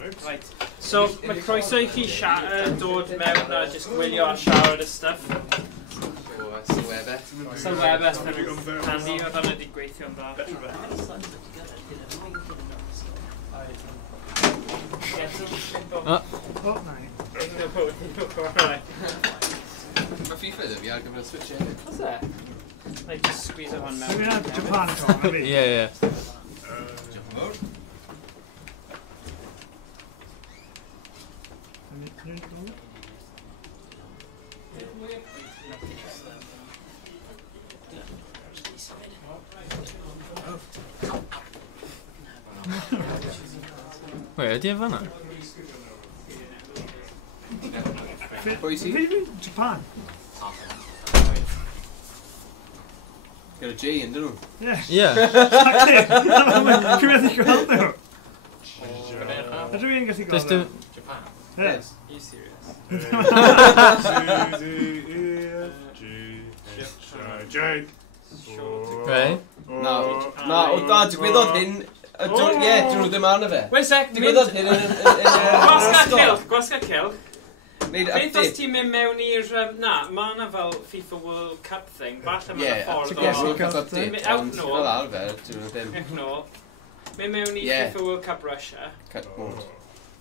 Right, so mae croeso I chi dod mewn a just gwylio a siarad y stuff. Sylwebeth handy, oedd hwnna wedi gweithio yn dda. Mae FIFA iddo fi ar gyfer y Switch hefyd. Oes e? Like, just squeeze it on mewn. Dwi'n mynd Japan eto, na fi? Ie. Diolch yn fawr. Wait, ydy e fan'na? Pwy sy'n? Fi mynd Japan. Gyda J yn dyn nhw? Ie. Exactly. Dwi'n methu gweld nhw. Ydw i'n gallu gweld nhw? Japan? Yes. Are you serious? J. Right. Na, o da, dwi'n gweithio hyn... Ie, dyn nhw ddim arno fe. Wait a sec, Dwi'n gweithio hyn yn... Gwasga cilch. Neud Beth os update. ti'n mynd mewn i'r... Na, mae yna fel FIFA World Cup thing. Falle Ie, mae'n ffordd Ie, World Cup update. Out Ond nôl. fel arfer, dyn nhw ddim. Ec nôl. Mynd mewn i Ie. FIFA World Cup Russia. Cut mode.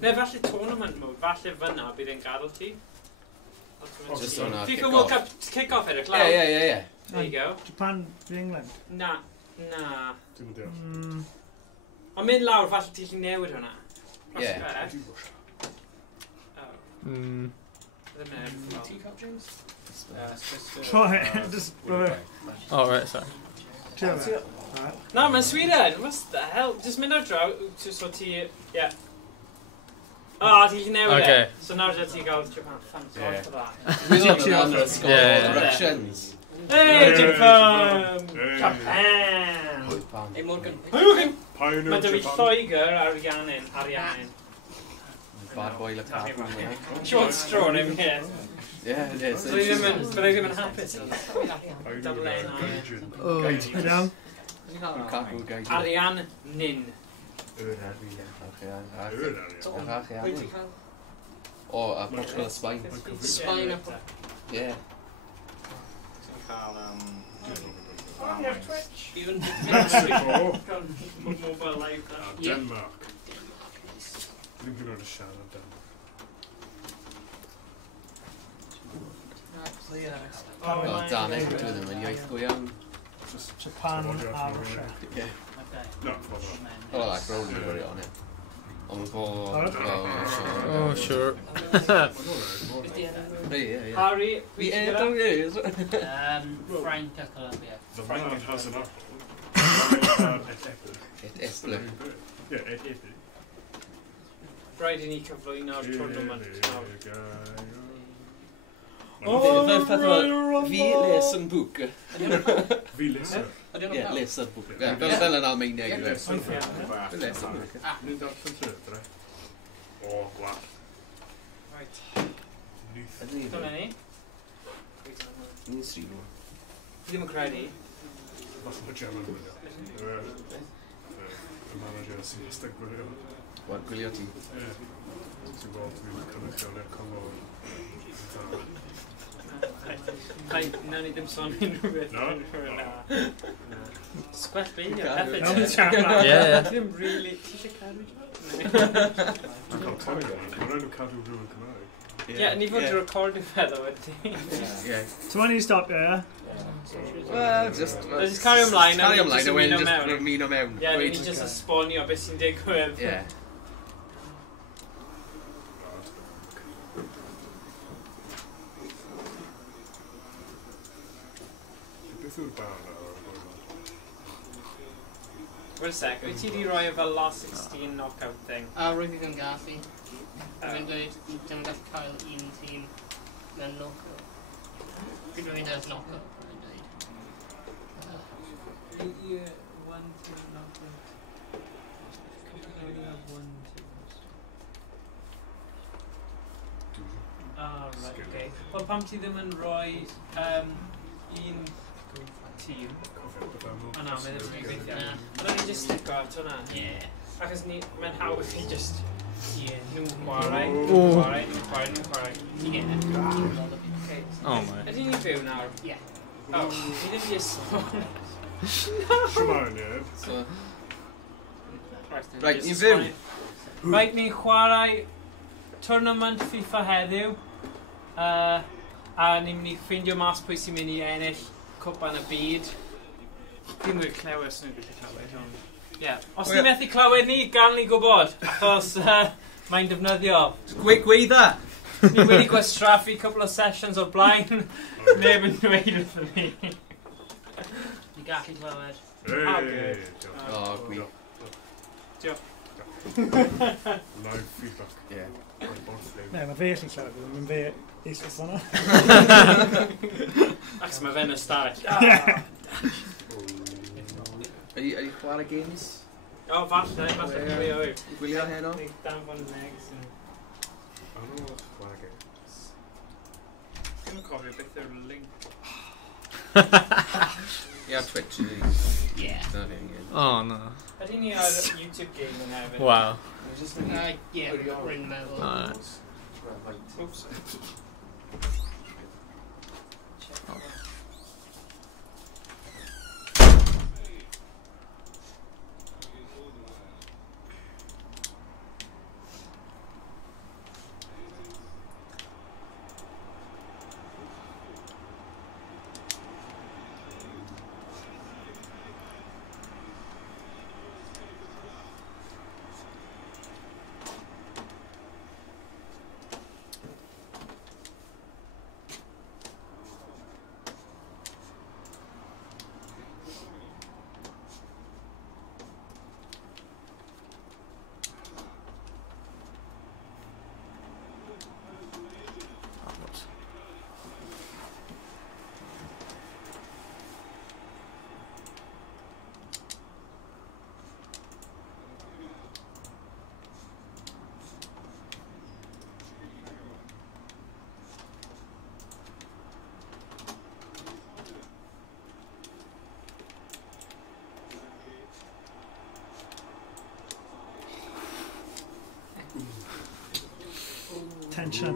Ne, falle tournament mode. Falle fyna bydd e'n gadael ti. Just hwnna, FIFA World Cup kick-off edrych lawr. Ie. There you go. Japan fi England. Na. Dwi'n Ond mynd lawr, falle ti'n gallu newid hwnna. Ie. Ddim neb. Teacup drinks? Try, just... Oh, right, sorry. Chill. Na, mae'n Sweden. What the hell? Just mynd ar draw, so ti... Yeah. O, ti'n gallu newid e. Okay. So nawr ti'n gael Japan. Thank God for that. Dwi'n o'n ysgol Ie. Russians. Hey, Japan! Japan! Hey, Morgan. Mae dy fi Lloegr ar Ariannin. Bad boy look happy. Short straw neu beth. Yeah, it is. Byddai ddim yn hapus yn double A na. Lukaku guy. Ariannin. O, a Portugal a Spain. Spain. Yeah. Even mobile live. Denmark. Dwi'n gwybod yn siarad Denmark. Wel, Dan, dwi ddim yn iaith go iawn. Japan a Russia. Yeah. No, Well, like, roll it very on it. On the ball. Oh, sure. Yeah. Harry, We ain't done it. Frank a Colombia. the man has an apple. It is blue. Yeah, it is. Rhaid i ni cyflwyno'r tournament nawr. Fel pethau fi les yn bwc. Fi les. Ie, les yn bwc. Fel yn Almaeneg. Fi les yn bwc. Ni'n darllen trwy, o, gwall. Right. Nyth. Dyna ni. Ni'n sri nhw. Fi ddim yn credu. Fath o gem yn gwylio. Y manager sy'n ystod gwylio. Wel, gwylio ti. Ti'n gweld fi'n cynrychiol i'r cyngor. Nawn ni ddim sôn unrhyw beth. No? Sgwell fi, Cadw. pethau ti'n siarad. Ie. Ti ddim really... Ti eisiau cadw? Dwi'n cael torri. Mae'n rhaid nhw cadw rhywun Cymraeg. Ie, ni fod i recordio feddwl wedi. Ie. So when you stop here, Well, just... Just carry ymlaen. Carry ymlaen, a wedyn just mewn. ymuno mewn. Ie, ni just esbonio beth sy'n digwydd. Ie. Beth yw'r bar na? Wait a sec, wyt ti di roi e fel last 16 knockout thing? Roedd i ddim gallu. Dwi'n dweud, dim gallu cael un tîm mewn knockout. Dwi'n dweud as knockout. Ah, right, okay. Wel, pam ti ddim yn rhoi un tîm? O na, mae ddim yn gweithio. Ond ni just stick at hwnna. Ie. Achos mae'n hawdd i just YnChwarae. You get it. Okay. Oh my. Ydyn ni'n byw nawr? Yeah. Oh, ni ddim di esbon. Siwman, ie. So, Right, Right, ni'n fyw. Right, ni'n chwarae Twrnament Fifa heddiw. A ni'n mynd i ffeindio mas pwy sy'n mynd i ennill Cwpan y byd. Dwi'n gwybod clywed os ni'n gallu clywed, ond... Ie. Os ni'n methu clywed ni, gan ni gwybod. Achos mae'n defnyddio. Gweidda! Ni wedi gwastraffu cwbl o sessions o'r blaen. Neb yn dweud wrthyn ni. You gallu clywed. Hey! O, gwi. Diolch. Live feedback. Ie. Ne, mae fe allan clywed, mae'n fe eistedd fan'na. Ac mae fe'n ystafell. Ydy chwarae games? O, falle chwilio yw. Gwylio heno? Dan fo'n negs. I don't know what games. Dwi'n cofio beth yw'r link. Ie, ar Twitch, ydy. Yeah. Dyna fe, ie. Oh no. Ydy ni ar YouTube game yn hefyd? Wow. Yeah, we're in the middle. Alright. Oops. Tension.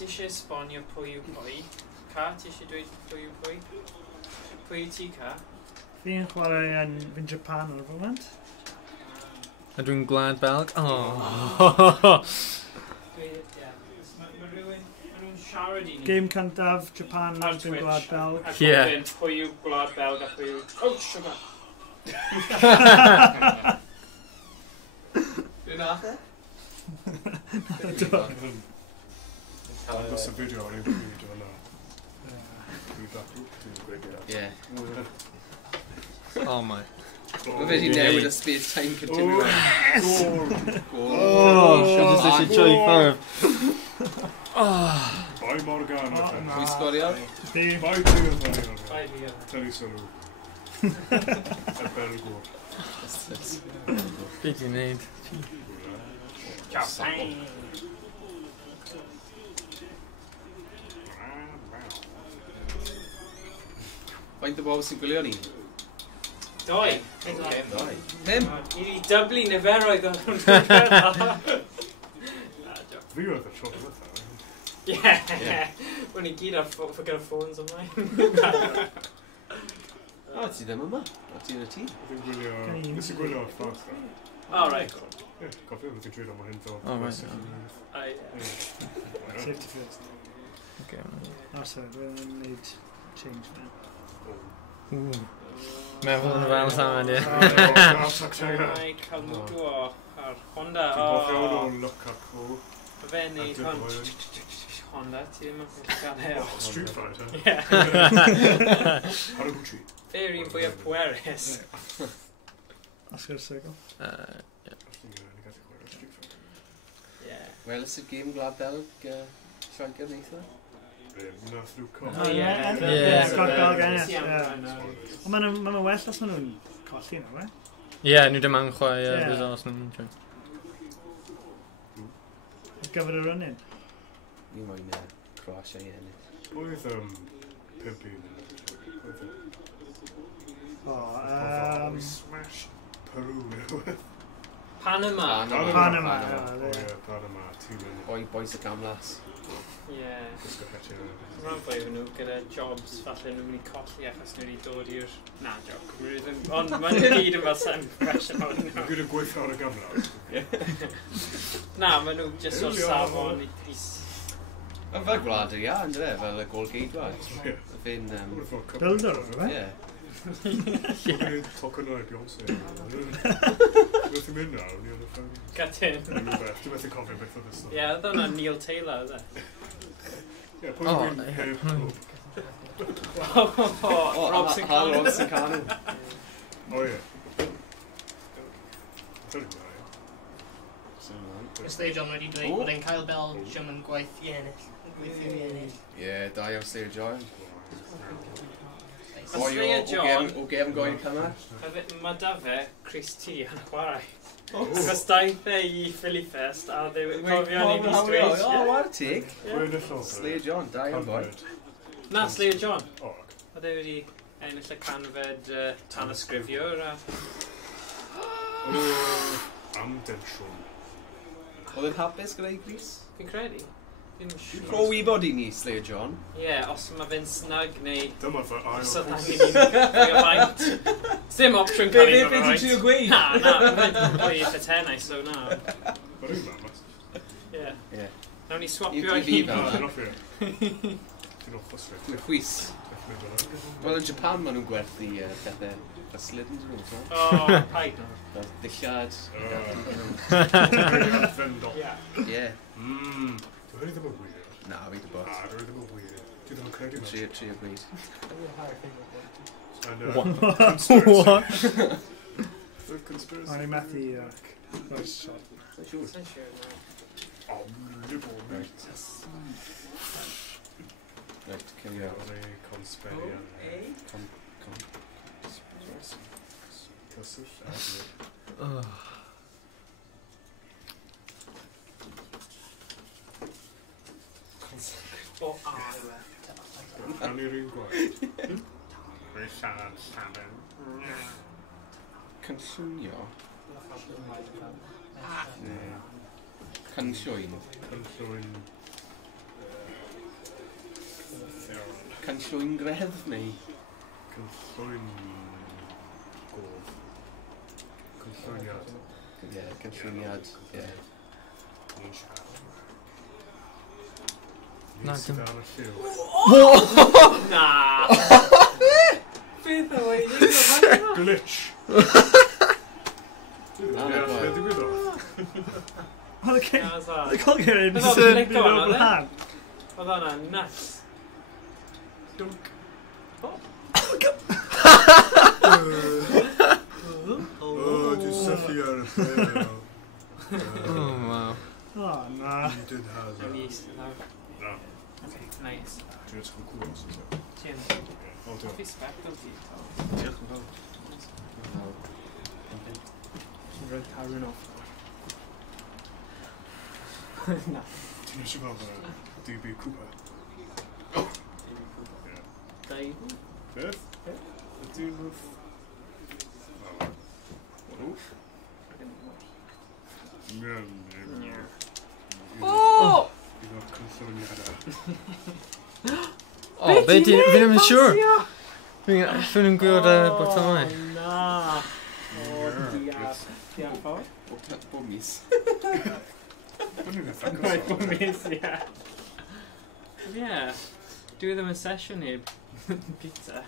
Ti eisiau esbonio pwy yw pwy? Ca, ti eisiau dweud pwy yw pwy? Pwy yw ti, Ca? Fi'n chwarae yn Japan ar y foment. A dwi'n gwlad Belg. Oh. Ie. Mae rhywun siarad i ni. Game cyntaf, Japan Ar ar dwi'n Twitch. gwlad Belg. Ac Ie. ofyn pwy yw gwlad Belg a pwy yw... Oh, sugar! Dwi'n atho? That's a video ar ein pryd o'na. Feedback group, ti'n gweud Ie. Oh my. Mae fe di newid y space-time continuum. Oh, just eisiau troi ffwrdd. Bai Morgan. Pwy sgorio? Fi. Bai ti'n gwneud. Bai fi, ie. Terry Sylw. A Belgwr. Be ti'n neud? Cwpan. Faint o bobl sy'n gwylio ni? Doi. Doi. Pum? I ni dyblu niferoedd o'n rhywbeth. Fi oedd y tro ddiwetha. Ie. O'n i gyd ar gyda ffôns ymlaen. O, ti ddim yma. O, ti'n y tîm. Fi'n gwylio... Nes i gwylio o'r ffas. O, right. Cofio, fi'n treulio am hyn ddo. Oh, right. Safety first. Okay. Oh, sorry, we're going to need change now. Ooh. Meddwl yn y fel sam ydy. Mae cael mwgw ar Honda. Dwi'n gofio nhw'n look up o Mae fe'n neud hon. Honda, ti ddim yn cael ei Street Fighter. Ie. Haraguchi. Fe'r un fwy o pwerus. Oscar Circle. Ie. Wel, ys y gêm Gwlad Belg Sioegr neitha? Nath nhw Oh, colli. ie. Scott Belg, ie. Ie. Ond ma'n well os maen nhw'n colli nhw, we? Ie, nhw dim angen chwai Ie. resource nhw'n trwy. Ar gyfer y run-in. Ni moyn Croatia i ennill. Oedd 5-1. O, We smashed Peru. Panama. Panama. O ie, Panama. 2-1. Boys y gamlas. Ie. Gwisgo ffetio. Rhan fwy nhw gyda jobs falle nhw'n mynd i colli achos nhw wedi dod i'r... Na, joc. Ond maen nhw gyd yn fel semi-professional nhw. Mae gyda gweithio ar y gamlas. Na, maen nhw jyst o'r safon i... Yn fel gwlad yr ia, ynddo fe, fel y gol geidwad. Ie. Fe'n... Builder, we? Ie. Dwi'n toc yna i Beyoncé. Dwi'n mynd nawr, ni oedd y ffyn. Gatyn. Dwi'n methu cofio beth oedd ystod. Ie, oedd hwnna Neil Taylor, oedd e? Ie, pwy yw'n heb clwb? Robson Hal Connor. Robson Connor. O ie. Dwi'n Ystod John wedi dweud bod e'n cael Belgium yn gwaith i ennill. Gweithio i ennill. Ie, da iawn Slayer John. Slayer John... O gefn goi'n cymar? Mae da fe Chris T yn chwarae. Cos daeth e i Philly Fest a dde cofio ni di street. O, war tig. Dwi'n yllo. Slayer John, da iawn boi. Na, Slayer John. O, A dde wedi ennill y canfed tanysgrifiwr a... am densiwn. Oedd yn hapus gyda'i Gris? Fi'n credu. Fi'n siŵr. Pro wybod i ni, Slayer John. Ie, os mae fe'n snug neu... Dyma fy ail. Os oedd angen i'n fwy o faint. Dim opsiwn cael ei Be ti'n trio gweud? Na, fe'n fwy eitha tenau, so na. Mae'r un mamas. Ie. Ie. Nawn ni swapio I fi hi. fel Dwi'n offio. Dwi'n offos fi. Dwi'n chwys. Wel, yn Japan maen nhw'n gwerthu pethau yslyd yn dyn nhw. O, paid. Dillad. Fendol. Ie. Dwi'n ddim yn wir. Na, fi dy bod. Na, dwi'n ddim yn wir. Dwi ddim yn credu Tri o gweud. What? The conspiracy. O'n i methu... Oes, shot. Sa'n siŵr na. Oh, liberal, mate. Right, cymio. Oedd ei consperian. Cyswll adnod. O, a, yw e. Gan i'r un gwaith. Mae'n siarad llamen. Cynllunio. Cynllwyn. Cynllwyn. Cynllwyn greddf neu? Cynllwyn. Gof. Cynllwyniad. Ie, cynlluniad. Ie. Ni'n siarad. Na, Ni'n sydd dim- ar y lliw. Na. Beth o wedi? Glitch. Na, na, boi. Beth yw'n gwybod? Oedd y Na, sa. colger yn Oedd o'n sy'n flico byd hwnna, o'r oedd e? blaen. Oedd hwnna nuts. Dwnc. O, dwi'n syllu ar y ffeil. Oh, wow. O, na. You did have Nawn ni that. eistedd nawr. Na. Okay, nice. Dwi'n ysgol cwrs, is it? Ti'n O, diolch. fi spectol ti. Diolch yn fawr. Ti'n rhoi Karen off. Na. Ti'n eisiau gweld DB Cwpan? Dau. Beth? Ydy'n rwff? Rwff? O! Un o'r cynlluniadau. O, fi ddim yn siŵr. Fi'n yn gwybod botymau. Na. O, diaf. Diaf o. Bob mis. Dwi'n ei ddechrau Right, gosod. mis, ie. Ie. Dwi ddim yn sesiwn heb pizza.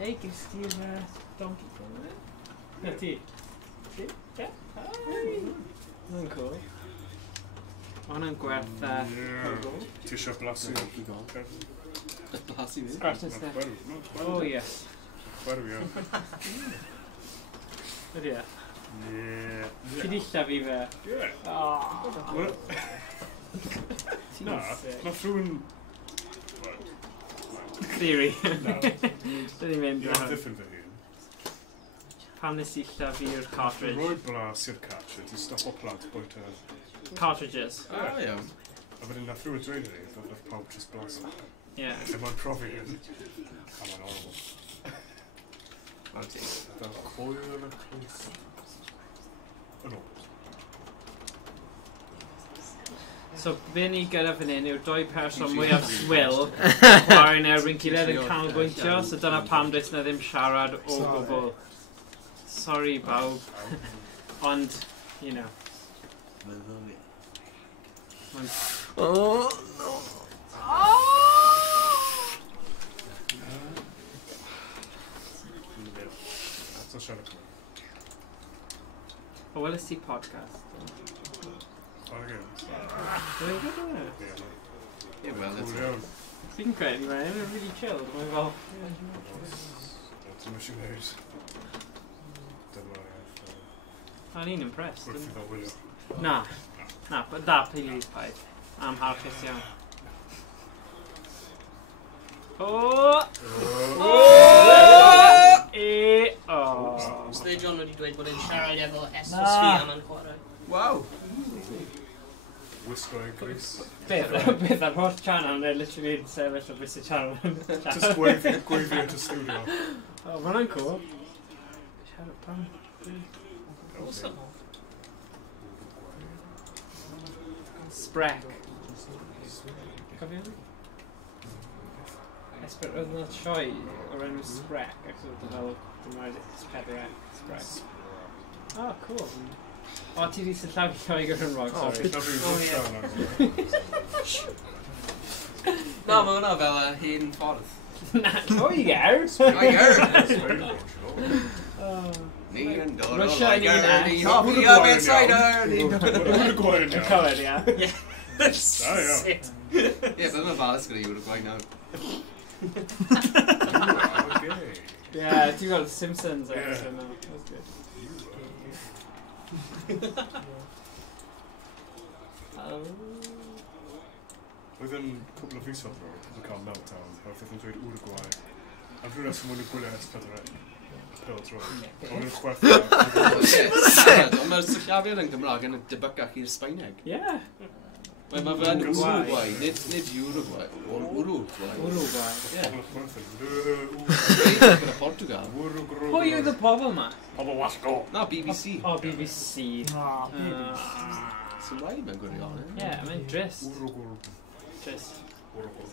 Ei, ges ti'r donkey kong? Na ti? Ti? Mae'n cool. Mae hwnna'n gwerth Ti eisiau blasu? Blasu fi? scratch and sniff. Oh yes. Chwerw, iawn. Ydy e? Ie. Ti dilla fi fe? Ie. Na, mae rhywun... Theory. Na. Dyn ni'n mynd Ie, na. diffyn fy hun. Pam nes dilla fi'r cartridge? Roi blas i'r cartridge, i stop o plant bwyta. Cartridges. Iawn. A wedyn nath rhywun dweud i ni, nath pawb just blas. Yeah. Lle mae'n profi hyn. A mae'n horrible. Da cwyr y clis. Yn ôl. So, be ni gyda fan hyn yw'r doi person mwyaf swill chwarae neu ryn gilydd yn canolbwyntio, so dyna pam does na ddim siarad o gwbl. Sorry, bawb. Ond, you know. Oh, So siarad cymryd. O, welys ti podcast. Fawr again. Really good, Ie, Ie, wel, Cŵl iawn. fi'n credu mae'n really chilled. Mae'n fel... Ti'n mysio neud. Dyma O'n i'n impressed. wrth i ddol wylio. Na. Na, but da, please, paid. Am harchus iawn. O! Sle John wedi dweud bod e'n siarad efo Estes Na. fi am YnChwarae. Waw! Wisgo i Gris. Beth ar holl channel, neu literally yn sefyll o beth y channel. Just gweiddi at y studio. O, mae hwnna'n cool. Siarad pam. Awesome. Sprec. Cofio? Esbeth oedd yna sioe o'r enw Sprec, ac oedd fel dyma'r Spedrec. Sprec. Oh, cool. O, ti di syllafu sioe gyda'n rog, sorry. Na, mae hwnna fel hen ffordd. Na, Lloegr? Lloegr! Oh. Ni'n dod o Russia, Lloegr, ni'n ni'n act. hoffi am insider, ni'n dod o... Uruguay Yn now. cywir, ia. Shit. Ie, bydd mae'n falas gyda Uruguay nawr. Okay. Yeah, ti'n gweld Simpsons Yeah. episode now. That's good. Oh. Oedd yn cwbl o fus o'r yn cael meltdown, a wrth yn dweud Uruguay. A rhywun as mwyn y gwylio S4C. Pel tro. Oedd yn chwerthu. Ond mae'r syllafiad yn Gymraeg yn debycach i'r Sbaeneg. Yeah. Mae fe yn Uruguay, nid Uruguay, Uruguay. Uruguay. Ie. Pobl o chwerthu. Gyda Portugal. Pwy yw y pobl yma? Pobl wasgo. Na, BBC. O, BBC. Sy'n rhaid mewn gwirion, Yeah, mae'n dris. Uruguay. Dris. Uruguay.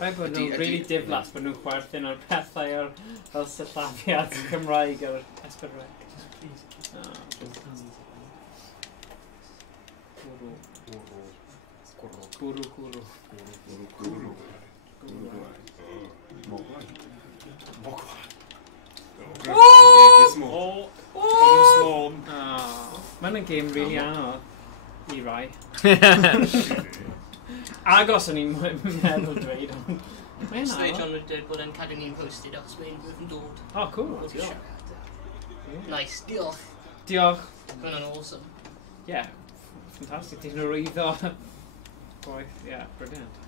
Rhaid bod nhw'n really diflas bod nhw'n chwerthu'n o'r pethau fel syllafiad Cymraeg o'r Esbyrrec. Gwrw, gwrw. Mogwai. Mae'n yn game really anodd i rai. Agos o'n i'n meddwl dweud, ond... Mae'n Sle anodd. John wedi dweud bod e'n cadw ni'n posted os mae'n yn dod. Oh, cool. Bod e'n siarad. Nice, diolch. Diolch. Mae'n yn awesome. Yeah, fantastic. Ti'n rwyddo. Gwaith, yeah, brilliant.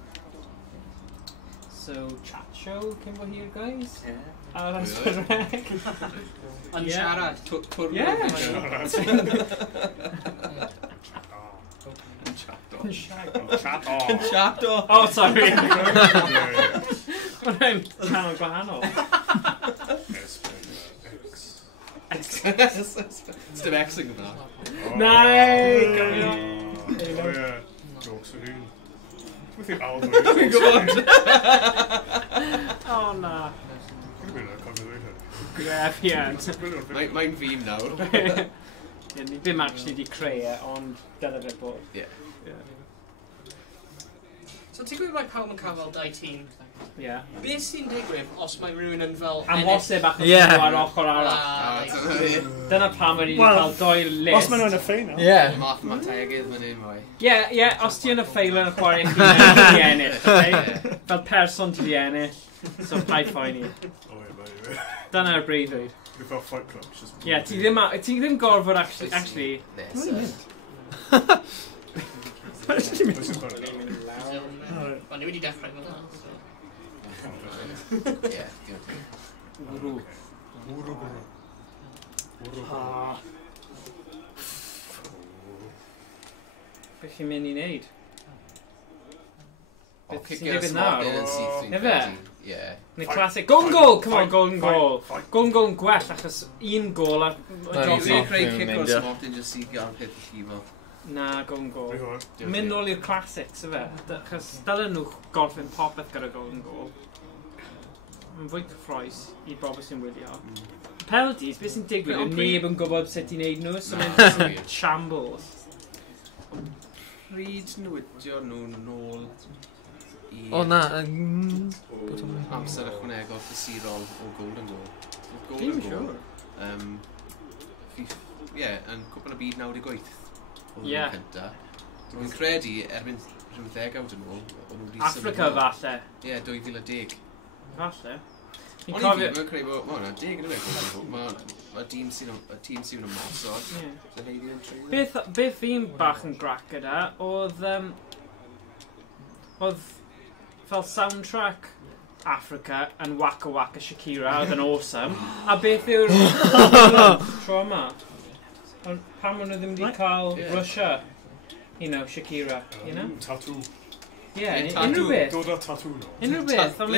So, chat show cyn bo hir, guys? Yeah. Ar Esbyrrec. YnChwarae. Yeah. Chato. Oh, sorry. Mae'n canol gwahanol. Dim X yn Gymraeg. Nai! Oh yeah, jokes o hyn. Dwi'n meddwl Aldo. Dwi'n gwybod. Oh, na. Dwi'n meddwl cofio ddweud hyn. Yeah, yeah. Mae'n fîm nawr. Ni ddim actually di creu e, ond dyle fe bod. Ie. So ti'n gwybod mae pawb yn cael fel 2 tîm? Ie. Be sy'n digwydd os mae rhywun yn fel... Amhosib achos Ie. ar ochr arall. Dyna pam wedi cael 2 list. Os maen nhw'n y ffein o. Ie. Mathemategydd fan hyn, mwy. Ie, os ti yn y ffeil yn y chwarae chi yn ennill, okay? Fel person ti di ennill, so paid ffoeni. Dyna'r breuddwyd. Dwi'n fel Fight Club. Ie, ti ddim gorfod actually... Ond ni wedi dechrau fel yna. Ie, Wrw. Beth chi'n mynd i wneud? Beth sy'n digwydd nawr? Efe? Ie. Neu classic. Golden goal! Come on, golden goal. Golden goal yn gwell achos un goal a... Dwi'n creu kick o'r smart yn just i gael peth i chi fel. Na, golden goal. Mynd nôl i'r classics, efe? Achos dylen nhw gorffen popeth gyda golden goal. Mae'n fwy cyffroes i bobl sy'n wylio. Penalties, beth sy'n digwydd? Neb yn gwybod sut i wneud nhw, so mae'n shambles. Pryd newidio nhw nôl i... O na. Amser ychwanegol ffysirol o Golden Goal. Dim siwr. Ie, yn cwpan y byd 98. Ie. Dwi'n credu, erbyn 10 awd yn ôl, Africa falle. Ie, 2010. Falle. Ond i fi, mae'n creu bod... Mae hwnna, 10 yn y fe. Mae tîm sy'n ymosod. Beth fi'n bach yn grac gyda, oedd fel soundtrack Africa yn Waka Waka Shakira, oedd yn awesome. A beth yw'r tro yma? Pam maen nhw ddim wedi cael Russia, Shakira, Tattoo. Ie, unrhyw beth. Dod â tattoo nhw. Unrhyw beth. Ie,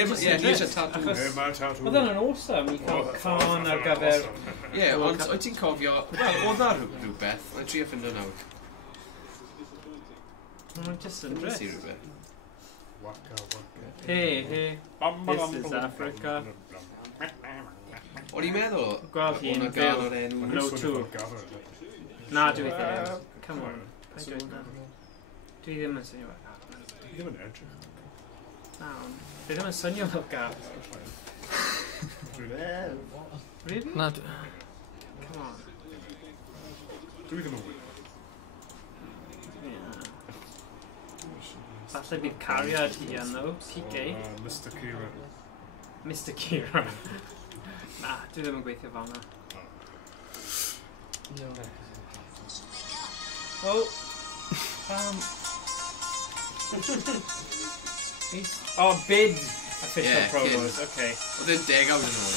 ni eisiau tattoo. Mae'r tattoo. Oedd yn awesome i cael can ar gyfer... Ie, ond oed ti'n cofio... Wel, oedd na rhywbeth. Mae'n trio ffindo nawr. Mae'n just yn dress. Rhywbeth. Waka waka. Hey, this is Africa. O'n i'n meddwl... Gweld hi'n gael o'r enw... No two. Na, dwi ddim. Come on. Dwi ddim yn swnio fel Dwi ddim yn edrych. Na, dwi ddim yn swnio fel Gav. Really? Na. Come on. Dwi ddim yn wylo. Falle bydd cariad hi yn nhw. PK. Mr Kira. Mr Kira. Na, dwi ddim yn gweithio fel yna. Oh. Oh, bid official promos, okay. Oedd e'n 10 awd yn ôl.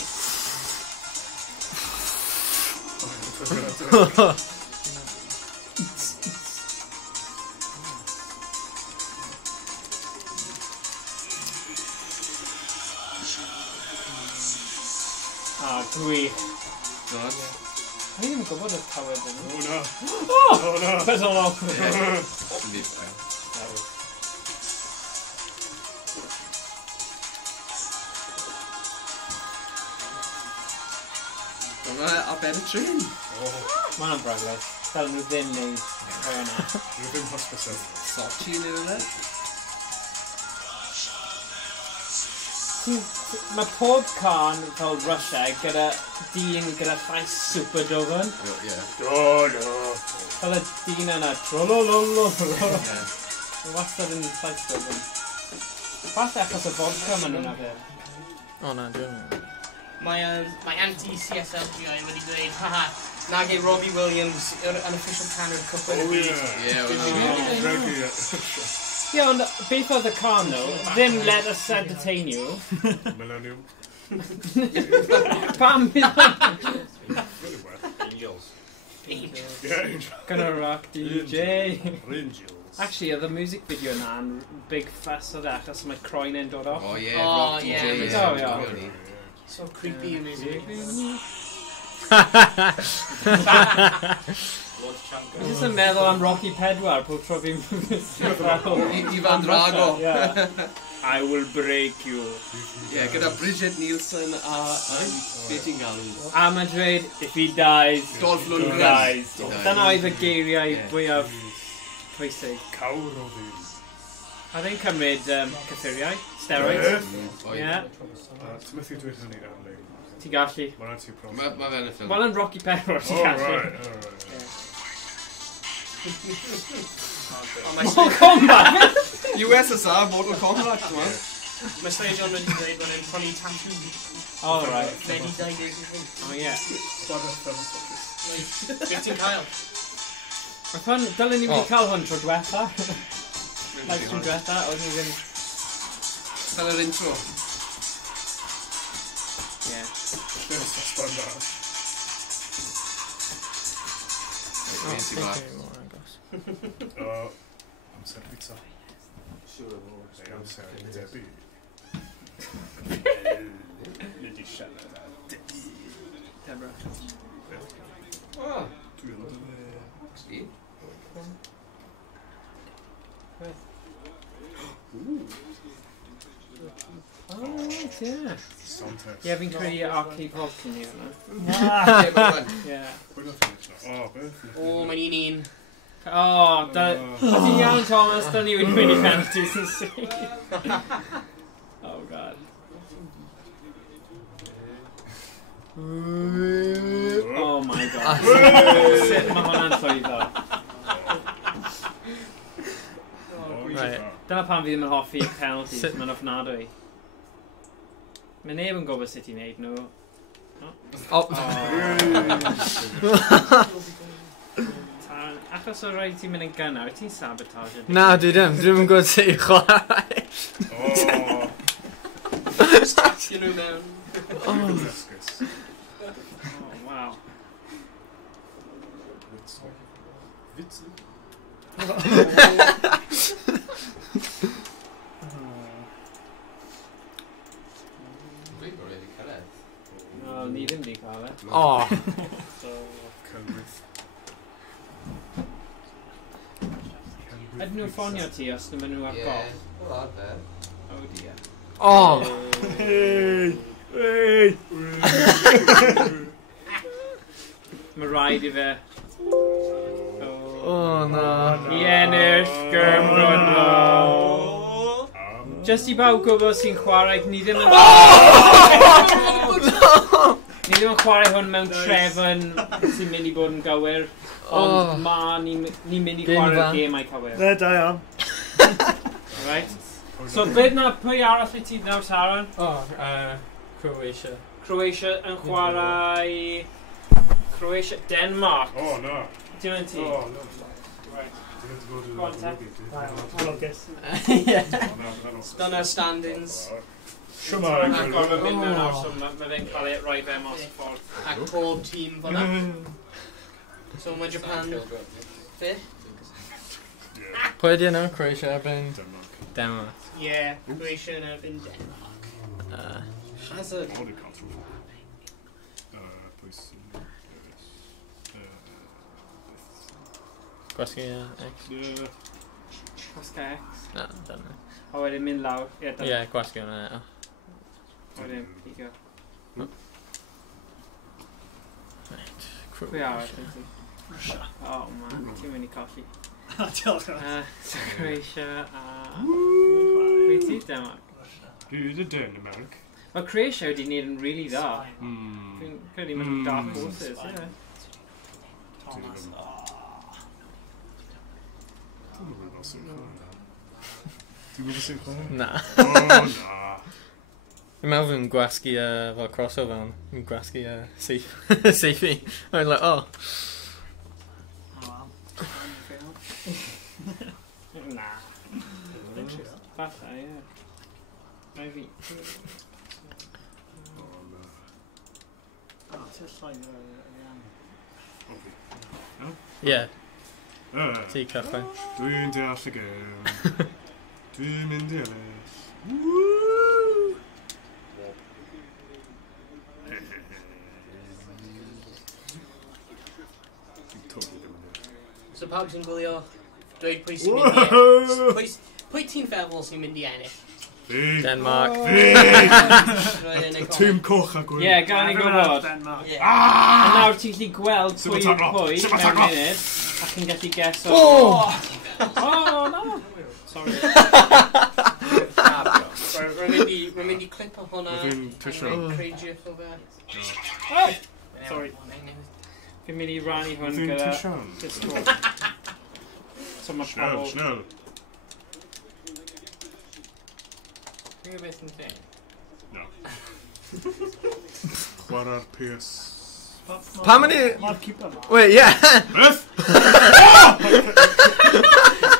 Dwi. God. I ddim yn gwybod y tawed yn nhw. O na. Oh! O na. Beth o'n off. A ben y trin. Mae'n ambragles. Fel nhw ddim neud o yna. Dwi'n ddim hosbysau. Sochi neu rhywle. Mae pob can fel Russia gyda dyn gyda llais super dofen. Ie. O no. Fel y dyn yna. Trolololo. Mae wastad yn llais dofen. Falle achos y vodka maen nhw'n afer. O na, dwi'n... Mae anti-CSLGI wedi dweud, haha, nag ei Robbie Williams yn official can o'r cwpan y byd. Ie, Ie, ond beth oedd y can nhw? Ddim let us entertain you. Millennium. Pam bydd Angels. Yeah, Angels. Gonna rock DJ. Angels. Actually, oedd y music video yna'n big fuss o dda, achos mae croen e'n dod off. O ie, Oh, rock ie, DJ. Oh, ie. So creepy yn music. Dwi'n jyst yn meddwl am Rocky Pedwar pob tro fi'n Ivan Drago. I will break you. Ie, gyda Bridget Nielsen a beth i'n galw. A mae'n dweud, if he dies, Dolph he Lundgren. dies. Dyna oedd y geiriau fwyaf pwysig. Cawr o ddyn. A ddi'n cymryd cyffuriau, steroids. Ie. Ti'n methu dweud hynny am ni? Ti'n gallu. Mae'n anti problem. Mae fe'n y ffilm. Wel yn Rocky Pepper, ti'n gallu. Mortal Kombat! USSR, Mortal Kombat, man. Mae Stadion wedi dweud bod e'n prynu tattoo. Oh, right. Fedi 20 sy'n. Oh, ie. Beth ti'n cael? Dylen ni wedi cael hwn tro diwetha. Like tro diwetha, oedd ni ddim... Fel yr intro. Ie. Amser pizza. Neu amser debi. Nid i siarad a debi. Debra. Dwi'n Sdi? Oh, right, ie. sound test. Ie, fi'n credu arcade Vulcan i hwnna. Ie. O, mae'n un. O, ti'n iawn, Thomas, da ni wedi mynd i penalties yn syth. Oh, god. Oh my god. Sut mae hwnna'n llwyddo? Right. Dyna pan fi ddim yn hoffi penalties, mae'n ofnadwy. Mae neb yn gwybod sut i wneud nhw. Achos o rhaid ti'n mynd yn gynnar, ti'n sabotage. Na, dwi ddim yn gwybod sut i chwarae. Statio nhw mewn. Oh, wow. No, ni ddim di cael e. Oh. Ydyn nhw'n ffonio ti os ydyn nhw ar golf? Oh dear. Oh. Mae rhaid i fe. Oh, no. I ennill Gymrono. Just i bawb gwybod sy'n chwarae, ni ddim yn... Ni ddim yn chwarae hwn mewn trefn sy'n mynd i bod yn gywir. Ond ni'n mynd i chwarae'r gemau cywir. Ne, da iawn. Right. So beth na pwy arall i ti nawr, Saron? Croatia. Croatia yn chwarae... Croatia, Denmark. Oh, no. Dim yn ti? Oh, no. Right. Go on, Ted. Dyna'r standings. Siwmai. Ac o'n mynd mewn nawr, so mae fe'n cael ei roi fe mas y ffordd. Ac pob tîm fyna. So mae Japan... Be? Pwy ydi yna? Croatia erbyn? Denmark. Ie, Croatia yn erbyn Denmark. As a... Gwasgu X? Gwasga X. Na, dyna. A wedyn mynd lawr. Ie, gwasgu hwnna. Wedyn, pigo. Pwy Croatia. arall yn ti? Oh man, ti'n mynd i colli. Diolch. So Croatia a... Pwy ti? Denmark. Dwi Denmark. Mae Croatia wedi gwneud yn really dda. Dwi'n credu mae'n dark horses, ie. Thomas. Ti'n gwybod sy'n chwarae? Na. O, na. Dwi'n meddwl fi'n gwasgu fel crossover on. Fi'n gwasgu seifi. I'd like, oh. Na. Falle, ie. Rai fi. Ti'n llai Ie. Ti cychwyn. Dwi'n deall y gem. Dwi'n mynd i ennill. So pawb sy'n gwylio dweud pwy sy'n mynd i ennill. Pwy ti'n feddwl sy'n mynd i ennill? Denmark. Tîm coch a gwyl. Ie, gael ni gwybod. A nawr ti'n gallu gweld pwy yw pwy mewn munud ac yn gallu guess o... Oh, no! Sorry. Right, rwy'n mynd i clip o hwnna. Within Twrnament. Creu gif o fe. Sorry. Fi'n mynd i rannu hwn Within gyda Twrnament. Discord. So mae Snel, pobl... snel. Dwi'n gwybod beth yn lle. No. Chwarae'r PS. Pam yn i... Mae'r keeper ma. Wait, yeah. Beth?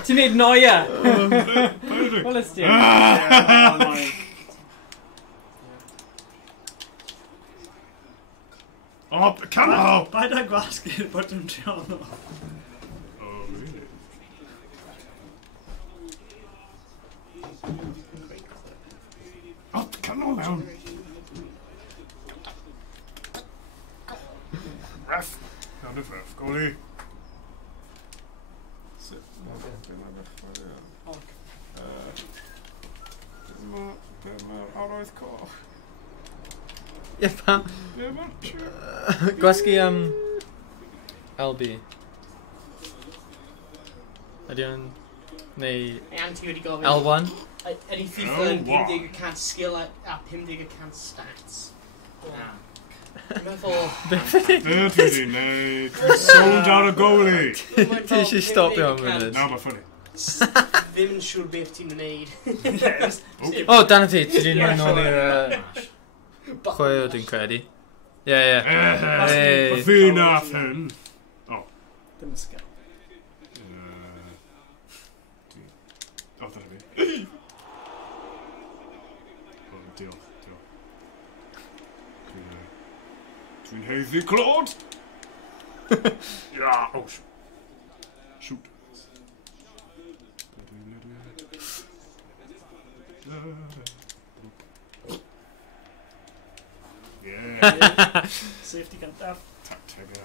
Ti'n neud noia? Paid Wel, ysdi. Oh, come on! Paid â gwasgu'r bod yn triol o. Oh, really? Oh, come on now. Ref. Now the ref. Goalie. Dyma'r arwydd coch. Yeah, pam. Dyma'r chip. Gwasgu LB. Ydy o'n... Neu Ian, ti wedi gofyn. L1? Ydy FIFA yn 50% skill a 50% stats? Na. Dwi'n meddwl... Be dwi wedi neud? Sold ar y goalie. Ti eisiau stopio am munud? Na, mae ffynnu. Ddim yn siŵr beth ti'n wneud. O, dan ti wedi mynd nôl i'r... Chwe o dwi'n credu. Ie, ie. Mae fi nath hyn. Dim ysgol. O, dyna fi. O, diolch, diolch. Dwi'n heiddi clod. Ia, o, shoot. Yeah. Safety gyntaf. Tactiga.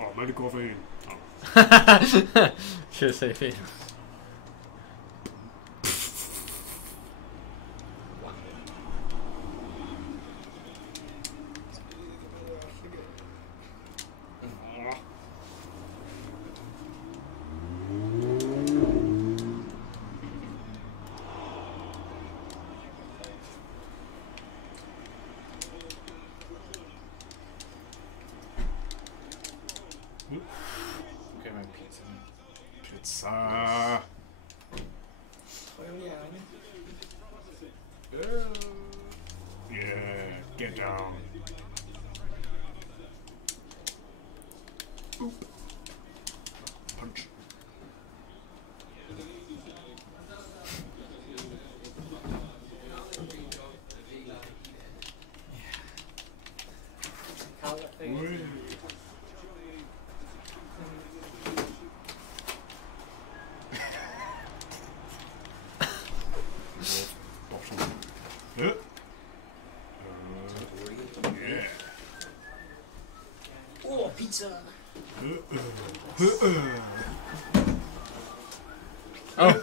Oh, mae'n gofyn. Should say fi. Pizza. Yeah, get down. Oop. Punch. Oi. Yeah. Oh, pizza! Oh,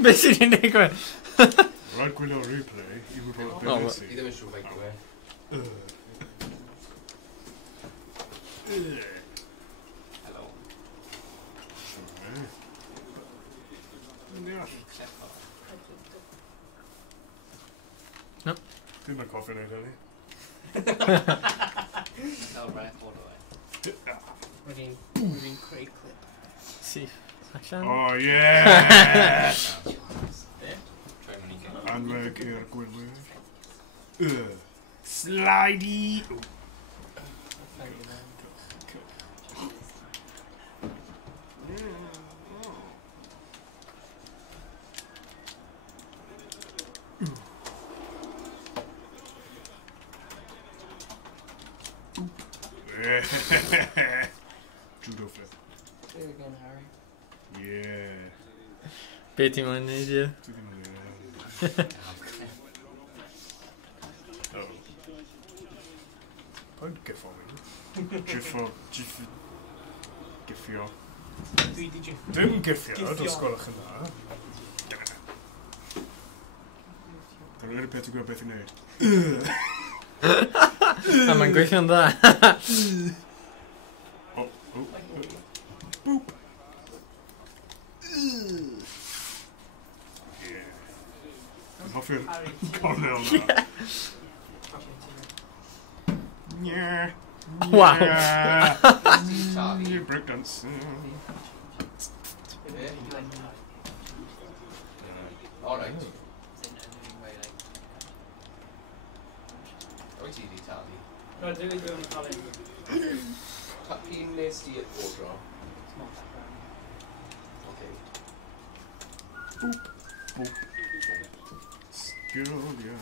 beth sydd wedi'n digwydd? Rhaid gwylio replay I wybod Oh, beth I ddim yn siŵr fe gwe. Hello. No. Dim yn coffi neud hynny. Oh, right, hold on. Rwy'n creu clip. Syth. Allan. Oh, yeah! Try money again. Anreg i'r gwylwyr. Slidey! Judo flip. There we go, Harry. Yeah. Be ti'n mwyn neud, ie? Dwi ddim yn Pa'n giffo fi? Giffio. Dwi di jiff. Dim giffio, Giffio. dos gwelwch yn dda. Dyna'r unig beth i gwybod beth i wneud. A mae'n gweithio'n dda. Yn hoffi'r cornel na. Yeah. Wow. Yeah, breakdance. Alright. O'i ti di talu? No, dwi wedi yn cael ein. Pyn nes ti o dro? Okay. Boop. Sgwlia.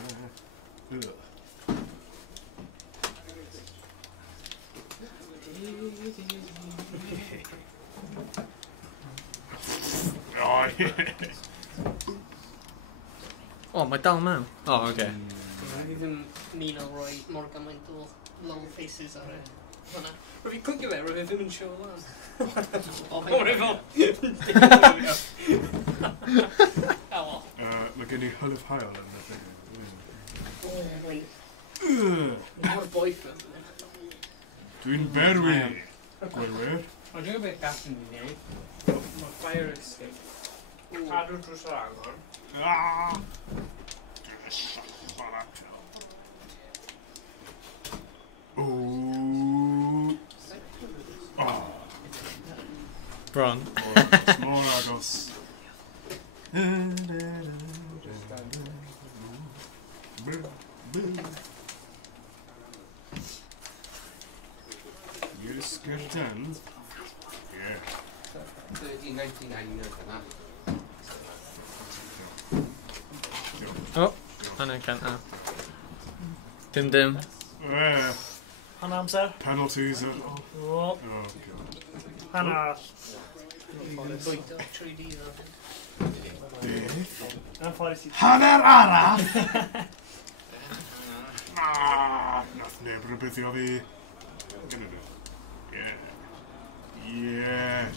Oh, O, mae dal mewn. O, oce. Dwi ddim min o roi mor gymaint o lol faces ar y hwnna. Rwy'n fi cwcio fe, rwy'n ddim yn siw lan. O, efo! Ewo. Mae gen i hull of hael yn y thing. Mor boyfriend. Dwi'n berwi. Gwelwyr. O, dwi'n beth gallwn ni wneud. Mae fire escape. Cadw drws yr agor. Ooh. Oh. Bron. More agos. Yes, get done. Yeah. 1399 yna. O, hwnna'n can. Dim. Hanna amser. Penalties. Oh, O, God. hanna. Bwydo 3D ddo. Yn ffordd i... Hanner arall! Nath neb rybyddio fi. Yeah.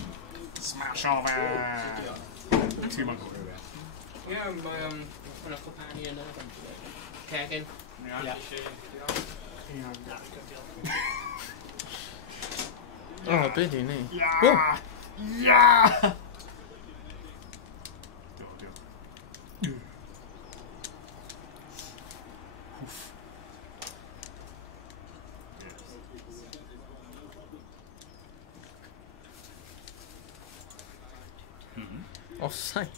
Smash o fe! Ti'n ma'n gwybod fe? Ie, mae hwnna Cwpan yn y cegin. O, be di ni? Yeah! Yeah! Offside.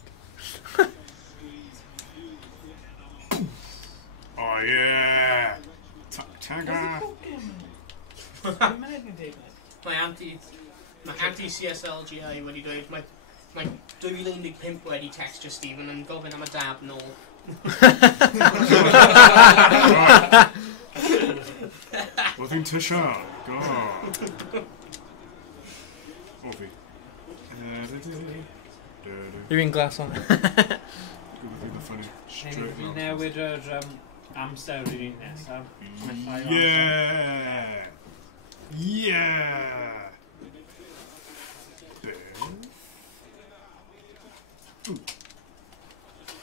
Oh yeah! Tagga! Mae anti-CSLGI wedi dweud, mae 2015 wedi textio Stephen yn gofyn am y dab nôl. Oedd hi'n tisio? Go! O fi. Yw'n glas on. Fi newid yr amser i'r un nesaf. Yeah! Yeah!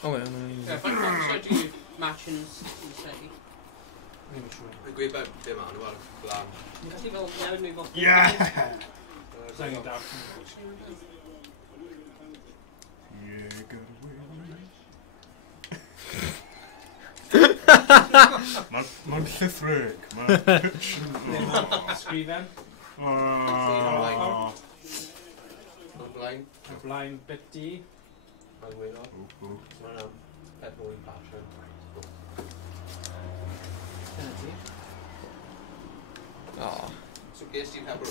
O, ie, Faint o amser di match yn sei? Dwi'n gweud be ma'n nhw ar y blaen. Ni'n gallu fel newid nhw i fod... Yeah! Sa'n i'n dawch. Yeah, got away. Mae'n llithrig. Mae'n pitch yn... Sgrifen. Oh. O'r blaen. Y blaen bit di. Mae'n gweud o. Mae'n pet mwy passion. Dyna ti. O. So ges ti pepper o?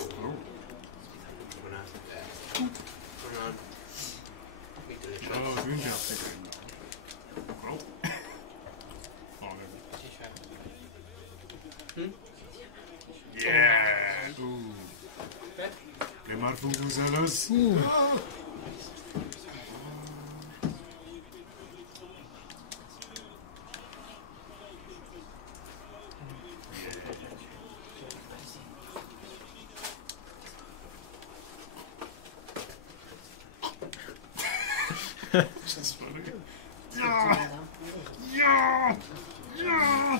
Hwna. Hwna'n... Oh, dwi'n gallu gwneud. Oh. Yeah! Ooh. Ble mae'r vuvuzelas? Just funny. Yeah! Yeah! Yeah!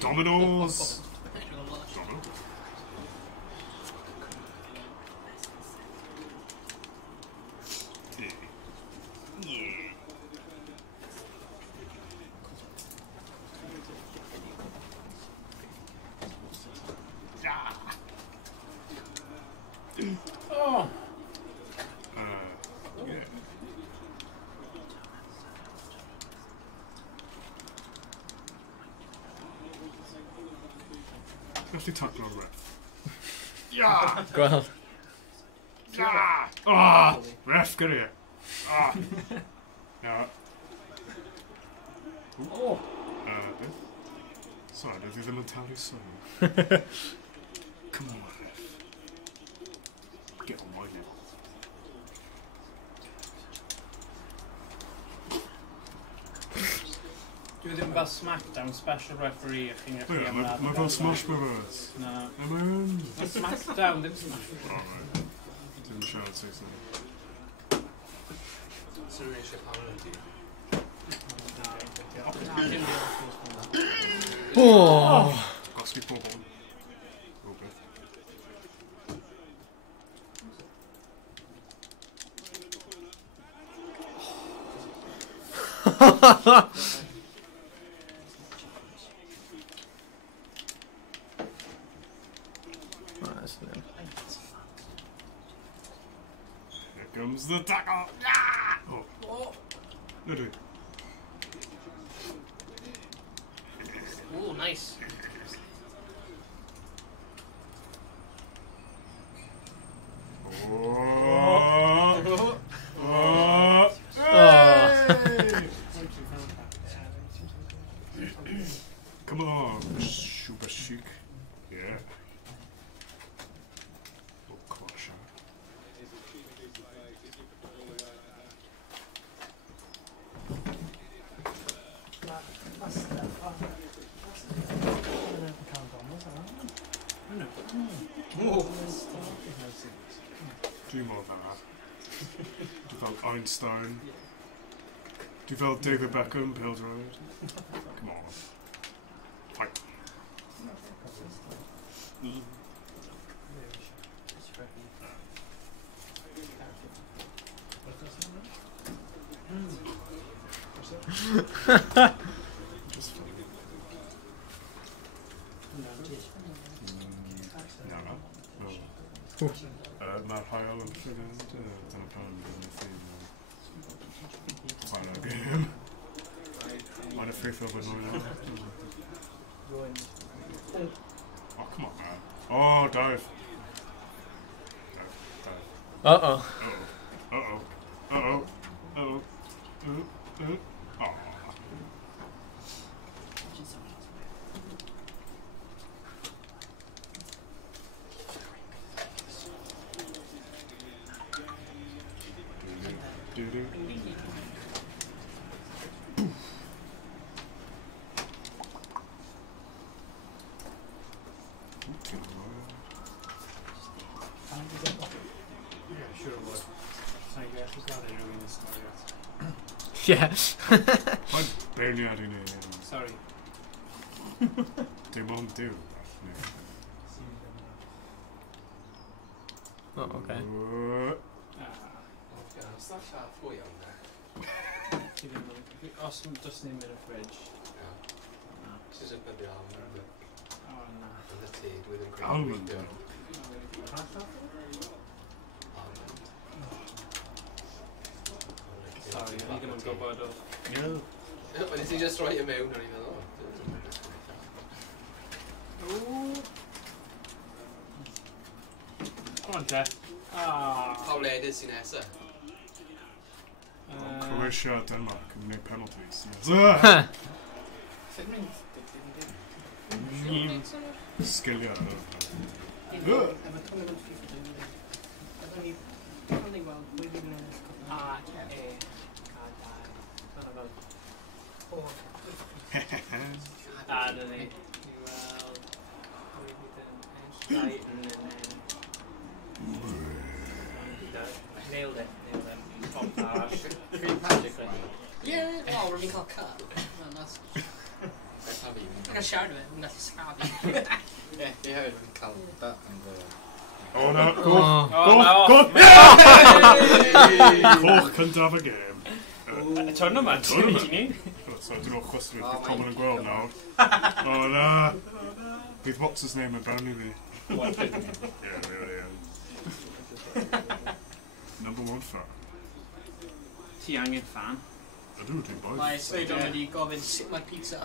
Dominoes! Domino? Oh! Yeah. Actually tackle on ref. Yeah! Gweld. Yeah! Ah! Ref, get here. Ah! Yeah. Oh! Sorry, did the mentality so? Come on, ref. Get on my level. Dwi ddim fel Smackdown special referee chi'n gallu Yeah, mae fel Smash Brothers. No. Am I on? Smackdown, ddim Smackdown. Alright. Didn't shout say something. So rwy'n eisiau pan ydy? Oh! Gosbi pobl. Rhywbeth. Here comes the tackle. Yeah! Oh. No, do it. Ooh, nice. Oh. Oh. Come along, super chic. Yeah. Oh, caution. Do more than that. Du fel Einstein. Du fel David Beckham, Pills Road. Come on. Fight. Just funny. No. Ma'r hael yn llygad, dyna pan yn final game. Mae'n effeithio bod nhw'n Oh, come on, man. Oh, dive. Dive. Uh-oh. Uh-oh. Oh. Yeah. Mae'n beirniad i ni. Sorry. Dim ond diw. Oh, okay. Os na llath fwy iawn da. Os does ni'n mynd y fridge. Sy'n sy'n byddu almond. O, na. Yn y tŷ, dwi ddim gwneud. Almond. Sorry, ni ddim yn gwybod o. No. Wedi ti just roi y mewn ar un o. Come on, Jeff. Pa wledydd sy'n nesa? Croatia, Denmark yn gwneud penalties. Sgiliau. Na ni. Nailed it. Green Patrick, Yeah, oh, rwy'n cael cut. Ac a siarad o fe, yn gallu sgrafu. Ie, fi hefyd yn cael that and Oh no, go! Oh, Go! Yeah! Coch cyntaf y gêm. Twrnament. Twrnament. So, dyn nhw'n chwastru bydd common yn gweld nawr. Oh na! Bydd what's his name yn barn i fi. Yeah, really am. Number 1 fan. Ti angen fan. Ydw, ti'n boi. Mae Sweden wedi gofyn sut mae pizza.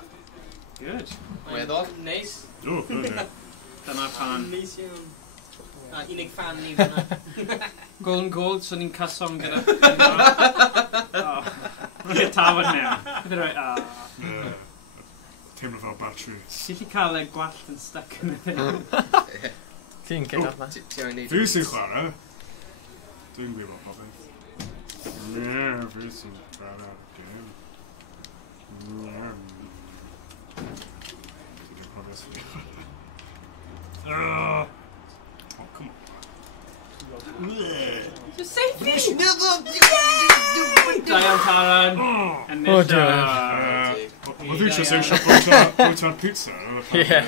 Good. Weddol? Neis. Do, good, yeah. Dyna'r fan. Neis iawn. Unig fan ni fyna. Golden Gold, so ni'n cyson gyda... Ie, tafod mewn. Bydd roi... Teimlo fel battery. Sut i cael e gwallt yn stuck yn y thing? Ti'n gyda fa? Fi sy'n chwarae. Dwi'n gwybod popeth. Yeah, fi sy'n chwarae game. Dwi'n profiad sy'n... Oh, come on. Just say fish! Diane Taran. Oh, dear. Wel dwi eisiau seisio bwyta'r pizza. Ie.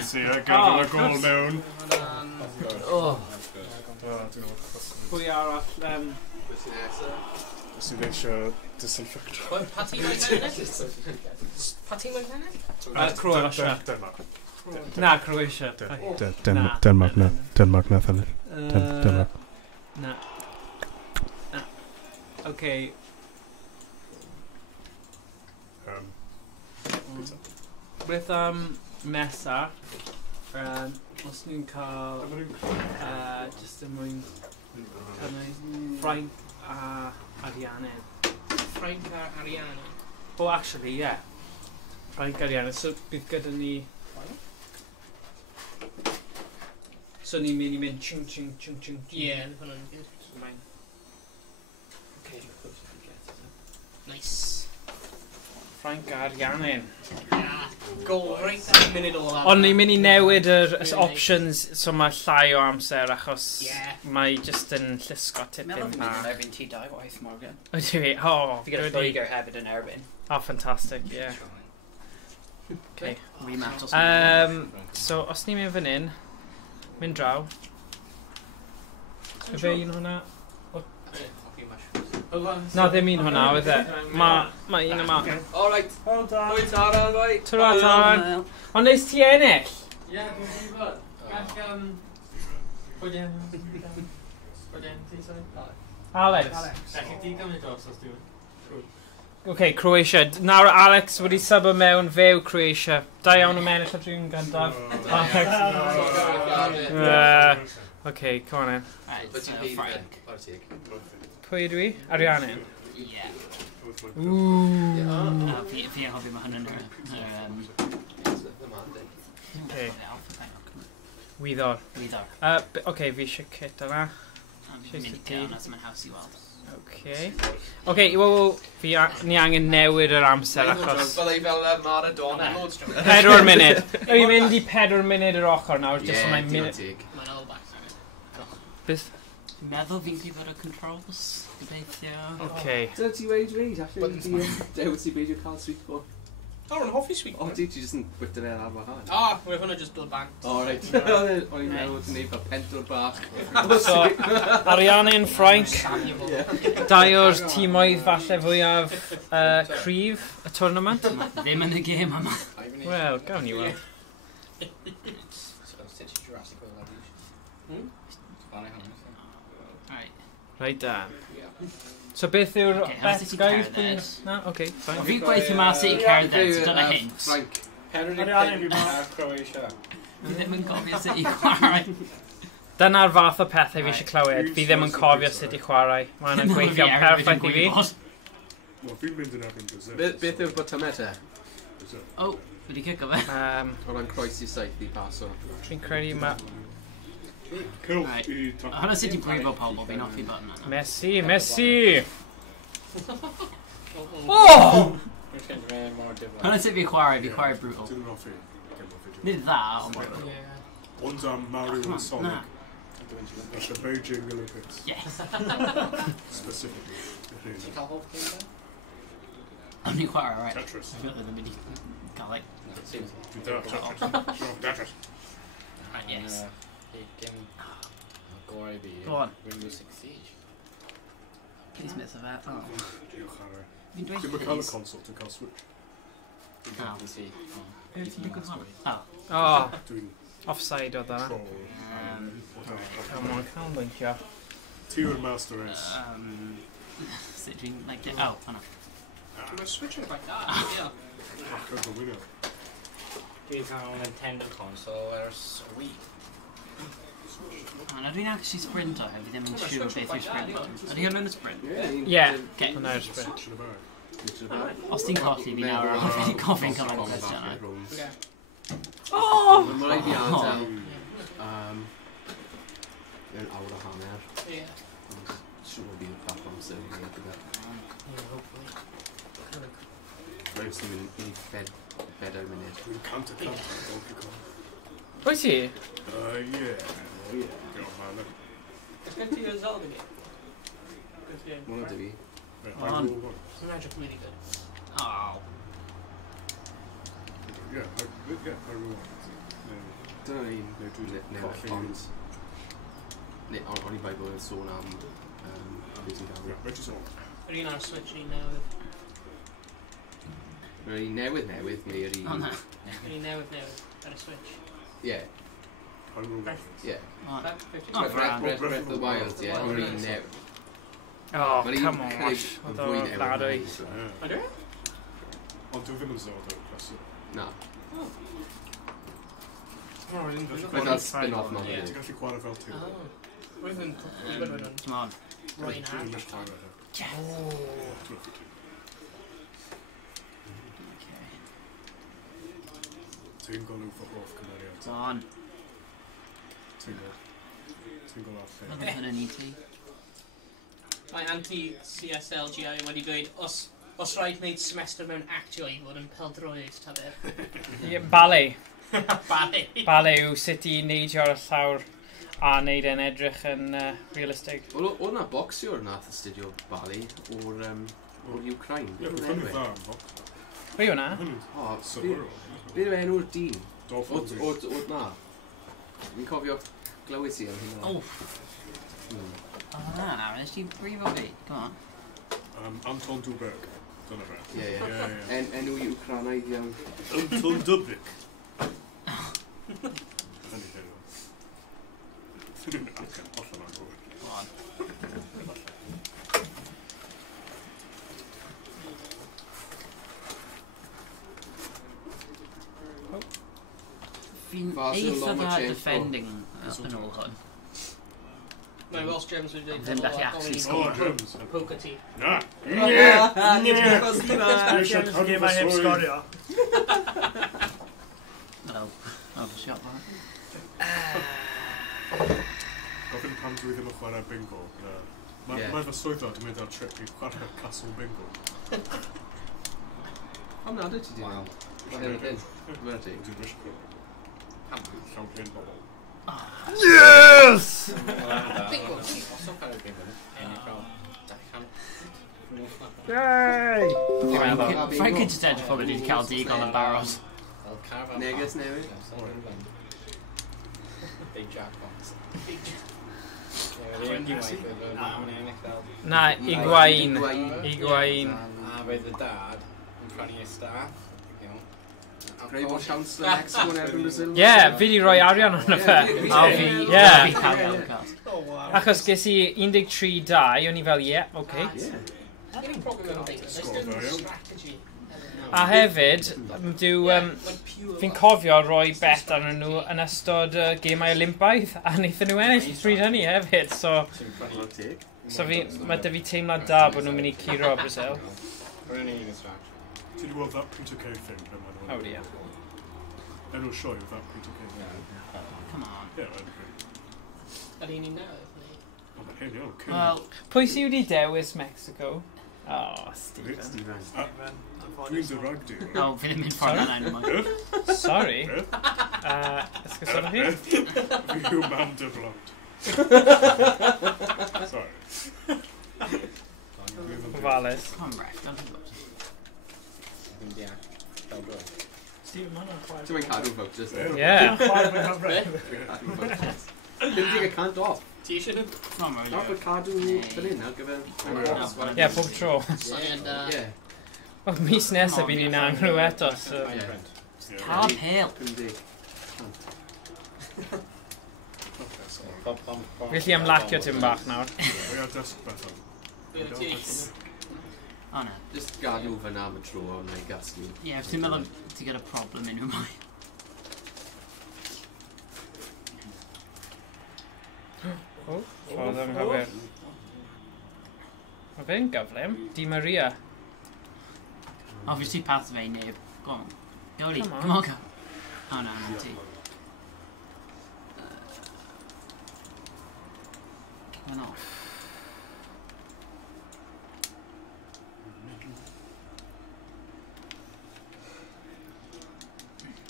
Gadael y gol mewn. Oh. Pwy arall? Sydd eisiau disinfectio. Pa tîm oedd ennill? Pa tîm oedd ennill? Croatia. Denmark. Na, Croatia. Denmark na ennill. Denmark. Na. Okay. Beth am nesa, os ni'n cael just yn mwyn Ffrainc a Arianne. Ffrainc a Arianne. Oh, actually, yeah. Ffrainc a Arianne. So, bydd gyda ni... So, ni'n mynd i mynd ching, ching, ching, ching. Ie, hwnna'n good. Nice. Ffrainc a Arianne. Go right at the minute all that. Ond ni'n mynd i newid yr options, so mae llai o amser, achos mae just yn llusgo tipyn Meddwl fi'n erbyn ti dau waith, Morgan. O, ti fi? O, Fi gyda Lloegr hefyd yn erbyn. Oh, fantastic, yeah. Okay. Rematch os So, os ni'n mynd fan hyn, mynd draw. Fe un hwnna? Na, ddim un hwnna, oedd e. Mae un yma. Alright. Hwyl Taran, bai. Tara, Taran. Ond neis ti ennill? Ie, dwi'n gwybod. Gall, Pwydien ti, sorry? Alex. Ech ti gymryd os dwi'n... OK, Croatia. Nawr Alex wedi sybio mewn fe yw Croatia. Da iawn am ennill y dwi'n gyntaf. Alex. OK, come on in. Right, so Frank. Pwy ydw i? Arianne. Ie. Ooh. Fi a hoffi mae hwn yn OK. Wyddor. Wyddor. OK, fi eisiau kit yna. Fi'n mynd i gael as mae'n haws i weld. OK, wel, ni angen newid yr amser achos... Byddai fel Maradona. 4 munud. Fi'n mynd i 4 munud yr ochr nawr, jyst mae'n munud. Mae'n all back. Bydd? Meddwl fi'n gwybod y controls. Gobeithio. OK. Dyna ti weid fi, allan ti dewis i beidio cael sweet ball. O, rwy'n hoffi sweet O, ti jyst yn bwyta fel ar wahan. O, mae hwnna just Bill Banks. O, reit. O'n i'n meddwl ti'n neud fel pentwr bach. So, Arianne yn Ffrainc. Dau o'r tîmoedd falle fwyaf cryf y twrnament. Ddim yn y gêm yma. Wel, gawn ni weld. Right da. So beth yw'r bet, guys? Na, OK, fine. Fi'n gweithio mas i cerdded, so dyna hint. Frank. Arianne fi ma. Croatia. Fi ddim yn gofio sut i chwarae. Dyna'r fath o pethau fi eisiau clywed. Fi ddim yn cofio sut i chwarae. Mae'n gweithio'n perffaith i fi. Wel, fi'n mynd yn erbyn Brazil. Beth yw'r botymeta? O, wedi cico fe. O ran croesi saith i paso. Dwi'n credu ma... Cool. Hwna sut i brifo pobl, fi'n offi bod yna. Messi, Messi! Oh! Hwna sut fi chwarae brutal. Dwi'n hoffi. Nid dda, ond... Ond am Mario yn Sonic. At the Beijing Olympics. Yes. Specifically. Ti'n cael hoff game there? Only chwarae, right? Tetris. I feel like the mini cael like... Dwi'n dweud Tetris. Sure, Tetris. Right, yes. Go on. Rainbow Six Siege. Please miss of that. Oh. YnChwarae. Fi'n dweud Dwi'n cael y please. console, dwi'n cael Switch. Oh. PC. It's a good one. Oh. Oh, Dwi'n offside oedd that. troll. Come on, canolbwyntio. Ti yw'r master race. Sut dwi'n, like, oh, hwnna. Mae'n switch yn gwaith da, ie. Ac yn gwybod. Dwi'n cael Nintendo console ers Wii. Na dwi'n actually sprinter, fi ddim yn siŵr beth yw'r sprint. Ydy hwn yn y sprint? Yeah, Okay. hwnna yw'r sprint. Switch yn y bag. Os ti'n colli fi nawr, fi'n gofyn cyfan o cwestiynau. Oh! Mae'n rhaid i adael mewn awr a hanner. Ie. Siwr o bydd bach amser i wneud gyda. Rhaid sy'n mynd i bedair munud. Dwi'n cant y Donkey Kong. Wyt ti? Ie. Diolch hanner. Ys gen ti y Zelda ni? Mwna dy fi. On. Mae'n edrych really good. Oh. Ie, I rule. Dyna ni'n newydd ond... O'n i bai bod yn sôn am beth sy'n gael. Ie, beth ti'n sôn? Yr un ar Switch ni newydd. Mae'n un newydd, neu yr O un... na. Yr un newydd ar y Switch. Ie, I rule. ie. On. Oh, Breath of the Wild, ie, yr un newydd. Oh, Mae'n come un on, cynnig Wash. yn Oedd fwy o newydd. fladwy. Ydw? Ond dwi ddim yn Zelda classic. Na. Mae'n Mae'n cael spin-off na Ie. Ti'n gallu chwarae fel ti. Rwy'n gwybod hwn. Come on. Roi'n Dwi'n ar. mynd chwarae fe. Yes. Ti'n golwg fy hoff cymeriad. On. Ti'n golwg ar lle. Fydd yn hynny ti. Mae anti-CSLGI wedi dweud, os rhaid wneud semester mewn actio i fod yn peldroed, ta fe. Ballet. Bale. Ballet yw sut i neidio ar y llawr a wneud e'n edrych yn realistig. Oedd na boxiwr nath astudio bali o'r Ukraine. Ie, dwi'n cynnig dda am box. Pwy hwnna? O, Sylwyrol. beth yw enw'r dyn? Dolphin Beach. Oedd na. Fi'n cofio glywed ti am hynna. Oh. O na, nes ti brifo fi. Come on. Anton Dubek. Dyna fe. Ie. Enw i Ukrainaidd iawn. Anton Dubek. Hynny hyn. Dwi'n mynd allan o'r gwyr. Come on. Fi'n Fasil eitha dda Lomachenko. defending yn ôl hwn. Mae Welsh Gems wedi dweud... Ddim gallu actually O, score. Drums. Poker ti. Na! Game I heb sgorio. Wel, oedd y shot fan. Gofyn pan dwi ddim yn chwarae bingo. Ie. Mae fy swyddfa dwi'n mynd ar trip i chwarae Castle Bingo. O na, dwi ti di nawr. Dwi'n ti. Dwi'n wisgo. Llawn pen bobl. Yes! Bingo. Os o'n cael ei bingo, enw cael 200. Yay! Frank yn just edrych pobl wedi cael digon yn barod. Fel carafan. Neges newydd. Big jackpots. Yr un gwaith oedd y mam yn ennill fel... Na, Iguain. Iguain. A bydd y dad yn prynu y staff. Greu bod siawns yn Mexico yn erbyn Brazil. Ie, fi di roi arian ond y fe. A fi Ie. cael wildcard. Oh, wow. Achos ges i 13-2, o'n i fel, ie, oce. Yr un problem yn bingo, there's no strategy. A hefyd, fi'n cofio roi bet arnyn nhw yn ystod gemau Olympaidd, a wnaethon nhw ennill pryd hynny hefyd, so mae dy fi teimlad da bod nhw'n mynd i curo Brazil. Rwy'n un distraction. Ti di weld that Peter Kay thing? Oh dear. Enw sioe yw that Peter Kay. Come on. Ie, mae'n gweud. Yr un i newydd, neu? O, mae'n hyn iawn. Wel, Pwy sydd wedi dewis Mexico? Oh, Stephen. Stephen. Dwi'n dy ragdi. no, fi ddim yn ffordd yna enw. Sorry. Ysgysodwch chi? Fi yw mam dy blond. Sorry. Ofalus. Come on, Brett. Don't do that. Stephen Mann on 5. Ti'n cadw vouchers? Yeah. 5 and have Brett. Cadw vouchers. Dim dig y cant off. Ti eisiau nhw? Come on, Not Brett. for cadw fel hyn ar gyfer... Yeah, pob tro. And, Ie. O, mis nesaf fi'n ni'n angrw eto, so... Card Hill. 50. Felly am lacio ti'n bach nawr. We are desk better. Oh no. Just gadw fan am y tro o'n ei gasglu. Yeah, if ti'n meddwl ti gyda problem unrhyw mai. O, ffordd am hywir. Mae fe'n gyflym. Di Maria. Obviously path fe i neb. Go on. Go on, Come on. come on, go. Oh no, no, ti. Come on.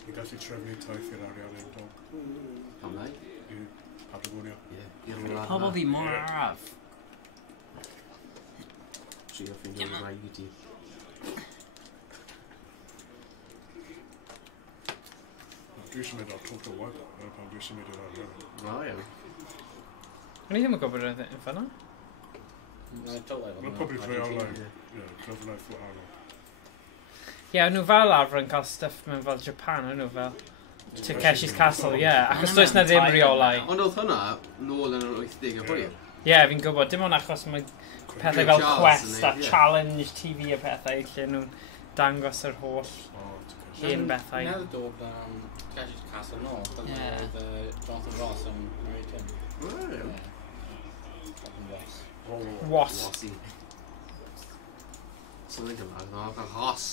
Ni gallu trefnu taith i'r arian ein dog. Pam lai? I Patagonia. Ie. I'r wlad Pobl yna. fi mor araf. Trio ffindio Gymraeg i ti. Dwi eisiau mynd ar Twrnament pan dwi eisiau mynd i'r arian. O, iawn. O'n i ddim yn gwybod oedd yn fanna. Mae'n probably rheolau, cyfnau ffwrhanol. Ie, nhw fel arfer yn cael stuff mewn fel Japan, nhw fel. Takeshi's Castle, ie. Achos does na ddim reolau. Ond oedd hwnna nôl yn yr 80au hwyr. Ie, fi'n gwybod. Dim ond achos mae pethau fel Quest a Challenge TV a pethau lle nhw'n dangos yr holl hen bethau. Nel dod Takeshi's Castle nôl, Ie. oedd Jonathan Ross yn American. Iawn. Jonathan Ross. Was. Lossy. Something Gymraeg, no, fel hos.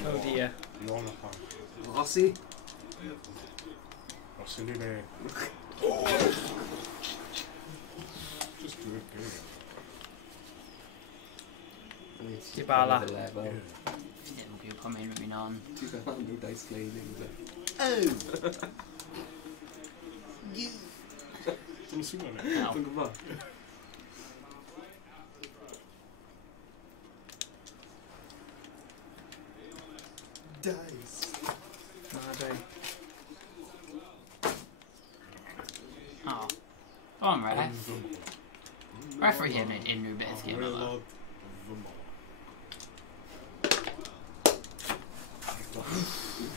Oh dear. Ion a pan. Lossy? Os ydy le. Just do it, go. Di bala. Fi ddim yn gwybod pan mae'n rhywun on. Ti'n gael nhw dice glaining, is it? Dwi'n swnio le. No. Dwi'n gwybod. Dice. Na, dwi. Oh. Go on, Ref. Referee hyn yn unrhyw beth gyda fo.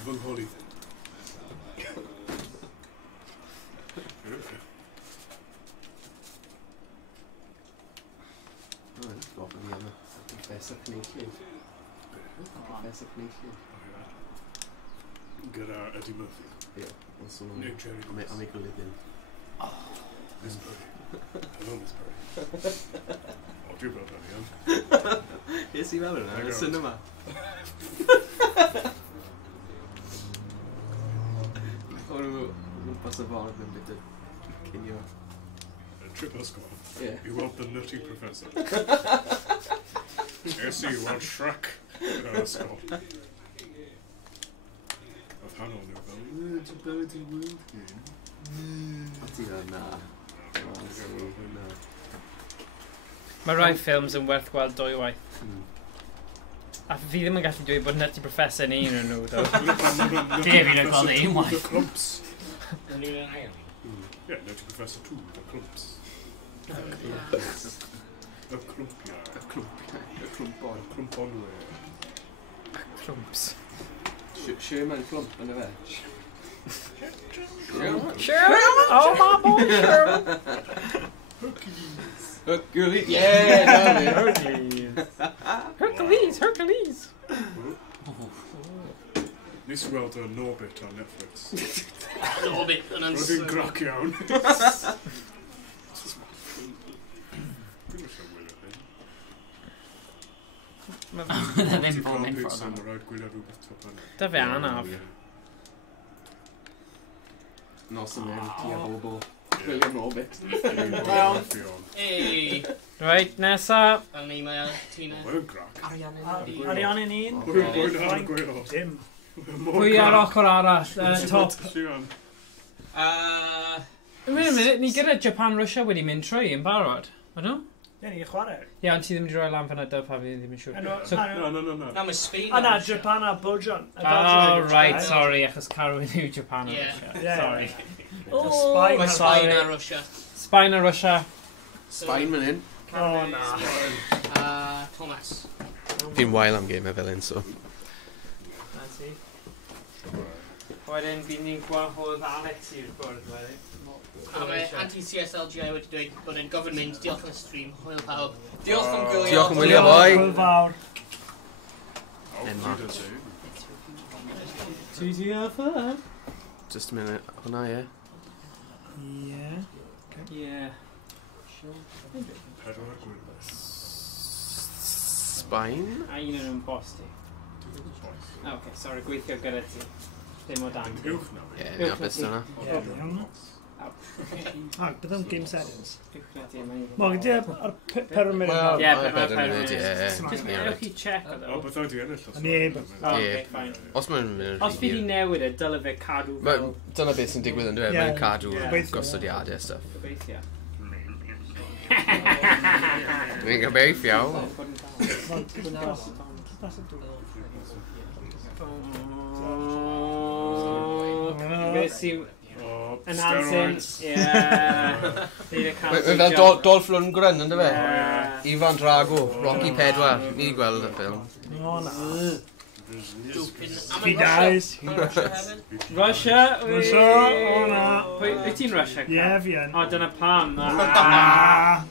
Fy nghori. Gofyn i am y professor Cneillyn. Professor Cneillyn. Gyda Eddie Murphy. Ie, ond sôn Nick Cherry. am ei gilydd yn. Miss Perry. Hello, Miss Perry. O, dwi'n gweld hynny, ond. Yes i fel yna, yn y cinema. O nhw'n pas y ffordd yn byd y cinio. Trip ysgol. Ie. You want the nutty professor. Yes, you want Shrek. Gyda ysgol. Oedd hanol nhw fel, ti'n barod i'r world game? A ti fel, na. Na. Mae rai ffilms yn werth gweld dwywaith. A fi ddim yn gallu dweud bod Nutty Professor yn un o'n nhw, ddo. Dave, fi'n gweld The unwaith. clumps. Yn un ail. Yeah, Nutty Professor 2, the clumps. Y clwmpia. Y clwmpon. Y clwmponwe. Clwmps. Sherman clwmp yn y fe. Sherman! Oh, my boy, Sherman! Hercules! Yeah! Hercules! Hercules! Hercules! Nis weld y Norbit ar Netflix. Orbit, yn Roedd hi'n grac iawn. Dwi'n eisiau gwylio hyn. They're ddim bo'n mynd Ti'n ffrodd cael am. rhaid gwylio rhywbeth top yna. Da fe anaf. Nos yn mewn, ti a bobo. William Norbit. Ei, Right, nesa. fel ni mae Tina. Mae'n grac. Arian yn un. Bwyd ar gweilo. Dim. Pwy ar ochr arall? Top. Sian. Wait a minute, ni gyda Japan-Russia wedi mynd trwy yn barod, ydw? Ie, ni chwarae. Ie, ond ti ddim wedi rhoi lan fan ydw pa fi ddim yn siŵr. So, No. Na, mae Spain A na, Russia. Japan a Belgium. Oh, right, sorry, achos Carwyn yw Japan a Yeah. Russia. Yeah. Sorry. Spain. Mae Spain a Russia. Spain a Russia. Sbaen fan hyn. Oh, na. Thomas. Fi'n wael am game fel hyn, so. Na ti. Wedyn, fi'n ni'n gwahodd Alex i'r bwrdd wedyn. A mae anti-CSLGI wedi dweud bod e'n gofyn mynd, diolch yn y stream, hwyl pawb. Diolch am gwylio. Diolch yn wylio, boi. Hwyl fawr. Enmark. TTFN. Just a minute. Hwna, ie. Ie. Sbaen? A un yn nhw'n bosti. Ok, sorry, gweithio gyda ti. Dim o dan. Uwch na. Ie, mi apus yna. Beth am game settings? Uwch na ti, mae'n... Mo, gyd ar pyramid. Ie, Ie, per munud, munud. ie. Just ewch i check o O, ddo. beth oedd i ennill? os- Neb. Ok, fine. Os mae'n mynd Os fi di newid e, dyle fe cadw fel... Dyna beth sy'n digwydd yn dweud, Ie. mae'n cadw Ie. gosodiadau a stuff. Gobeithio. Dwi'n gobeithio. Beth sy'n... O, Enhancing, steroids. ie. Mae'n fel Dolph Lundgren, ynddo fe? Ie. Ivan Drago, Rocky 4. Ni wedi gweld y ffilm. O, na. Dwpin. A Fi mae guys. Russia hefyd. Russia? Russia, o na. Wyt ti'n Russia? Ie, fi yn. O, dyna pam. Ah.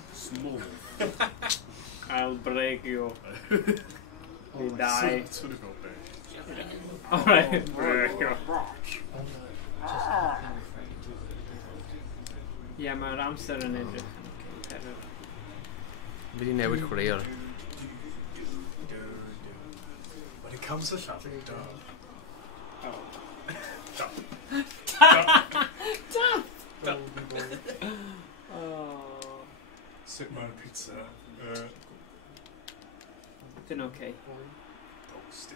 I'll break you. Fi dau. Swn i'n fel be. Alright. Break you. Ie, mae'r amser yn edrych. Fi wedi newid chwaraewr. When it comes to llafur, da. Sut mae'r pizza? Dyn oce.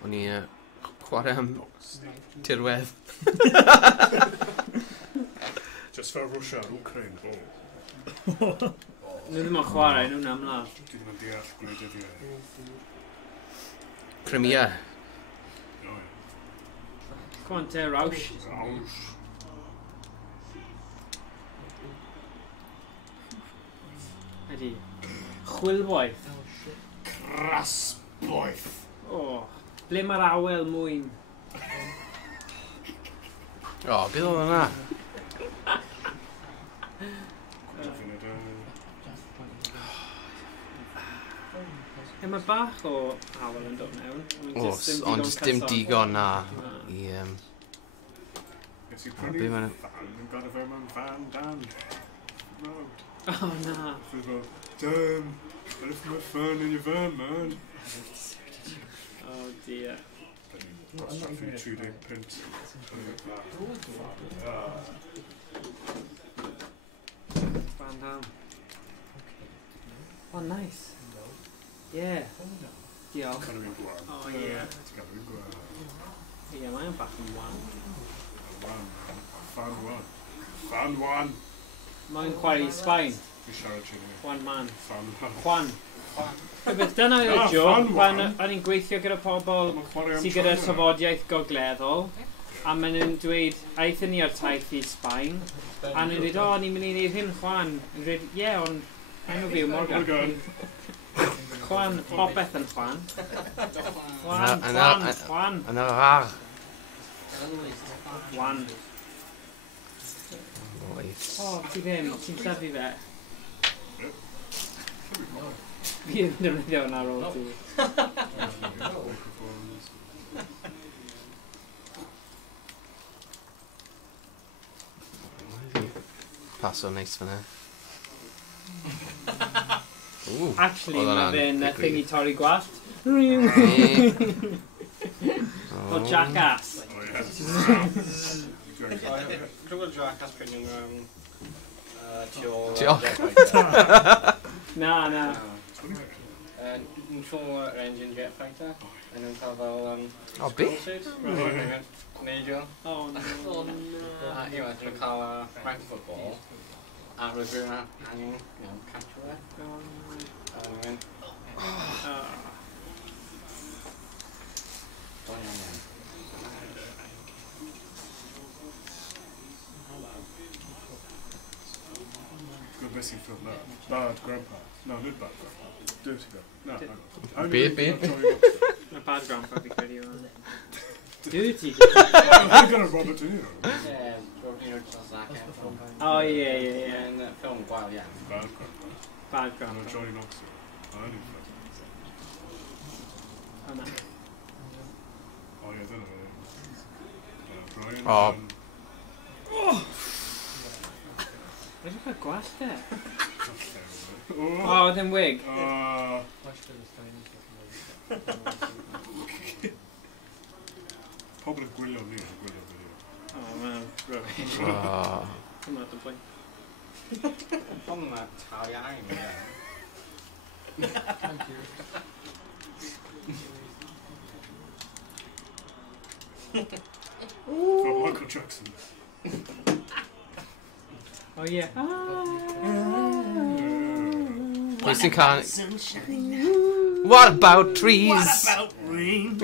O'n i chwarae am tirwedd. Just fel Russia ar Ukraine. O, Nhw ddim yn chwarae, nhw'n amlaf. dwi ddim yn deall gwleidyddiau. Crimea. No, Come on, te, Roush. Awsh. Ydy. Chwilwaith. Crasboeth. O, ble mae'r awel mwyn? O, beth oedd yna? Mae bach o awel yn dod mewn. Oes, ond jyst dim digon na i... Nes i Be prynu ma'n- fan yn gada fe mewn fan dan road. O, na. Fydd fel, damn, what if my fan in your van, man? Oh, dear. Gwastraffu 30 pint. Fan down. Oh, nice. Yeah. Diolch. Gan fi'n gwan. O, ie. Gan fi'n gwan. Ie, mae'n bach yn wan. Fan wan. Fan wan. Mae'n chwarae i Sbaen. Fi siarad ti'n ei. One man. Fan wan. Juan. Rhywbeth, dyna yw'r Ah, job fun pan one. o'n i'n gweithio gyda pobl Mae'n chwarae am sydd gyda China. tafodiaeth gogleddol a maen nhw'n dweud aethon ni ar taith i Sbaen a nhw'n dweud, o, ni'n mynd i wneud hyn, Juan. Yn dweud, ie, ond enw fi yw Morgan. Morgan. Juan, popeth yn Juan. Juan, Yna- Juan, yna- Juan. Yna ar. Juan. Oes. O, ti ddim, ti'n llyfu fe. Fi yn defnyddio hwnna ar ôl ti. Paso neis fyna. Ww. Actually, Oedd mae hwnna'n fe'n digwydd. thing i torri gwallt. O, jackass. O, ie. Rhywbeth Jackass prynnu Diolch. Na, na. Yn siŵr engine jet fighter. Yn nhw'n cael fel... O, be? Neidio. Oh no. Oh no. A unwaith nhw'n cael rugby football. A roedd rhywun angen, catch o fe. A nhw'n mynd... Don iawn iawn. Good best in film now. Bad grandpa. No, not bad grandpa. Dirty grandpa. No, hang on. Be. A bad grandpa fi credu yma. Dirty. I'm gonna Robert De Niro. Robert De Niro just Zac Efron. Oh yeah. Yn ffilm gwael iawn. Bad grandpa. Bad No, grandpa. Johnny Knoxville. I only film. Oh no. Oh yeah, don't know. Brian. Oh. Where's cael gwallt e? Oh. Oh, ddim wig. Pobl yn gwylio ni yn gwylio fi. Oh man, rubbish. Oh. Come on, the point. Ond yma tal iawn. Thank you. From Michael Jackson. Oh yeah. Pwy sy'n can... What about trees? rain?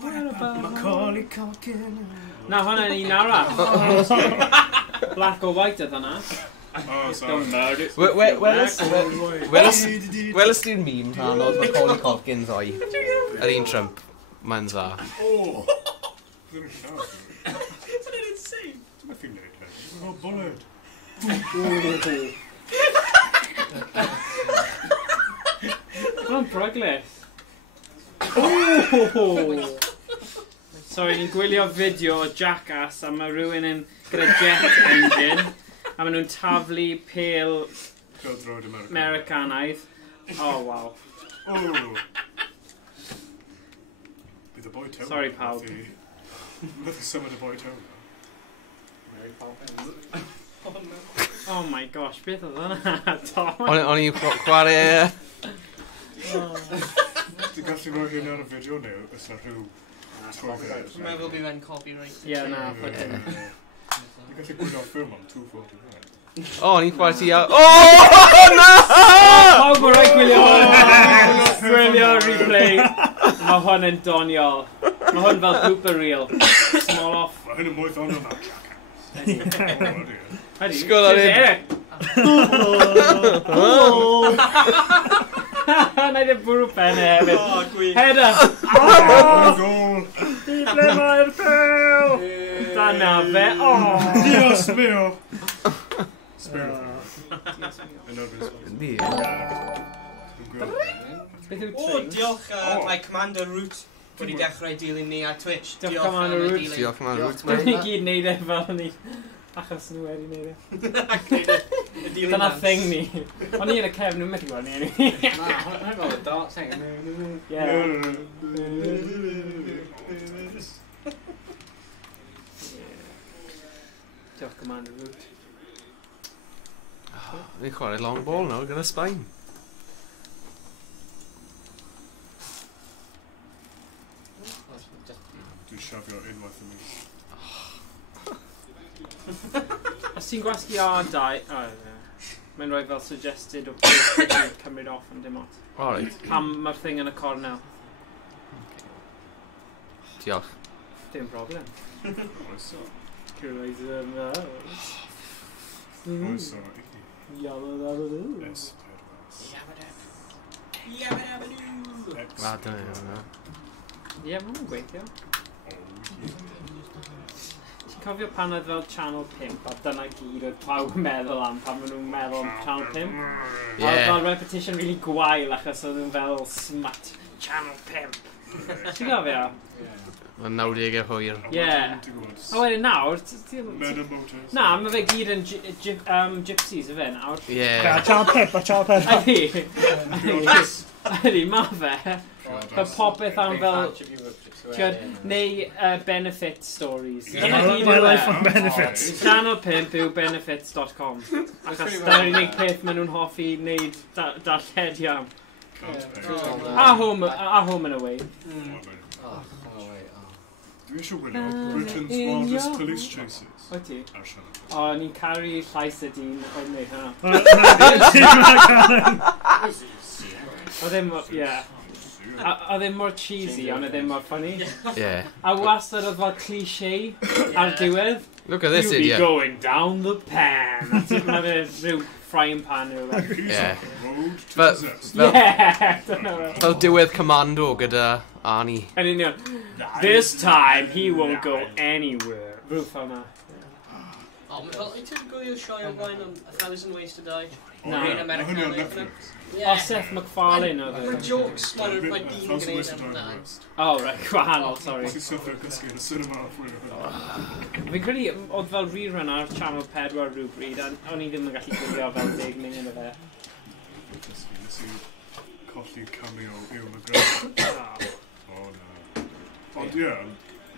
Macaulay Culkin. Na, hwnna'n un arall. Black or white ydw hwnna. Oh, sorry. Don't murder. Welys di'r meme rhan oedd Macaulay Culkin ddoi. Yr un Trump. Mae'n dda. Oh! Ddim yn llaw. Isn't it insane? Dwi'n meddwl neud le. Oh, bullet. Hwnna'n broglis. Sorry, ni'n gwylio fideo o Jackass a mae rhywun yn gyda jet engine a maen nhw'n taflu pêl Pêl-droed Americanaidd. Oh, wow. Oh! Bydd y boi tewn. Sorry, pawb. Methu symud y boi tewn. Mary Poppins. Oh my gosh, beth oedd hwnna? Tom? O'n i'n chwarae... Dwi'n gallu rhoi hyn ar y fideo neu ys na rhyw... Dwi'n meddwl bydd e'n copyright. Yeah, na, put in. Dwi'n gallu gwylio'r ffilm am 249. O, o'n i'n chwarae ti a... O, na! Pawb o'r rhaid gwylio hwn! Gwylio replay. Mae hwn yn doniol. Mae hwn fel blooper reel. Small off. Mae hyn yn mwy ddono na. Hedi. Sgol ar un. Naid y bwrw pen e hefyd. Oh, gwych. Heda! Oh, gol! Di ble mae'r pêl? Dyna fe. Dios mio! Spiro. Ni. Beth yw O, train? diolch mae Commander Root wedi dechrau dilyn ni ar Twitch. Diolch Commander Root. Diolch yn arwyd. Dwi'n ni gyd neud e fel ni. Achos nhw wedi neud e. Dyna thing ni. O'n i yn y cefn, nhw'n methu gweld ni enw. Na, hwnna'n fel y dart thing. Yeah. Diolch Commander Root. Ni'n chwarae long ball nawr gyda Sbaen. Dwi'n siafio unwaith yn mi. Os ti'n gwasgu A2... Mae'n rhoi fel suggested o beth ti'n cymryd off yn dim ot. Alright. Pam mae'r thing yn y cornel. Diolch. Dim problem. Oeso. Cyrraedd yn Oeso. Yabba-dabba-doo. Yabba-dabba-doo. A, dyna yna. Ie, mae'n gweithio. Ti'n cofio pan oedd fel Channel 5 a dyna gyd oedd pawb yn meddwl am pan maen nhw'n meddwl am Channel 5? Oedd fel repetition really gwael achos oedd nhw'n fel smut Channel 5. Ti'n cofio? Mae'n 90au hwyr. Ie. A wedyn nawr... Men and motors. Na, mae fe gyd yn gypsies y fe nawr. Ie. Charles Pip. Ydy, mae fe. Fe popeth am fel... Neu benefit stories. Dyna gyd My yw life e. on benefits. Channel 5 yw benefits.com. Achos dyna'r unig peth maen nhw'n hoffi wneud darllediad am. A home and away. Oh, wait. Dwi eisiau wylio Britain's wildest police chases. O ti? Ar siarad. O, ni'n caru llais y dyn oedd neud hynna. Oedd e'n mor cheesy, ond oedd e'n mor funny. Yeah. A wastad oedd fel cliché ar diwedd. Look at this You'll be idiot. going down the pan. A ti'n mae fe rhyw frying pan neu rhywbeth. Yeah. Road to But- possess. Yeah! Dyna fe. Fel diwedd Commando gyda Arnie. Yn union. This time he won't go anywhere. Rhyw fel na. O, wyt ti'n gwylio'r sioe o blaen am 1,000 Ways to Die? Na. Rhain Hynny o'n Americanaidd. Netflix. O, Seth MacFarlane oedd Mae e. jokes mae'r dyn Thousand gwneud Ways to am Die hwnna. first. O, right, gwahanol, sorry. Ti'n sylwch gysgu yn y cinema fwy o Fi'n credu oedd fel rerun ar Channel 4 rhywbryd, a o'n i ddim yn gallu gwylio fel 10 munud o fe. Gysgu, nes i colli cameo i'w McGregor. O na. Ond ie,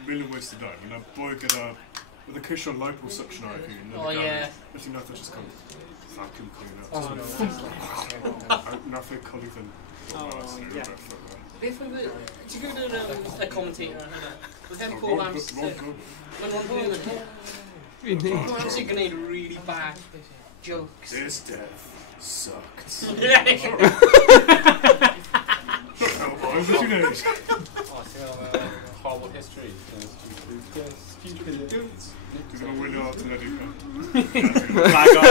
Million Ways to Die. Mae'n boi gyda... Oedd y ceisio liposuction ar hi. O, ie. Felly nath o just cael vacuum cleaner. O, no. Nath ei colli fy'n... O, ie. Beth oedd y... Ti'n gwybod y commentator hynna? Oedd hen pob amser... Mae'n Ron Hwyl yn hyn. Pob amser gwneud really bad jokes. This death sucked. Ie. Boys, what you know? Oh, ti'n meddwl horrible history. Dwi'n gwybod wylio Twrnament. Flag on.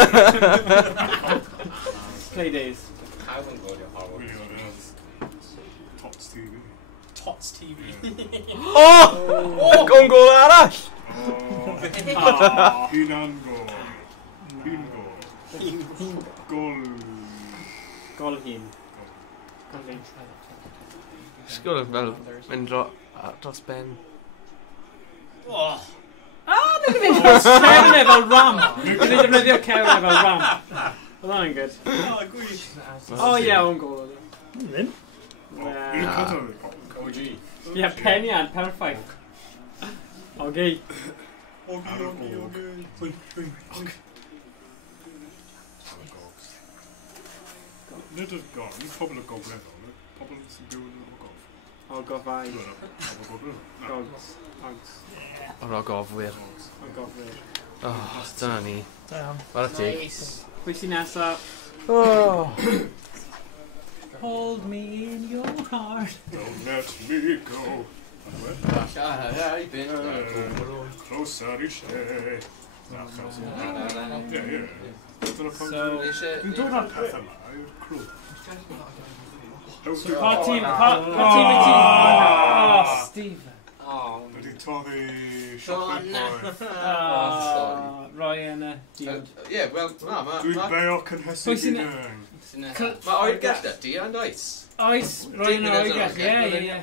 Play days. How yn gwylio horrible Wylio, history? ie. Tots TV. Tots TV. Oh! Gwn gol arall! Hunan gol. Hun gol. Gol. Gol hun. Gol hun. Sgwr fel mynd dros ben. Oh. Dwi'n mynd dros cefn efo ramp. Dwi'n mynd defnyddio cefn efo ramp. Oedd hwnna'n good. O ie, o'n gol oedd e. Ddim. Yw'n cadw? OG. Ie, penian, perffaith. Ogi. Nid y gol, nid pobl y gobleddol, nid pobl sy'n byw yn y gof. O, gofau. Pobl gobleddol. Gogs. Ogs. O'r ogofwyr. O, gofwyr. Oh, dyna ni. Damn. Wel ti. Nice. Pwy sy'n nesa? Oh. Hold me in your heart. Don't let me go. Closer i lle. Ie. Dyna pan... Dwi'n dod â'r peth yma i'r crw. Pa tîm y ti? Oh, Stephen. Wedi toddi siocled boy. Roi yn y diod. Ie, wel, na, Dwi'n ma'... beo cynhesu Pwy sy'n- unan. Mae oergell da, di and oes. Oes, roi yn y oegell. Ie.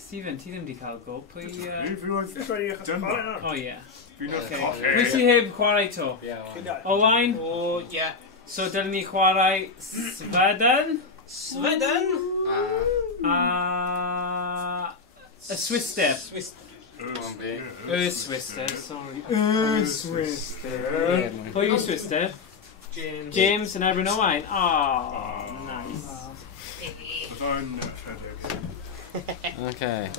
Stephen, ti ddim wedi cael go. Pwy... Fi oedd Denmark. O ie. Fi'n Pwy colli. sy'n heb chwarae to? Owain? O, ie. So, dylen ni chwarae Sweden Sweden. a... Y Swister. Y Swister, sorry. Y Swister. Pwy yw Swister? James yn erbyn Owain. Oh, nice. Byddai'n rhedeg. Okay.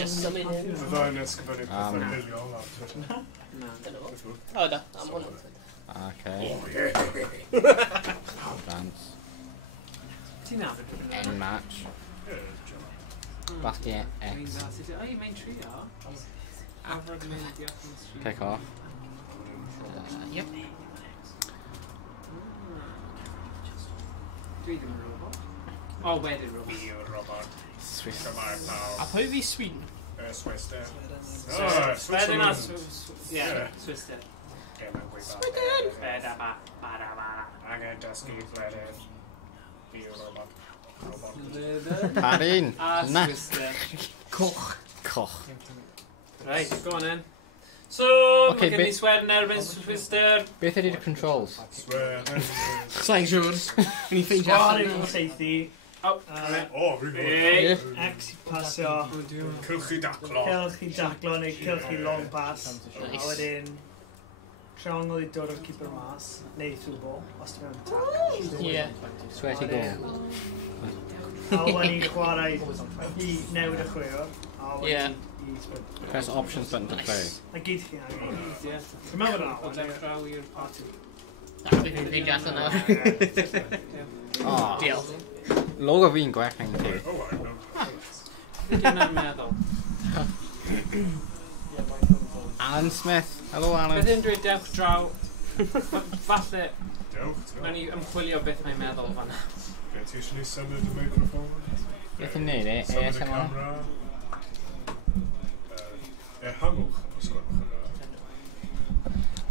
Just summoned him. Byddai'n ysgrifennu pethau miliol ar Twitter. Na. O, da. Am hwnna. Okay. Advance. Ti'n nabod rhywun? End match. Basket X. O, mae'n trio. Afrod yn mynd diolch yn stream. Kick off. Yep. Dwi ddim yn robot. O, wedyn robot. Fi yw'r robot. Swiss. Cyma'r pawb. A pwy fi Sweden? Swester. Sweden a Swister. Sweden! Beda ba, bada ba. Angen dysgu Bledydd. Fi yw'r robot. Parin. A Na. Swister. Koch. Right, go on then. So, Okay, mae gen i Sweden erbyn Swister. Beth ydy'r controls? Sweden. Sa'n siŵr. Ni ffeindio Sgwar allan. yn seithi. O, fi'n Hey. gwybod. X i pasio. Cylch i daclo. Celch i daclo neu celch i long pass. A wedyn... Triongl i dod o'r keeper mas. Neu through ball. Os ti'n mewn tac. Ie. Sweaty goal. A wedyn ni'n chwarae I 96. Yeah. Press options button to play. A gyd chi angen. Dwi'n meddwl O yna. dewch draw i'r party. Fi'n fi gas yna. Oh, Diolch. logo fi'n gwell yn ti. Dwi'n meddwl. Alan Smith. Hello, Alan. Beth yn dweud dewch draw. Falle, Dewch, nawn ni ymchwilio beth mae'n meddwl fan'na. Ti eisiau ni symud y microphone? Beth yn neud e? Symud y ASMR? camera? Hangwch, os gwelwch yna.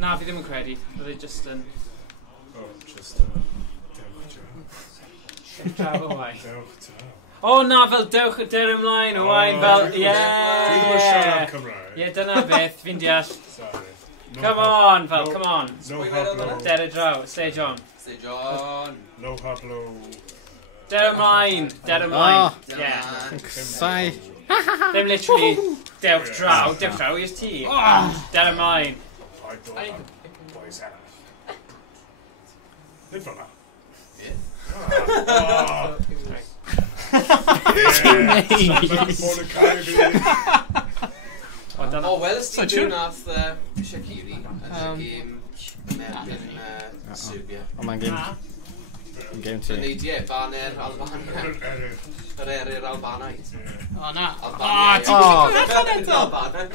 Na, fi ddim yn credu. Oedd e just yn... Just, dewch Draw o wain. Dewch ta. O na, fel dewch der ymlaen o wain, fel... Dwi ddim yn siarad Ie! Cymraeg. Ie, dyna beth, fi'n deall. Sorry. Come on, fel, come on. No hablo. Der y draw, say John. Say John. No hablo. Der ymlaen, der ymlaen. Ie. Sai. Ddim literally dewch draw i'r tŷ. Der ymlaen. I don't boys have. Nid fel na. O, wel, ysdi dwi'n nath Shaqiri yn y gêm American Serbia. O, mae'n game. Game Yn ti. neud, ie, baner Albania. Yr eryr Albanaidd. O na. Albania. O. Albania.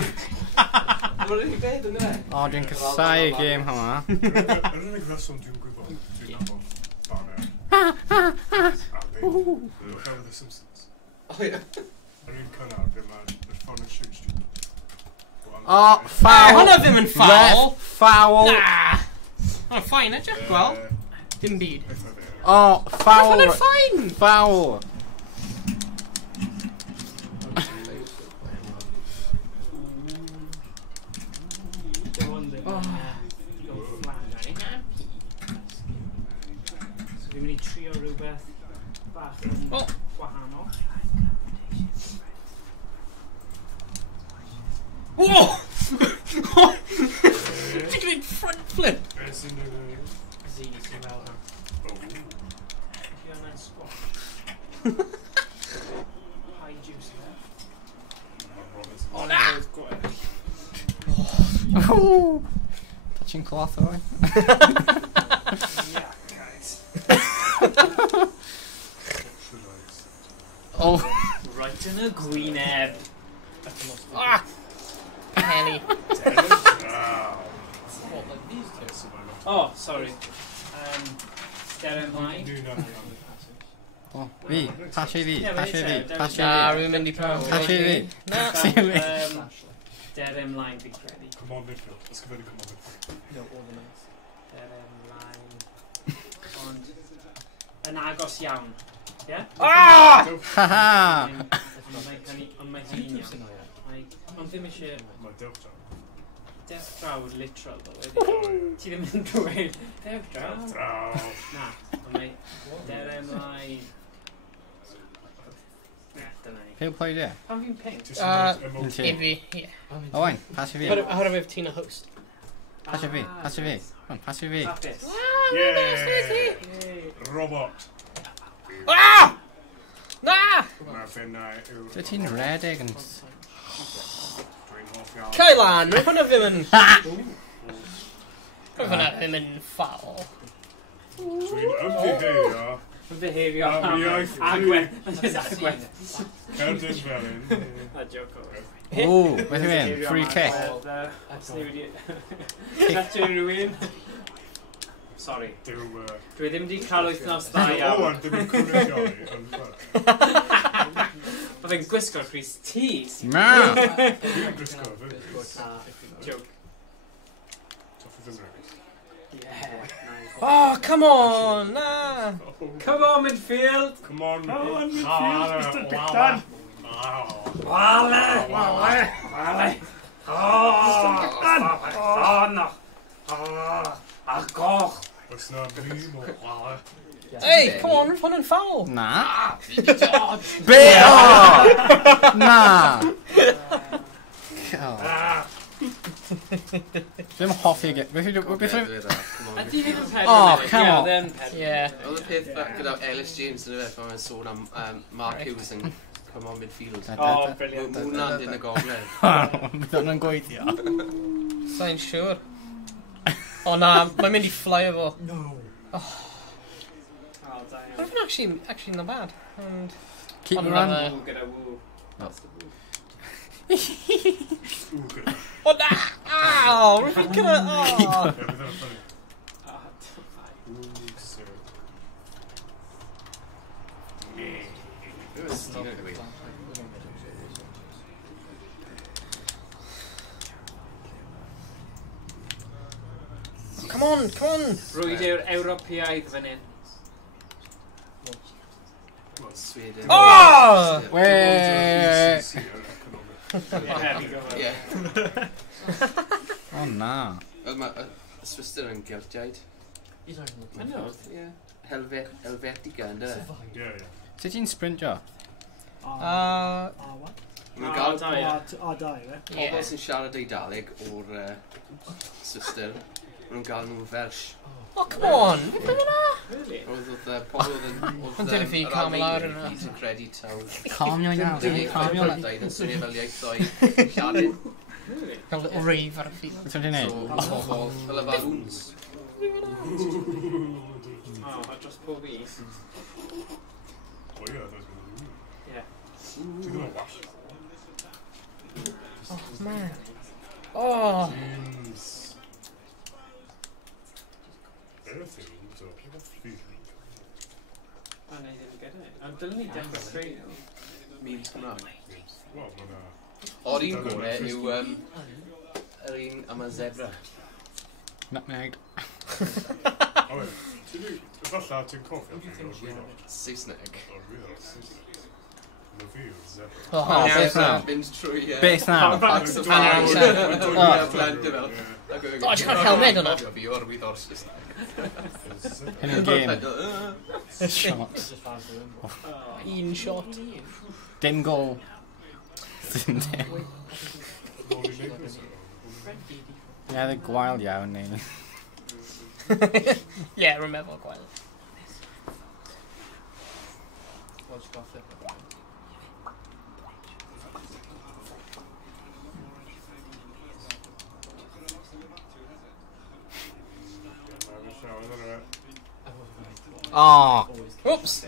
Mae'n rili beth yn e? O, dwi'n casau y game hwnna. Yr unig reswm dwi'n gwybod, dwi'n nabod baner. A ddim. Dwi'n cael The Simpsons. O, ie. Yr un cynnar, ble mae'r ffôn yn siwt. O, foul. Hwna ddim yn foul. Foul. Na. Hwna'n ffain, edrych, gweld? Dim byd. O, foul. Hwna'n ffain. Foul. So fi'n mynd I trio rhywbeth bach yn wahanol. Whoa! Ti'n gwneud front flip? Beth sy'n dweud? Zee sy'n fel hwnna. Fi yna'n squash. High juice yna. O na! Touching cloth away. Yeah, guys. Oh. Right in y gwyneb. Ah! Henny. Oh, sorry. Der ymlaen. O, fi. Pasio I fi. Pasio I fi. Pasio Na, I fi. rwy'n mynd I prawf. Pasio I fi. Pasio I fi. Der ymlaen fi'n credu. Come on midfield. Let's go come on midfield. Der ymlaen. Ond yn agos iawn. Ie? Ah! Haha. Ond mae'n hyn iawn. Ond ddim eisiau Mae dewch ta. dewch draw literal ddo wedi. Ti ddim yn dweud dewch draw? Draw. Na, ond mae der ymlaen. Dyna ni. Pil pwy di? Pan fi'n pink? Ti sy'n dweud emotion. I fi, ie. O, wain. Pasio fi. Hwna fe ti'n a host. Pasio fi. Pasio fi. Pasio fi. Hapus. Yeah! Robot. Ah! Na! Mae ffennau yw... Dwi ti'n redeg yn... Dwi'n hoff iawn. Cailan, hwna ddim yn... Hwna ddim yn foul. Dwi'n ymddiheurio. Ymddiheurio Am iaith agwedd. Agwedd. Cerdyn felyn. A joke o. O, beth yw un? Free kick. Catch rhywun. Sorry. Dwi ddim wedi cael wythnos da Owen iawn. ddim yn cwrdd yn ffyrdd. Oedd e'n gwisgo Chris Tees. Ma! Dwi'n grisgo, fy. Joke. Toffi ddim rhaid. Yeah, nice. Oh, come on! Na! Come on, midfield! Come on. Come on, midfield, Mr. Dictan. Wale! Wale! Wale! Mr. Dictan. Oh, no! Oh, agoch! Oes na blim o wala. Hey, come on, hwna'n foul. Na. Dodge. Be o! Na. Ddim hoffi get. Beth yw... Ydy hyn yn pedwar? Oh, come on. Ie, pedwar. Yeah. Oedd y peth gyda Ellis James yn y fe, pan mae'n sôn am Mark Hughes yn come on midfield. Oh, brilliant. Mwynland yn y gogledd. Bydd hwnna'n gweithio. Sa'n siŵr. O na, mae'n mynd I fly efo. No. Oh. Oh, da iawn. Mae'n actually not bad. And... Keep Ond run. ma' Ww, gyda ww. That's the ww. Ooh, good. O na! Aw! Rwy'n fi'n cyrra... Yeah, but that was funny. Ah, fine. Ooh, sir. Come on, come on! Rwyd yw'r Ewropeaidd fan hyn. Sweden. Oh! Wee! Ie. O na. Oedd mae y Swister yn Geltiaid. Anodd? Ie. Helvetica yn dweud. Yeah, yeah. Sut ti'n sprintio? What? Mae'n gael da iawn. Da, ie. pobl sy'n siarad Eidaleg o'r Swister. Maen nhw'n gael nhw Welsh. Oh, come on! Beth yna? Really? Oedd pobl oedd yn... Ond dyn fi calm lawr yna. Oedd yn credu taw... Calmio i nawr. Calmio. Daid yn swnio fel ieithoedd Lladin. Really? Fel little rave ar y ffil. Beth ti'n neud? So, pobl fel y balloons. Oh, a dros pob i. Oh, yeah, that was good. Ie. Ti'n gwybod wash? Oh, man. Oh! James. Everything, so people feel. O, na i ddim gyda. Ond dylwn ni demonstrate. Memes Cymraeg. Wel, mae'n... O'r un gore yw yr un am y zebra. Nutmeg. O, wait. Falle ti'n cofio fi o'r wylo. Saesneg. O'r wylo. Na fi o'r zebra. Oh, Oh, beth na? Mynd trwy... Beth na? Packs of Hanner flowers. amser. Yn dod i'r blend fel. Oh, ti'n cael helmed yno? Fi o'r wylo'r Saesneg. Hyn yn game. Shot. Un shot. Dim gol. Dim dim. Nôl I Naples. Ie, oedd y gwael iawn ni. Yeah, rwy'n meddwl gwael. O! Oops!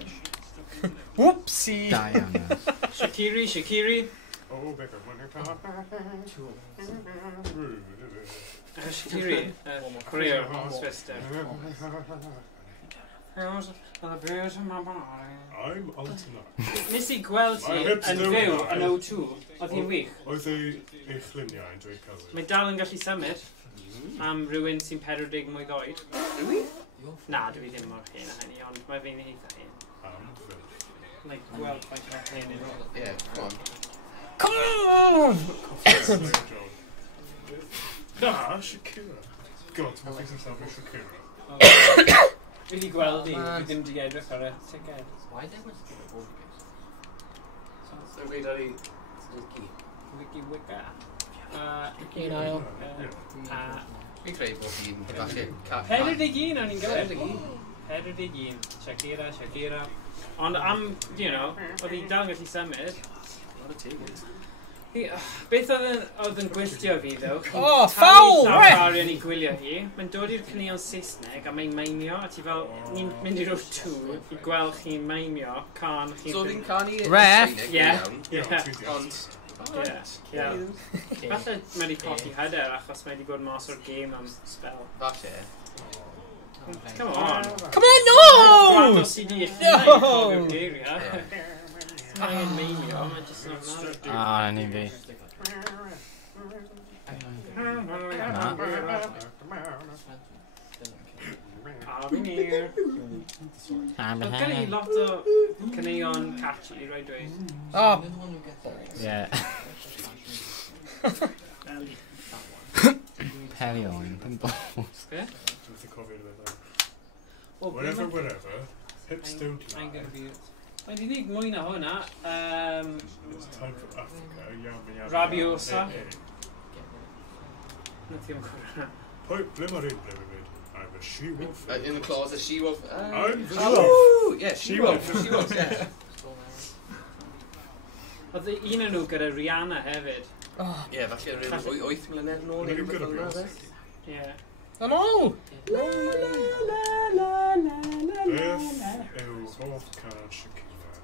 Whoopsie! Da iawn. Shaqiri. Oh, Becker, Shaqiri. Korea. Swister. I'm Altona. Nes I gweld ti My hips yn don't fyw lie. yn O2. Oedd hi'n wych. Oedd ei chluniau yn dweud cael Mae dal yn gallu symud am rhywun sy'n 40 mlwydd oed. Rwy? Na, dwi ddim mor hyn a hynny, ond mae fi'n eitha hyn. Like, gweld faint o'r hyn yn ôl. Ie, go on. Come on! Na, Shakira. God, ti'n meddwl sy'n safio Shakira. Fi wedi gweld hi, fi ddim wedi edrych ar y ticed. So, gweud ar ei... Wiki Wicca. Un ail. Fi'n credu bod hi'n falle... 41 o'n i'n gywir. 41. Shakira. Ond am, you know, oedd hi dal yn gallu symud. Beth oedd yn gwylltio fi, ddo? Oh, foul! Llawarion i gwylio hi. Mae'n dod i'r cynnion Saesneg a mae'n maimio. A ti fel, ni'n mynd i'r O2 i gweld chi'n maimio. Can chi'n... So, fi'n canu... Ref? Ie. Ond... Ie. Falle mae wedi colli hyder achos mae wedi bod mas o'r game am spel. Falle. Come on! Come on, no! Gwrando sydd i eich cofio'r geiria. Mae'n meimio, mae'n just not mad. O, na ni'n fi. A fi'n hir. Oedd gen i lot o caneuon catchy, rhaid dweud. Oh. Ie. Peli o'n, dim balls. Be? Dwi'n cofio'r ddau. Well, Wherever, hips don't I'm lie. gonna be... Mae di ddig mwy na hwnna. It's time for Africa. Rabiosa. Na ti'n gwybod. Pwy, ble mae'r un ble mae'n I'm a she-wolf. In the claws, a she-wolf. I'm the Oh, yeah, she-wolf. She-wolf, yeah. Oedd un o'n nhw gyda Rihanna hefyd. Ie, falle yr 8 mlynedd nôl. Mae'n gyda fi. Ie. Oh no! Beth yw hoff can Shakira?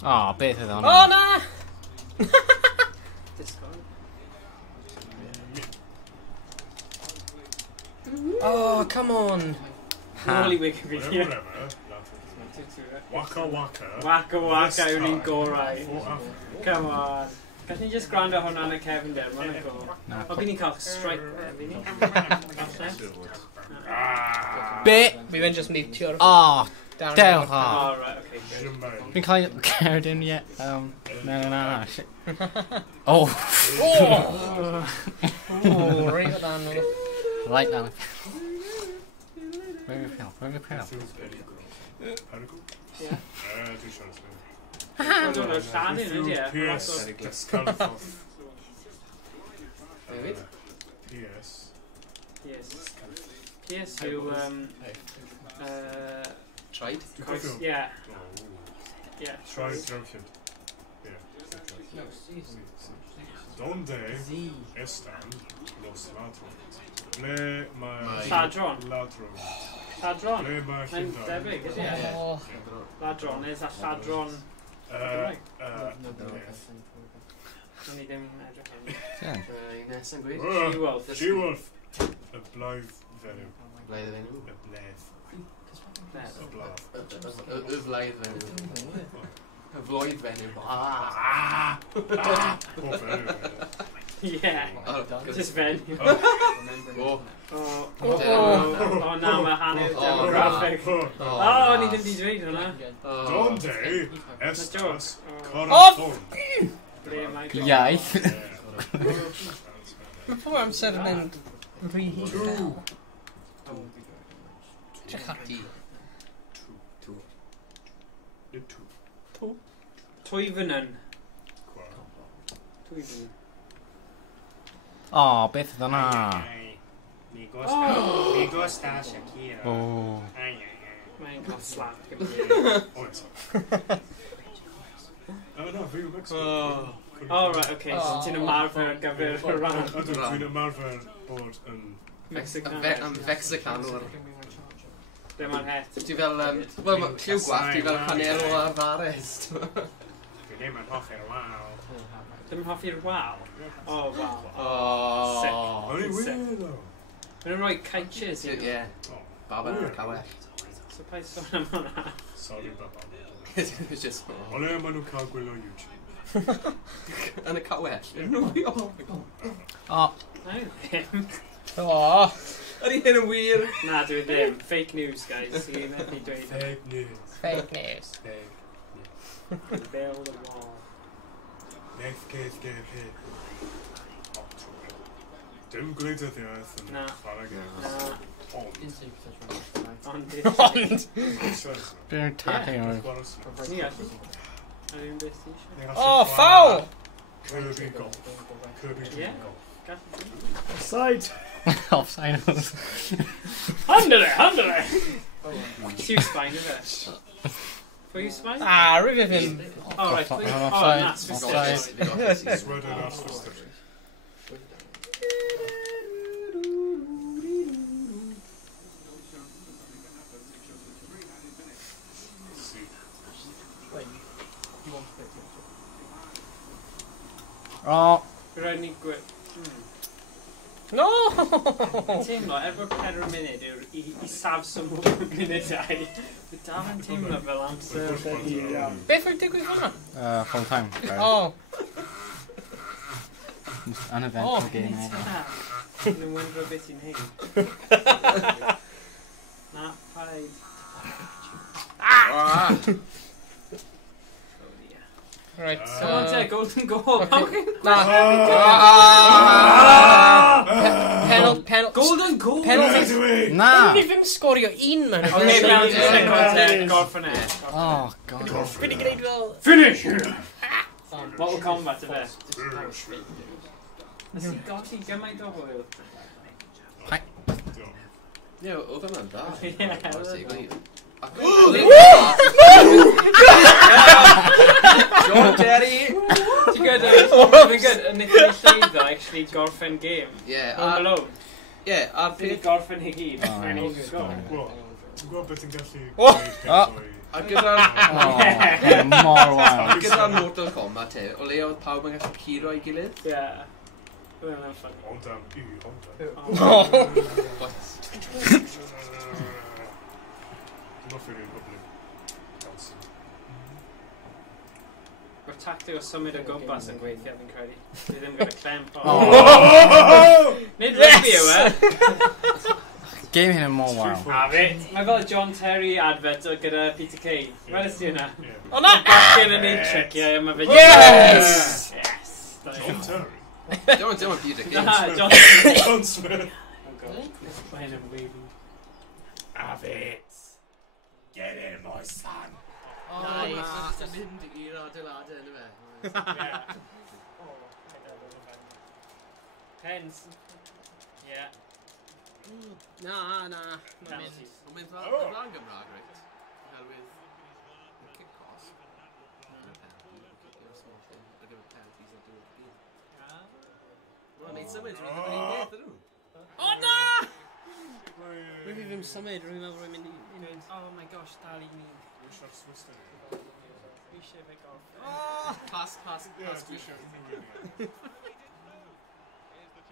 O, beth oedd hwnna? Oh na! Discord. Oh, come on! Nôl I Wikipedia. Whatever. Waka waka. Waka waka yw'r un gorau. For Africa. Come on. Gallwn ni just gwrando hwnna yn y cefn der, mae'n go. Na. O, fi'n ni'n cael strike there, fi'n ni. Be? Fi fe'n just mutio'r... O, Darren. dewch o. Oh, right, okay. Jermaine. Fi'n cael ei cared in yet. Na, shit. Oh. Oh, right o dan. Right now. Where are we pal? Pericle? Yeah. Dwi'n siarad sef. Dwi'n dod o'r llan yn ydy e. P.S. Scarlethoff. David? P.S. Yes. Yes, yw... Tried? Dwi'n cofio. Yeah. Oh. Yeah. Tried drunken. Yeah. Donde están los ladrones? Ble mae... Lladron. Ladron. Lladron. Ble mae Mae'n Llundain? debyg, ydy e? Oh, Ladron, is a lladron... Yes. O'n i ddim edrych am. Ines yn gweud? She-wolf. She-wolf. Y blaidd fenyw. Blaidd enw? Y bledd. Y blaf. Y flaidd enw. Y floedd fenyw. Pob fenyw. Yeah. Just fen. Oh. Oh, na, mae hanner demographic. Oh, ni ddim di dweud hwnna. Donde estas Oh. corazón? Ble mae Iaith. Mae pob amser yn mynd rhy hir. Twrnament. Twrnament. O, beth oedd hwnna? Mi gusta Shakira. O. Mae'n cael slap. Oes. Na, fi yw Mexico. Oh, right, okay. So ti'n ymarfer ar gyfer y rhan. Dwi'n ymarfer bod yn... Mexican. Yn Fexicanwr. Be mae'r het? Dwi fel, wel, lliw gwallt, dwi fel Canelo ar Fares. Dwi ddim yn hoffi'r waw. Ddim yn hoffi'r waw? Oh, wow. Oh. O'n i wir, ddo. Mae'n rhoi caetches i nhw. Ie. Baban ar y cawell. So pa i sôn am hwnna? Sorry, baba. It's just... Ole, maen nhw'n cael gwylio YouTube. Yn y cawell. Yn nhw. O. Na, i ddim. Oh, Yr un hyn yn wir. Na, dwi ddim. Fake news, guys. Dwi'n methu dweud. Fake news. fake news. Fake. Build a wall. Next case, dim gwleidyddiaeth yn Na. chwarae games. Na. Ond. Ond. Ond! Dwi'n tacking o'r... Ni gallu. Ar un beth ti eisiau? Oh, foul! Kirby golf. Kirby Ie. golf. Gallu. Offside. Offside. Handle! Tiw Sbaen, yfe? Pwy yw Sbaen? Ah, rwyf fi'n... Oh, right. Oh, Offside. na, Offside. Sweden ar Swister. O. Rhaid ni gwe... No! Teimlo, efo 4 munud i safswm o munudau. Dwi dal yn teimlo fel amser. Beth wy'n digwydd hwnna? Full time. Oh, Uneventful game. Dwi'n wyndro beth i'n hyn. Na, paid. right. Come on, te, golden goal. Pam chi'n... Na. Penalty. Golden goal! Penalty. Na! Ni ddim sgorio un man. Okay, penalty. Gorffen e. Oh, god. Fi di gwneud fel... Finish! Mortal Kombat, yfe? Nes i golli gymaint o hwyl. Ie, oedd hwnna'n da. John Terry! Ti'n gwybod, fi'n gwybod, yn eithaf i lleiddo, actually, gorffen game. Ie, Home Alone. Ie, a Fi'n i gorffen hi gyd. Fi'n i'n go. Wel, ti'n gwybod beth yn gallu... A gyda'r... Mor wael. Gyda'r Mortal Kombat te, o le oedd pawb yn gallu curo i gilydd? Ie. Dwi'n yn ffyn. Ondam, ondam. What? Dwi'n not ffyrir yn problem. Dancing. Mae'r tactic o symud o gwmpas yn gweithio, fi'n credu. Dwi ddim gyda clem. Nid rygbi yw e. Game hyn yn mor wael. A fi. Mae fel John Terry advert o gyda Peter Kay. Weles ti hwnna? O na! Bachgen yn ein trick, ie, mae fe... Yes! Yes! John Terry. Dim ond Peter Kay. Na, John Terry. John Smith. Mae hyn yn wili. Have it. Get in, my son. Nice. Yn mynd i'r adeiladau yn y fe. Hens. Ie. Na. Penalties. Ond mae'n rhan Gymraeg, reit? Oherwydd... kick-off. Mae'n neud symud rwy'n mynd i'n beth ydw? O na! Rwy'n fi ddim symud, rwy'n meddwl rwy'n mynd i... Oh my gosh, dal i ni. Wisio'r Swister. Fi eisiau fe gorff. Pas. Ie, dwi eisiau unrhyw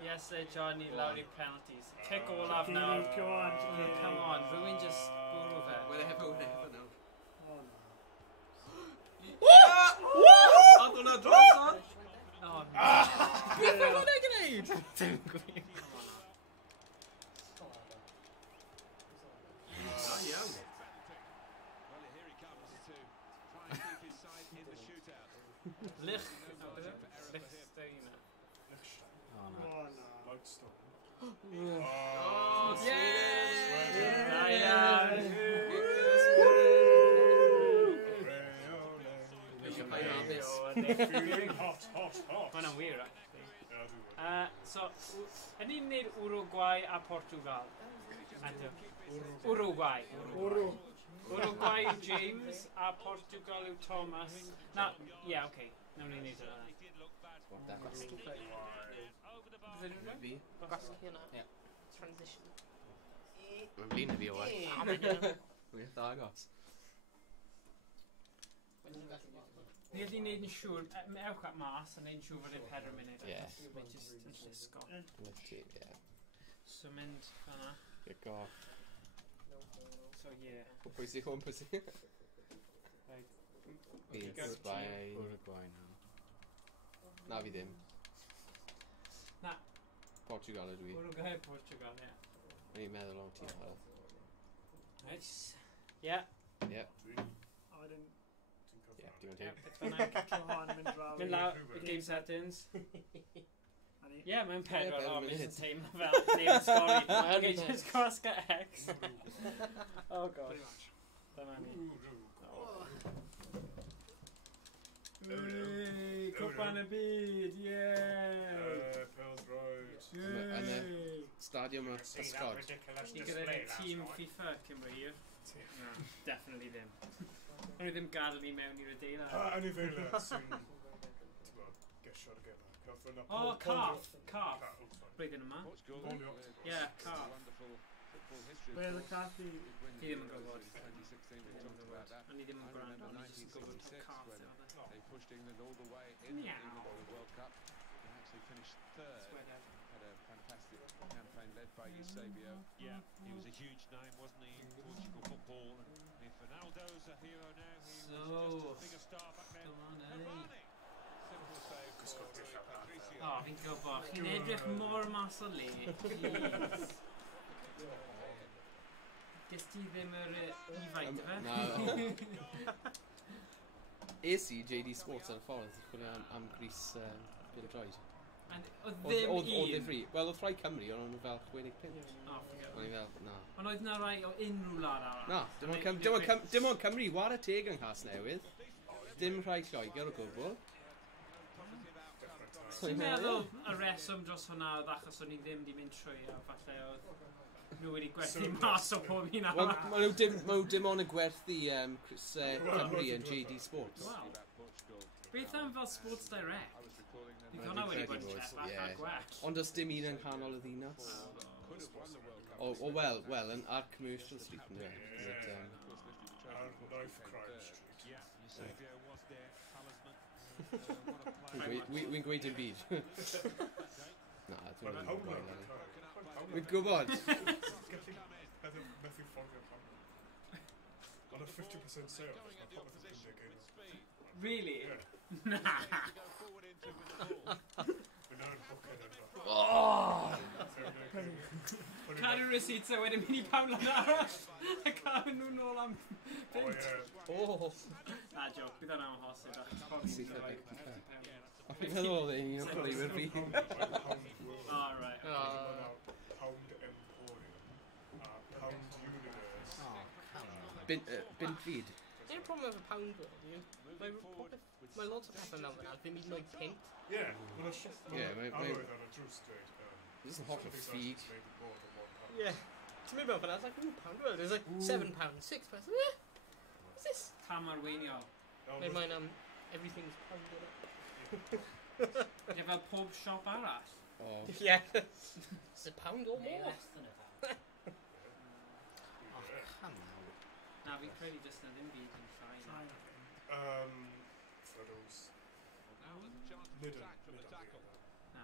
Yes, Johnny, lawr i penalties. Kick olaf nawr. Go on. Come on, rhywun just bwrw fe. Wel, hefo nawr. Oh no. A hwnna drosodd! Oh, Beth oedd hwnna'n gwneud? dim gwir. Da iawn. Lich. Lich Steiner. Oh no. Lightstone. Oh, Da iawn. Feeling hot. Mae hwnna'n wir, actually. Ie, dwi'n So, ydy ni'n neud Uruguay a Portugal? Uruguay. Uruguay yw James a Portugal yw Thomas. Na, ie, oce. Nawn ni'n neud hwnna. Fi? Gwasgu hwnna. Ie. Transition. Mae'n blin i fi o we. Wyth agos. Ni ydy neud yn siŵr, ewch at mas a neud yn siŵr fod e'n 4 munud. Ie. Mae jyst yn llusgo. So mynd fanna. Kick off. So, ie. Pwy sy'n hwn, pwy sy'n? Fi Sbaen. Uruguay na. Na fi ddim. Na. Portugal ydw i. Uruguay, Portugal, ie. Ni'n meddwl o ti'n hwyl. Nice. Ie. Ie. I didn't... Ie, digon teg. Mynd Mynd lawr i game settings. Ie, mae'n 4 4 o mis yn munud. teimlo fel neb yn sgori. Ok, just gwasga X. Oh god. Dyma ni. Cwpan y byd, ie! Pels Road. Yn y stadiwm o Ysgod. Ni gyda'r tîm FIFA Cymru hir? No, definitely ddim. Ond ni ddim gadael ni mewn i'r adeilad. Anifeiliad sy'n... gesio ar y geba. O, Carf! Blwyddyn yma. Ie, Carf. Be oedd y caffi? Fi ddim yn gwybod. Ond ni ddim yn gwrando, ni jyst yn gwybod taw Carf yw e. Miaw. Yeah, he was a huge name, wasn't he, in Portugal football? And if Ronaldo's a hero now, he was just a bigger star back then. Simple save for Patricio. O, fi'n gwybod. Chi'n edrych mor mas o le. Please. Gys ti ddim yr ifaint, fe? Na. Es i JD Sports ar y ffordd, chwilio am Gris Bildroed. Oedd ddim Oedd un. ddim ffri. Wel, oedd rhai Cymru, ond o'n nhw fel 65. O, ffigio. O'n i fel, na. Ond oedd na rai o unrhyw lad arall. Na, dim ond Cymru, war y teg yng Nghas Newydd. Dim rhai Lloegr o gwbl. Ti'n meddwl y reswm dros hwnna oedd achos o'n i ddim wedi mynd trwy a falle oedd nhw wedi gwerthu mas o pob un arall. Mae nhw dim ond yn gwerthu Chris Cymru yn JD Sports. Wow. Beth am fel Sports Direct? Bydd hwnna wedi bod yn chef bach ar gwell. Ond does dim un yn canol y ddinas. Wel, ar Commercial Street yn dweud. Ar Knife Crime Street. Wy'n gweud dim byd. Na, dwi'n Mae'n gwybod. hawdd. Wy'n gwybod. Methu ffogio pam. On a 50% sale, mae popeth yn 50 euro. Really? Yeah. Na. We're now in Booker then. Cadw receipts a wedyn mynd I pawn lan arall a cadw nhw nôl am Oh, yeah. Na, joke, bydd hwnna'n amhosib achos pob un Syth yn ar rhoi Becky 50 Fair. pound. O, fi'n meddwl oedd ein o'r chwaraewyr fi. Oh, right. Pound Emporium. Pound Universe. Bint fyd. Yw'r problem efo pound world, mae lot o pethau nawr fyna, ddim hyd yn oed pint. Yeah, Yeah, arwydd ar y drws dweud. This is a hot of feed. Yeah. Ti'n mynd mewn fyna, it's like, ooh, pound world, it's like £7, £6, what's this? Cam arweiniol. Neu mae'n, everything's pounded up. Ie, fel pob siop arall. Oh. Yeah. It's a pound or more. Less than a pound. Oh, come on. Na, fi'n credu jyst na ddim byd yn llai. Frodo's. Nid Na.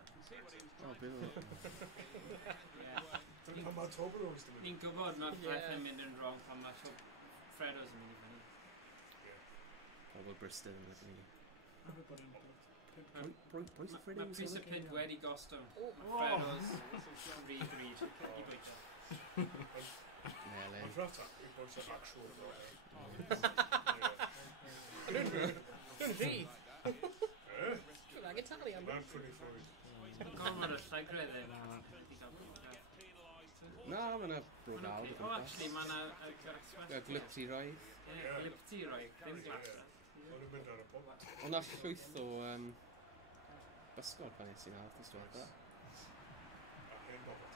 Oh, Bill. Ie. Dyna pan mae Toblerones ddim yn... Ni'n gwybod mae Ie. pethau'n mynd yn wrong pan mae siop Freddo's yn mynd I fyny. Pobl Bristol yn mynd i. Mae pris y pid wedi gostwng. Mae Freddo's rhy bryd I bwyta. Melyn. Ond rata, yw boes yr actual Dwi'n rhydd. Eh? Dwi'n ag Italian. Mae'n prynu ffwyd. Mae'n gormod o llagreddau na. Na, mae yna brogal. Oh, actually, mae yna Glipty roedd. Glipty roi, ddim glasa. Ond yn mynd ar y bob. Ond na llwyth o bysgod pan nes i'n ar wrth ystod. A hen bobl.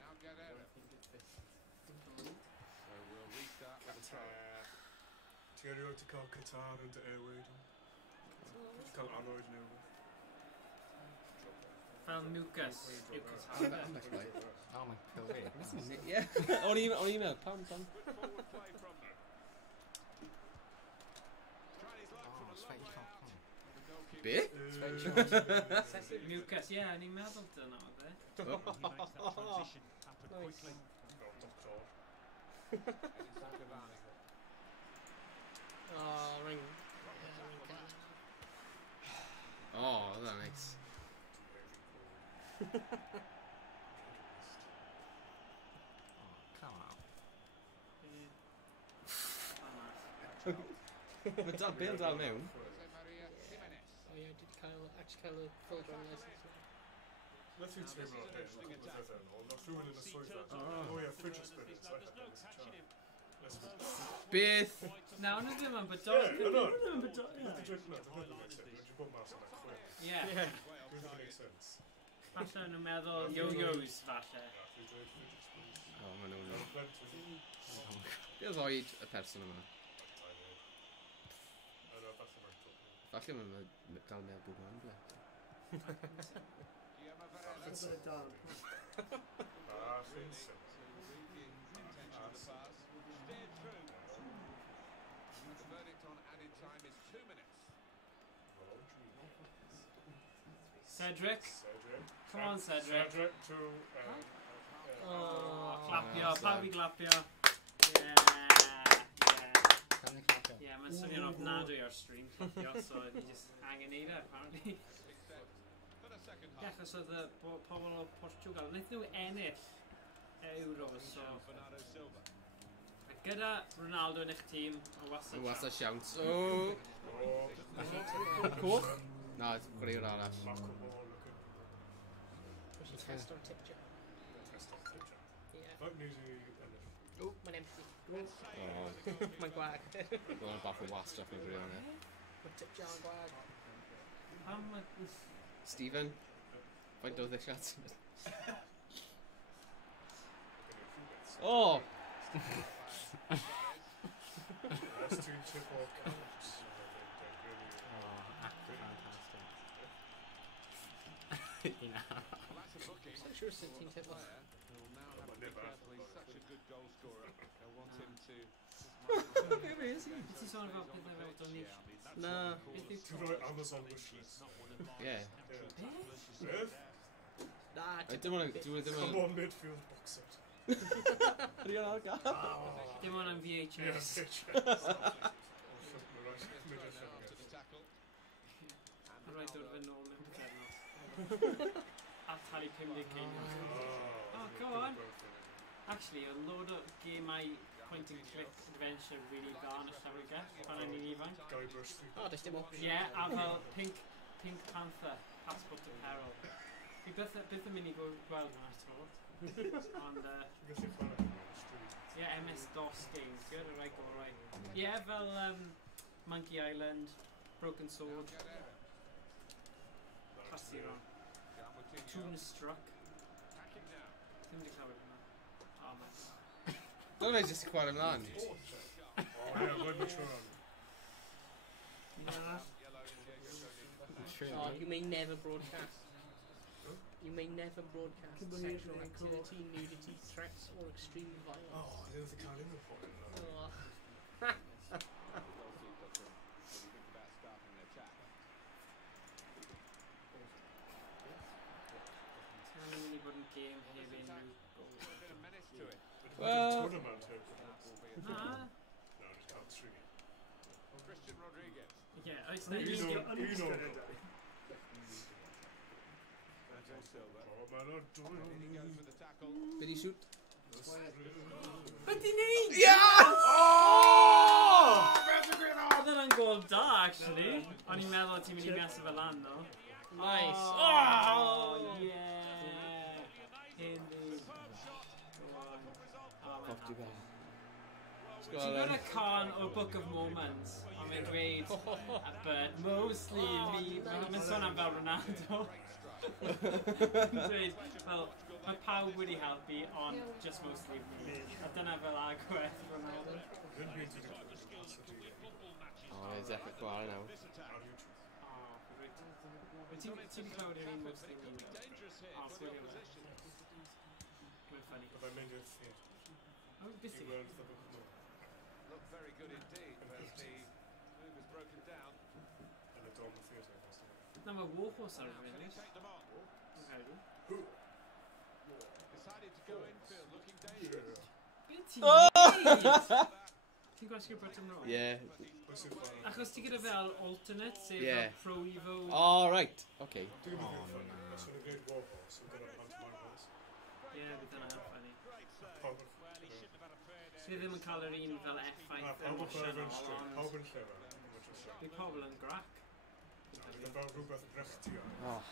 Now get out. So we'll restart with a throw. Ti'n erioed ti cael Qatar yn dy airwayd? Ti'n cael anwyd newydd? Fel mucus yw Am Qatar. beth waith. Oh, my pilly. Ie. O'n i'n meddwl, pam. Good forward play from them. Trying his luck from Oh, a it's long very way short. out. The Be? goalkeeper. Mucus, ie, o'n i'n meddwl dyna oedd e. He makes that transition happen quickly. Fel doctor. Edinson Cavani. Oh, ring. Oh, that's nice. Oh, come on. Mae Bill dal mewn. Jose Maria Jimenez. Oh yeah, did actually cael y full driving licence. Let's you teimlo beth yn ymwneud ond oedd rhywun yn y swyddfa. O ie, fidget spinners. Beth? Na, o'n nhw ddim yn Ie, bydol. yno. Dwi'n dweud na, dwi'n dweud Dwi'n bod mas yna chwe. Ie, Dwi'n dweud sense. falle nhw'n meddwl yo-yos falle. Dwi'n dweud fidget spinners. O, mae nhw'n... Plenty. Be oedd oed y person yma? Yno, falle mae'n dod. Falle mae'n dal mewn bod ma'n ble. Guillermo Varela. Vincent. Intention of the pass. Steered through. And the verdict on added time is 2 minutes. Cedric, come on Cedric. Cedric to... Clapio, pawb I glapio. Ie, mae'n swnio'n ofnadwy o'r stream clapio, so ni just angen neud e, apparently. For the second Ie, half. achos oedd y pobl o Portugal, wnaeth nhw ennill Euros, so... Bernardo Silva. A gyda Ronaldo yn eich tîm, o wastad Wastad siawns. siawns. O! Coch? Na, chwaraewr arall. Was she test or tip jar? Yeah. Vote New Zealand independent. Oh, mae'n empty. O, Mae'n gwag. dwi'n bach o wastraff yn gwneud hwnna. Stephen, faint o ddechrau. Oh! That's two chip or counts. Actor fantastic. You know. So sure it's 17 tip off. Such a good goal scorer. They'll want him to. Where is he? Is he sort of up with the real donation? Nah. Do you know Amazon wish list? Yeah. Yeah. Nah, I don't want to do it. Come on, midfield box set. Rhian Algar. Dim ond am VHS. Yeah, pitch. A rhaid o'r fy nôl mewn bythefnos. A talu 50 ceiniog. Oh, go on. Actually, a load o gemau point and click adventure really dda yn y llawrygell pan o'n i'n ifanc. Guybrush. Oh, there's dim option. Yeah, a fel Pink Panther, Passport to Peril. Fi byth yn mynd I gweld hwnna eto. Ond, yeah, MS-DOS games, good, alright, go alright. Yeah, fel Monkey Island, Broken Sword, Classiro, Toonstruck. Ddim wedi clywed hwnna. Oh, man. Don't I just chwarae ymlaen? Oh, yeah, good mature on. Oh, you may never broadcast. You may never broadcast sexual activity, nudity, threats, or extreme violence. Oh, I didn't think I didn't report it. Oh. Tell me when you wouldn't game here when you Well- Twrnament. Nah. No, it counts really. Christian Rodriguez. Yeah, it's You not easy. know. Silva. Oh, man, I'm doing He goes for the tackle. Did he shoot? But di neud! Yes! Oh! Oedd yna'n gol da, actually. O'n i'n meddwl ti'n mynd I mesu fel lan, no? Nice. Oh, yeah! Indeed. Cough too bad. Ti'n gwybod y can o'r Book of Moments? Ond mae'n dweud, but mostly me. Mae'n sôn am fel Ronaldo. Mae'n dweud, well, mae pawb wedi helpu, ond just mostly me. A dyna fel agwedd Ronaldo. Oh, he's epic chwarae now. Oh, great. Ti'n clywed yr un mostly me? Oh, swilio fe. Mae'n funny. If I made it fit, Oh, he busy. went for the book. Looked very good indeed, but the move was broken down. And it's on the theatre. Na, mae Warhorse ar y Can he funud. take them on? Okay. Decided to go infield, looking dangerous. Be ti'n neud? Ti'n gwasgu'r button roll? Yeah. Achos ti gyda fel alternate, sef Yeah. fel Pro Evo. Oh, right. Okay. Do you know that's when a great war horse and got a hunt my horse? Yeah, bydd yna funny. Pawb Sydd ddim yn cael yr un fel effaith yn emosiynol, ond Pawb yn llefer. bydd pobl yn grac. Gyda fel rhywbeth brechti o. Oh.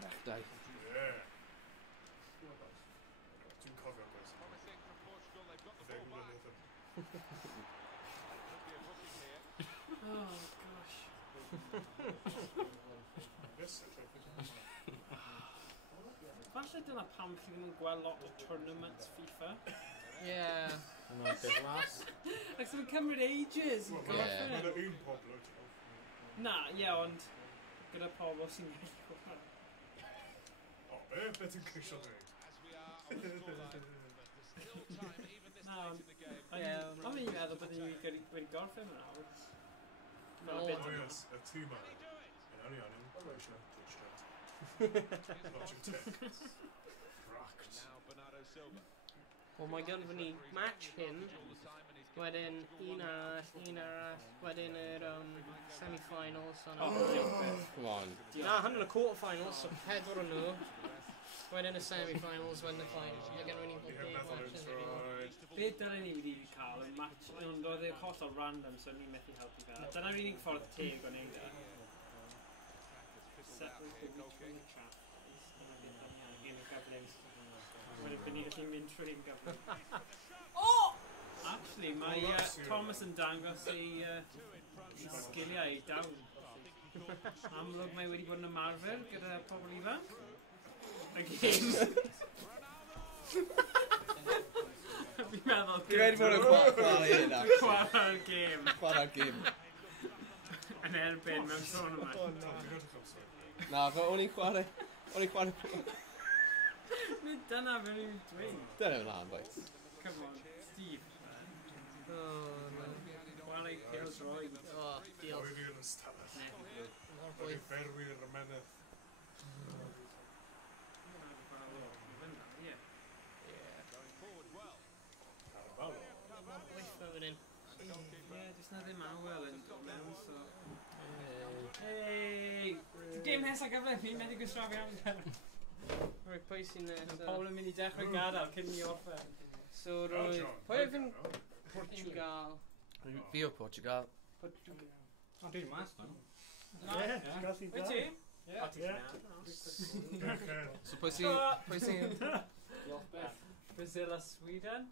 Brechtai. Yeah. Dwi'n cofio gwrs. Promising from Portugal, they've got the Fe ball back. gwneud yn Could be a booking here. Oh, gosh. Yes, Falle dyna pam chi ddim yn gweld lot o tournaments FIFA. Yeah. Mae'n diflas. Ac sy'n cymryd ages i Yeah. gorffen. Mae'n un pobl. Na, ie, ond gyda pobl sy'n gallu gwybod. O, beth yn ceisio dweud? As we are on the scoreline, but there's still time even this Na, late ond in the game. Ond mi'n meddwl bod ni wedi gorffen yn awr. No. Oh yes, a two-man. Yn arian yn croeso, touchdown. Watching tech. Rocked. Now Bernardo Silva. Wel, mae gan fy ni match hyn, wedyn un arall, wedyn yr semi-finals. Come on. Na, hyn yn y quarter-finals, so pedwar o'n nhw. Wedyn y semi-finals, wedyn y finals. Mae gan fy ni bob dim matches. Be dyna ni wedi cael yn match, ond oedd e'n hollol random, so ni'n methu helpu fel. Dyna'r unig ffordd teg o neud e. Separate the week from the trap. Dyna beth am iawn, un o gyflym. Wedyn, bydd ni'n gallu mynd trwy'n gyflym. O! Actually, mae Thomas yn dangos ei sgiliau ei dawn. Amlwg mae wedi bod yn ymarfer gyda pobl ifanc. Again. Fi'n meddwl... Dwi'n wedi bod yn chwarae hyn ac. Chwarae'r gêm. Chwarae'r gêm. Yn erbyn mewn tournament. Na, fe o'n i'n chwarae... Dyna fe ni'n dweud. Dyna yw'n lan, boys. Come on, Steve. Chwarae pêl droed. O, diolch. Oeddi yn ystafell. Mor Oeddi bwyth. ferwy'r ymenydd. Mor bwyth fe fan hyn. Ie, jyst na ddim awel yn dod mewn, so... Hei! Dim nesaf gyfer, fi'n medru gwisrafu amser. Rwy'n pwy sy'n Paul yn mynd i dechrau gadael cyn i orffen. So roedd... Pwy oedd yn Portugal? Fi o Portugal. O, dwi'n mas na. Ie, gas i Wyt ti? Ie. So pwy sy'n... Diolch beth. Brazil a Sweden?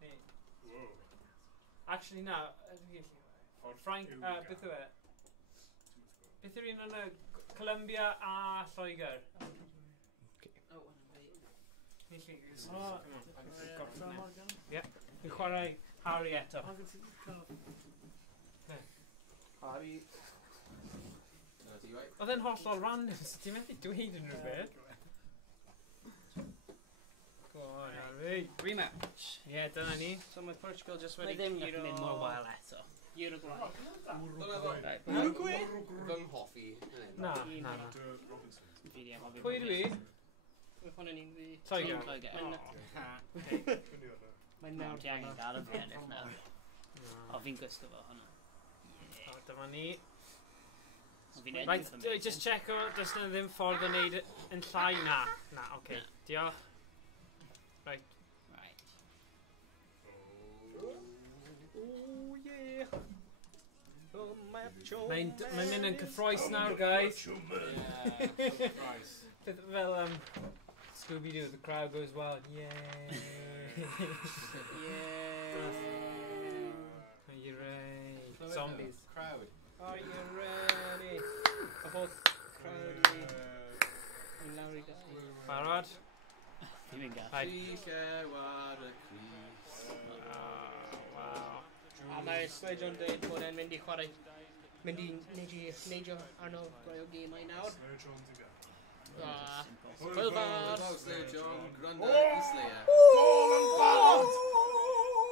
Hey. Whoa. Actually, na. Frank, beth yw e? Beth yw'r un yn y Colombia a Lloegr? O, Ie. Fi'n chwarae Harry eto. Harry... Oedd e'n hollol random, so ti'n methu dweud yn rhywbeth. Go on, Harry. Rematch. Ie, dyna ni. So mae Portugal just Mae wedi ddim gallu mynd mor wael eto. Uruguay. Uruguay? Fy nghoffi. Na. Robinson. Pwy dwi? Mae hwn yn un fi. Lloegr. Lloegr. Mae'n Nawr nawr. ti angen gael y fi ennill nawr. O, fi'n gwisgo fo hwnna. O, dyma ni. O, fi'n Right, edrych yn just check o, does na ddim ffordd o wneud yn llai na. Na, oce. Diolch. Right. Right. Mae'n mynd yn cyffroes nawr, guys. Beth fel, Scooby-Doo, the crowd goes wild. Yay! Are you ready? Zombies. Crowd. Are you ready? A whole crowd. Yn lawr i gael. Barod? Fi'n mynd gael. Right. Llewar y Cris. Wow. A mae Sledge o'n dweud bod e'n mynd i chwarae... Mynd i neidio arno rai o gemau nawr. Slayer Jones i gael. Hwyl fawr! Slayer John, Granda i Slayer.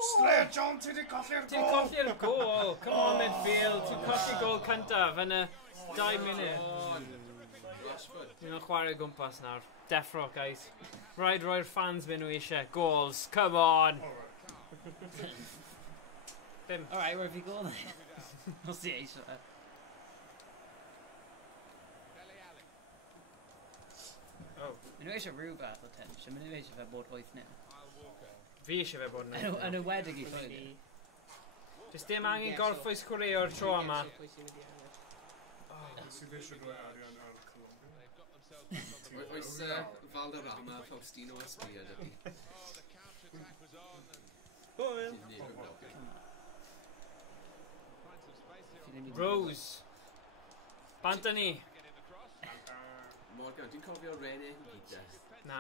Slayer John, ti di colli'r Ti'n colli'r gol. Come on, midfield. Ti'n colli gol cyntaf yn y 2 munud. Rashford. Ti'n chwarae gwmpas nawr. Deffro, guys. Roi'r fans fe nhw eisiau. Goals. Come on. Bim. Alright, where have you gone then? Os ti eisiau. Oh. Maen nhw eisiau rhywbeth o tension, maen nhw eisiau fe bod 8 nil. Fi eisiau fe bod yn Yn y wedig i Lloegr. Jyst dim angen gorffwys chwaraeo'r tro yma. Sydd eisiau rhoi arian ar Colombia? Oes Valderrama, Faustino Espia dy fi. Hwyl! Rose. Bant ni. Morgan, dwi'n cofio Rene Higuita. Na.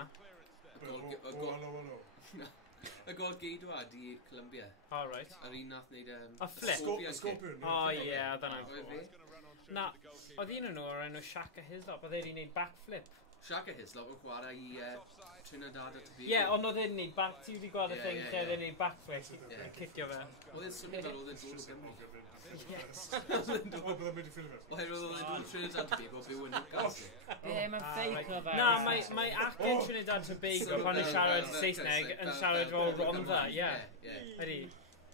Y gol geidwad i Colombia. All right. Yr un nath wneud... A flip. Scorpion. O ie, dyna. Oedd fi? Na, oedd un o'n nhw o'r enw Shaka Hislop, oedd e'n gwneud backflip. Shaka Hislop yn chwarae i Trinidad a Tobago. Ie, ond oedd e'n gwneud back, ti wedi gweld y thing lle oedd e'n gwneud backflip, cicio fe. Oedd e'n swnio fel oedd e'n dod o Gymru. Yes. Oedd e'n mynd i ffilm. Oherwydd oedd e'n dod o Trinidad a Tobago byw yn Newcastle. Be, mae'n fake o fe. Na, mae acen Trinidad Tobago pan yn siarad Saesneg yn siarad fel Rhondda, ie. Ydy.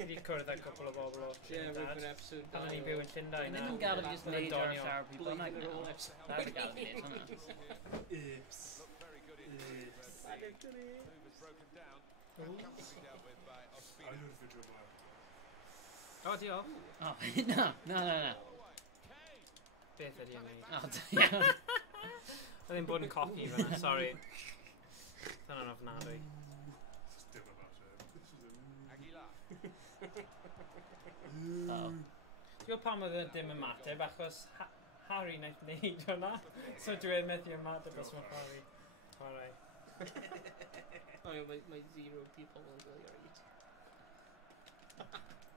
Ydy cwrdd â cwpl o bobl o Trinidad. Pan o'n i'n byw yn Llundain. Mae'n nhw'n gael fi just neud o'r llawer people nag na. That's a gael fi neud hwnna. Oops. Anwyr fideo mlaen. O, diolch. O, na. Beth ydy yn neud? O, diolch. Oedd e'n bod yn copi fyna, sorry. Dyna'n ofnadwy. Dim about it. gwybod pam oedd e dim ymateb, achos Harry wnaeth wneud hwnna. So dwi'n methu ymateb os mae Harry. Chwarae. O ie, mae 0 people yn gwylio'r eat.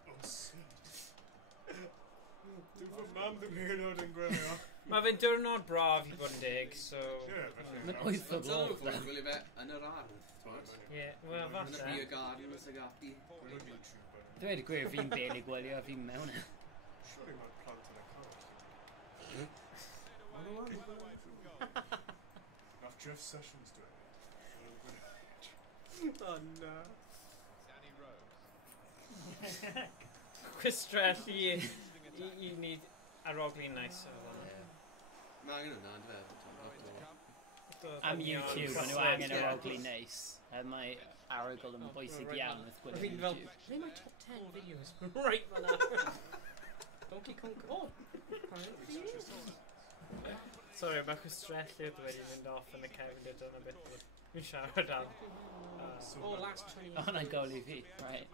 Oh, shit. Dwi'n fod mam ddim hyn oed yn gwylio. Mae fe'n diwrnod braf i bod yn dig, so... Ie, felly. Mae'n 8 o gloch. Dwi'n gwylio fe yn yr ardd, t'mod? Ie, wel, Yn y falle. beer garden os ag ati. Gwylio'n YouTuber. Dweud y gwir, fi'n beli gwylio, fi'n mewn. Surely mae'n plant yn y car. Ma'n o'n Nath Jeff Sessions dweud. Oh no. Chwistrell i ni arogli'n nice o hwnna. Mae angen hwnna, yn fe. Am YouTube, maen nhw angen yr ogli neis. Mae arogl yn bwysig iawn wrth gwylio YouTube. Ble mae top 10 videos? Right fan'na. Donkey Kong... Oh! Sorry, mae chwistrelliad wedi mynd off yn y cefnod yn y bit. Fi'n siarad am. Oh, last 20 O, hwnna'n gol i fi, right.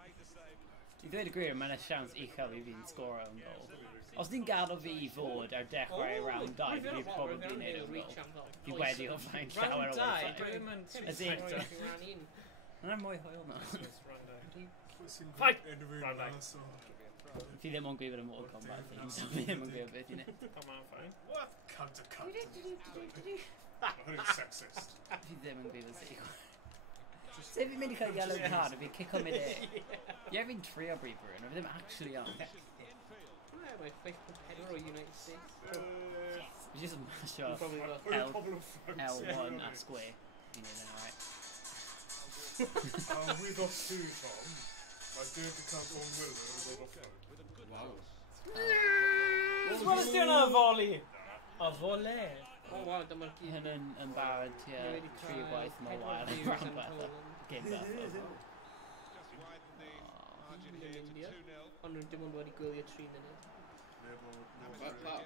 I ddweud y gwir, mae'n siawns uchel i fi'n sgoro yn gol. Os ni'n gadael fi i fod ar dechrau round 2, fi'n probably wneud yn gol. Fi wedi o flaen llawer o Round 2? waithau. Dwi'n mynd... As in, yna'n mwy hwyl na. Fight! Round 2. Fi ddim yn gwybod y Mortal Kombat thing, so fi ddim yn gwybod beth i wneud. Come on, fine. What? Cunt a cunt. Mae hynny'n sexist. Fi ddim yn gwybod sef. Se fi'n mynd i cael yellow card, a fi'n cic o mid e. Ie, fi'n trio brif rhywun, a fi ddim actually on. Mae Facebook pedwar o United States. Fi jyst yn masio L1 a square. Fi'n neud yna, right? We got 2, Tom. I did become on Willer and got off. Wow. Wel, ysdi hwnna y foli? Y fole? Oh wow, dyma'r gyd. Hyn yn barod, ie, 3 gwaith mor wael yn rhan beth. Gym beth. Ond nhw dim ond wedi gwylio 3 munud.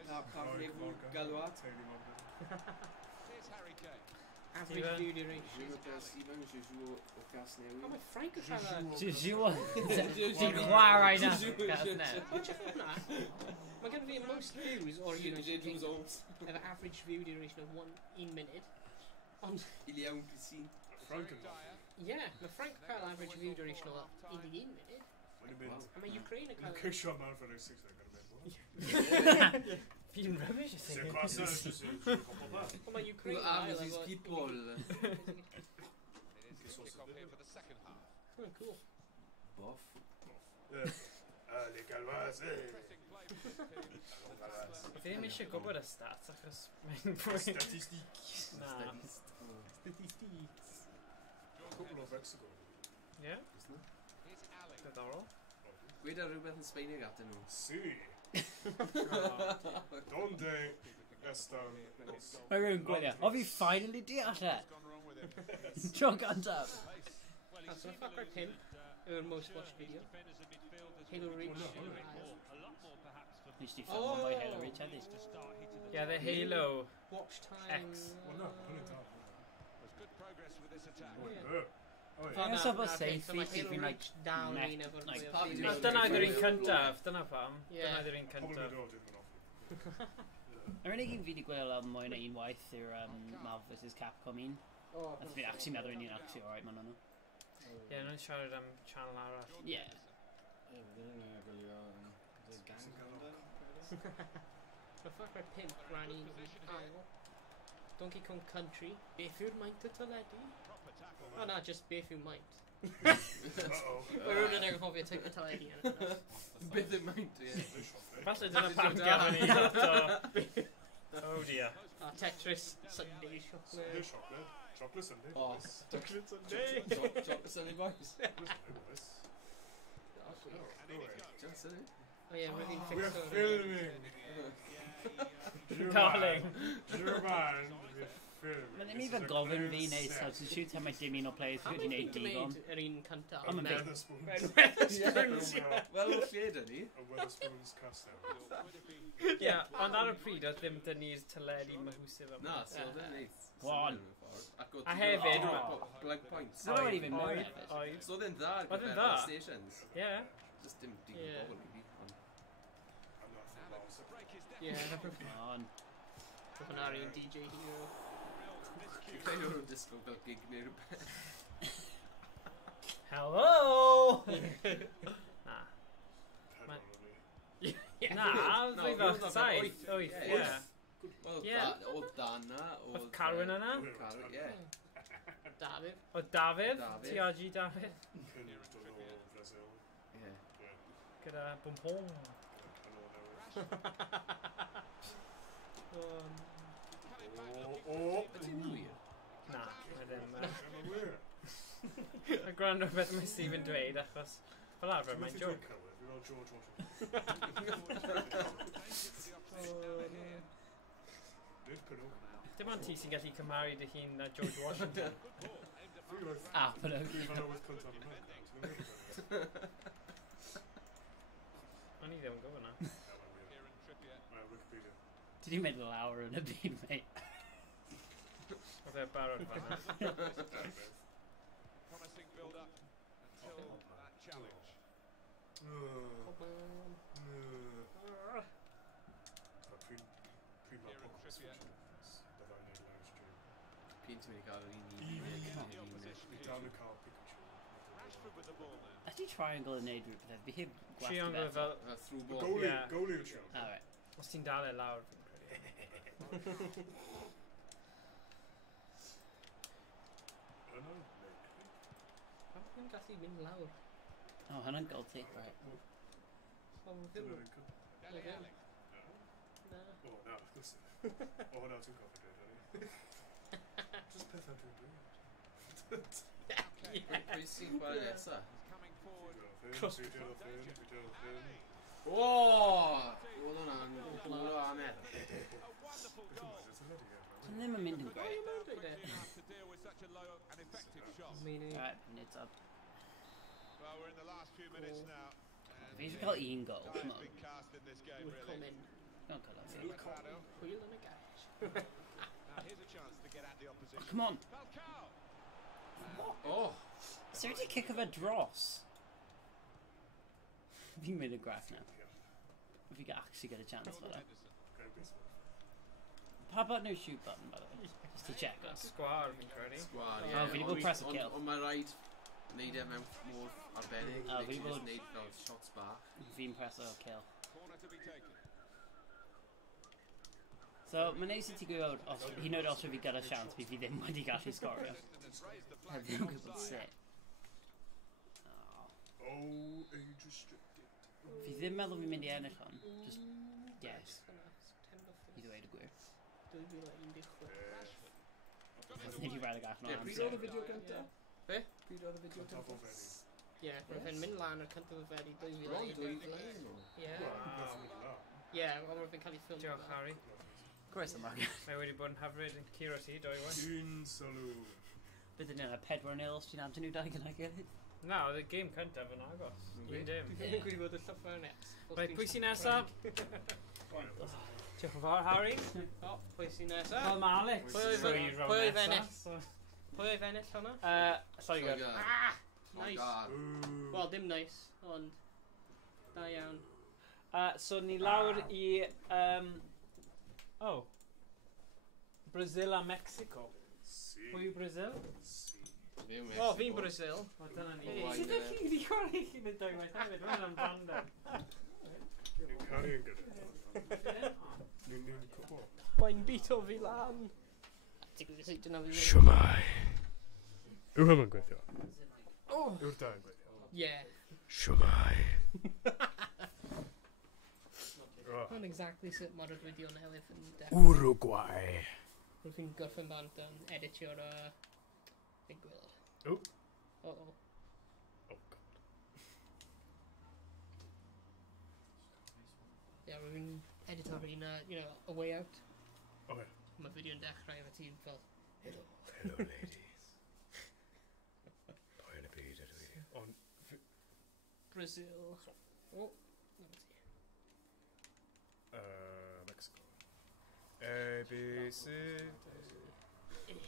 Pa ffrif galwad? Average view duration. Stephen, je joue au casse O, newydd. mae Frank yn siarad. Ti'n chwarae na. Mae gen fi most views o'r United Kingdom efo average view duration of 1 minute. Ond, Il iawn piscine. Frank yn ie, mae Frank yn cael average view duration o 11 minute. A mae Ukraine yn Yn cael... ceisio man for 6 yn gwneud. Fi'n rubbish C'est ysdi. quoi ça? Je comprends pas. O, mae Ukraine yn Ah, mais cael c'est efo... speedball. Oh, cool. Bof. Les Galvas, Fi ddim eisiau gwybod y stats, achos mae'n pwynt. Statistiques. Na. Statistics. Cwbl o Mexico. Ie? Diddorol. Gweda rhywbeth yn Sbeinig atyn nhw. Sí. Donde están los... Mae rhywun gwylio. O, fi finally deall e. Tro gantaf. A so Far Cry 5 yw'r most watched video. Halo Reach yn ail. Nes di ffilm o'n Halo Reach heddi. Ie, the Halo Watch time... X. Well, no, hynny'n dal. Ie. Ie, so bod safe i Halo fi'n Reach dal like, un efo'r like, fwy o Ie. A views. dyna ydych chi'n cyntaf, dyna pam. Ie. Dyna ydych chi'n Pobl cyntaf. yn dod i'n off. Yr unig un fi wedi gweld am mwy na unwaith yw'r Marvel vs Capcom 1. O, A fi'n actually meddwl un actually alright man nhw. Ie, nhw'n siarad am channel arall. Ie. Mae Far Cry 5 ran un ail. Donkey Kong Country. Beth yw'r maint y teledu? O na, just beth yw'r maint. Uh-oh. Mae rhywun yn anghofio teip y teledu yn yna. Beth yn maint, ie. Falle dyna pam gafon ni eto. Oh dear. A Tetris Sunday Chocolate. Sunday chocolate. Chocolate Sunday. Oh, Chocolate Sunday. chocolate Sunday boys. Chocolate Sunday boys. Just Sunday. O ie, mae fi'n We're ffixo. filming. Darling. German, we're filming. Mae ddim even gofyn fi wneud substitute am mae dim un o players fi wedi wneud digon. Yr un cyntaf. Ond mae'n Wetherspoons. Wetherspoons, ie. Wel, o lle dyn ni? A Wetherspoons cast Ie, ond ar y pryd oedd ddim dyn ni'r teledu mahwsif yma. Na, so dyn ni. Wan. A hefyd, Black points. So wedi mynd mewn hefyd. Oedd. So dyn dda ar Oedd yn gyfer dda. stations. Ie. Just dim Ie. digon bobl i fi. Yeah. Come on. An Arian DJ hero. Kind of a disco fel gig neu rhywbeth. Hello! Na. Pedwar o'n i. Na, No, fi oedd fel na saith. fel Wyth, wyth. ie. Oedd oedd Dan na. Oedd Carwyn yna? Carwyn, ie. David. Oedd Dafydd, Dafydd. TRG Dafydd. Cyn dod o Brazil. Ie. Gyda Bwmhwng. Canol newydd. Ydy'n wir? Na, mae ddim. Mae'n wir. Y gwrando beth mae Stephen dweud, achos fel arfer mae'n joc. Fi fel George Washington. Nid Canol. Dim ond ti sy'n gallu cymaru dy hun na George Washington. Fi oedd... Ah, but Fi fel oedd cyntaf yn hynny. O'n i ddim yn gwybod na. Mae Wikipedia. Did you make lawr yn y byd, mate? Oedd e'n barod fanna. Promising build up until that challenge. Pryd mae Pokemon Switch byddai'n neud lawr stream. Pyn ti'n mynd i gael yr un Fi dal yn cael Pikachu. Rashford with the ball now. Ydy triangle yn neud rhywbeth? Fi heb gwasgu Triangle beth. fel... Through The ball. goalie, Yeah. goalie yw'r siw. Alright. Os ti'n dal e lawr, fi'n credu. Yna? Pam dwi'n gallu mynd lawr? Oh, hwnna'n gold ti. Right. Pam Dyna ddim? fi'n cyd. Dele Alli. Na. O, na, wrth gwrs. O, na, ti'n gofio dweud hynny. Just pethau dwi'n dweud. Pwy sy'n chwarae nesa? He's coming forward. Fi diolch ffyn. O! Oedd hwnna'n gwbl o amer. A wonderful goal. Dyn ddim yn mynd yn O, gweud. i'n mynd i Enough to deal with such a low and effective shot. Meaning... Alright, nid up. Well, we're in the last few minutes now. Fi eisiau cael un gol, come Dive on. big cast in this game, We're really. coming. Don't call it. Cuadrado. Hwyl yn y gash. Now here's a chance to get at the opposition. Come on. Falcao. O! So wedi kick o fe dros. Fi'n mynd y graff now. Fi actually get a chance for that. How about no shoot button, by the way? Just to check us. Sgwar, fi'n credu. Sgwar, ie. Oh, fi 'di bod press a kill. Ond mae rhaid neud e mewn mor arbennig. Oh, fi 'di Literally bod- just neud fel shots bach. Fi'n press o kill. Corner to be taken. So, mae'n neis i ti gwybod, hyd yn oed os fi gyda siant, fi ddim wedi gallu sgorio. Raised the Heb flag. ddim yn gwybod sut. Oh. Oh, age restricted. Fi ddim meddwl fi'n mynd i ennill hon. Just, yes, i ddweud y gwir. 2016. Oedd ni wedi rhaid y gall Ie, nhw pryd oedd y fideo gynta? Be? Pryd oedd y fideo Cyntaf o gynta? Fedi. Ie, roedd e'n mynd lan o'r cyntaf o fedi Bron 2016. 2000. Ie. Beth yn mynd la. Ie, ond roedd e'n cael ei ffilm. Diolch, Harry. Gwrs yma. Mae wedi bod yn hyfryd yn curo ti, doi wan. Un sylw. Bydd yn yna 4-0 os ti'n adyn nhw dau gyda'i gilydd. Na, oedd y gêm cyntaf yn agos. Un dim. Dwi'n gwybod y llyfr net. Rhaid, pwy sy'n nesaf? Diolch yn fawr, Harry. O, pwy sy'n nesaf? Wel, mae Alex. Pwy oedd- trwy row pwy oedd nesa, ennill? so- Pwy oedd ennill hwnna? Lloegr. Ah! Nice. Llogar. Wel, dim nice, ond... Da iawn. So, ni lawr i... Brazil a Mexico. Si. Pwy yw Brazil? Si. O, fi'n Brazil. O, dyna ni. Hey. Sut ydych chi wedi chwarae chi yn y dwywaith hefyd? Mae'n am banda. Ni'n caru yn gyda. Ni'n cwbl. Mae'n bito fi lan. Ti'n gwybod sut dyna fi... Siwmai. Yw hym yn gweithio? O! Yw'r da yn gweithio? Ie. Siwmai. Mae'n exactly sut mae'r fideo newydd yn def. Uruguay. Rwy'n fi'n gorffen bant yn editio'r big gwylod. O. O. Oh, God. Ie, rwy'n edito'r un, a way out. Okay. Mae fideo'n dechrau efo ti'n fel... Hello. Hello, ladies. Pwy yn y byd ydw i? Ond, Brazil. O. Mexico. A, B, C, D.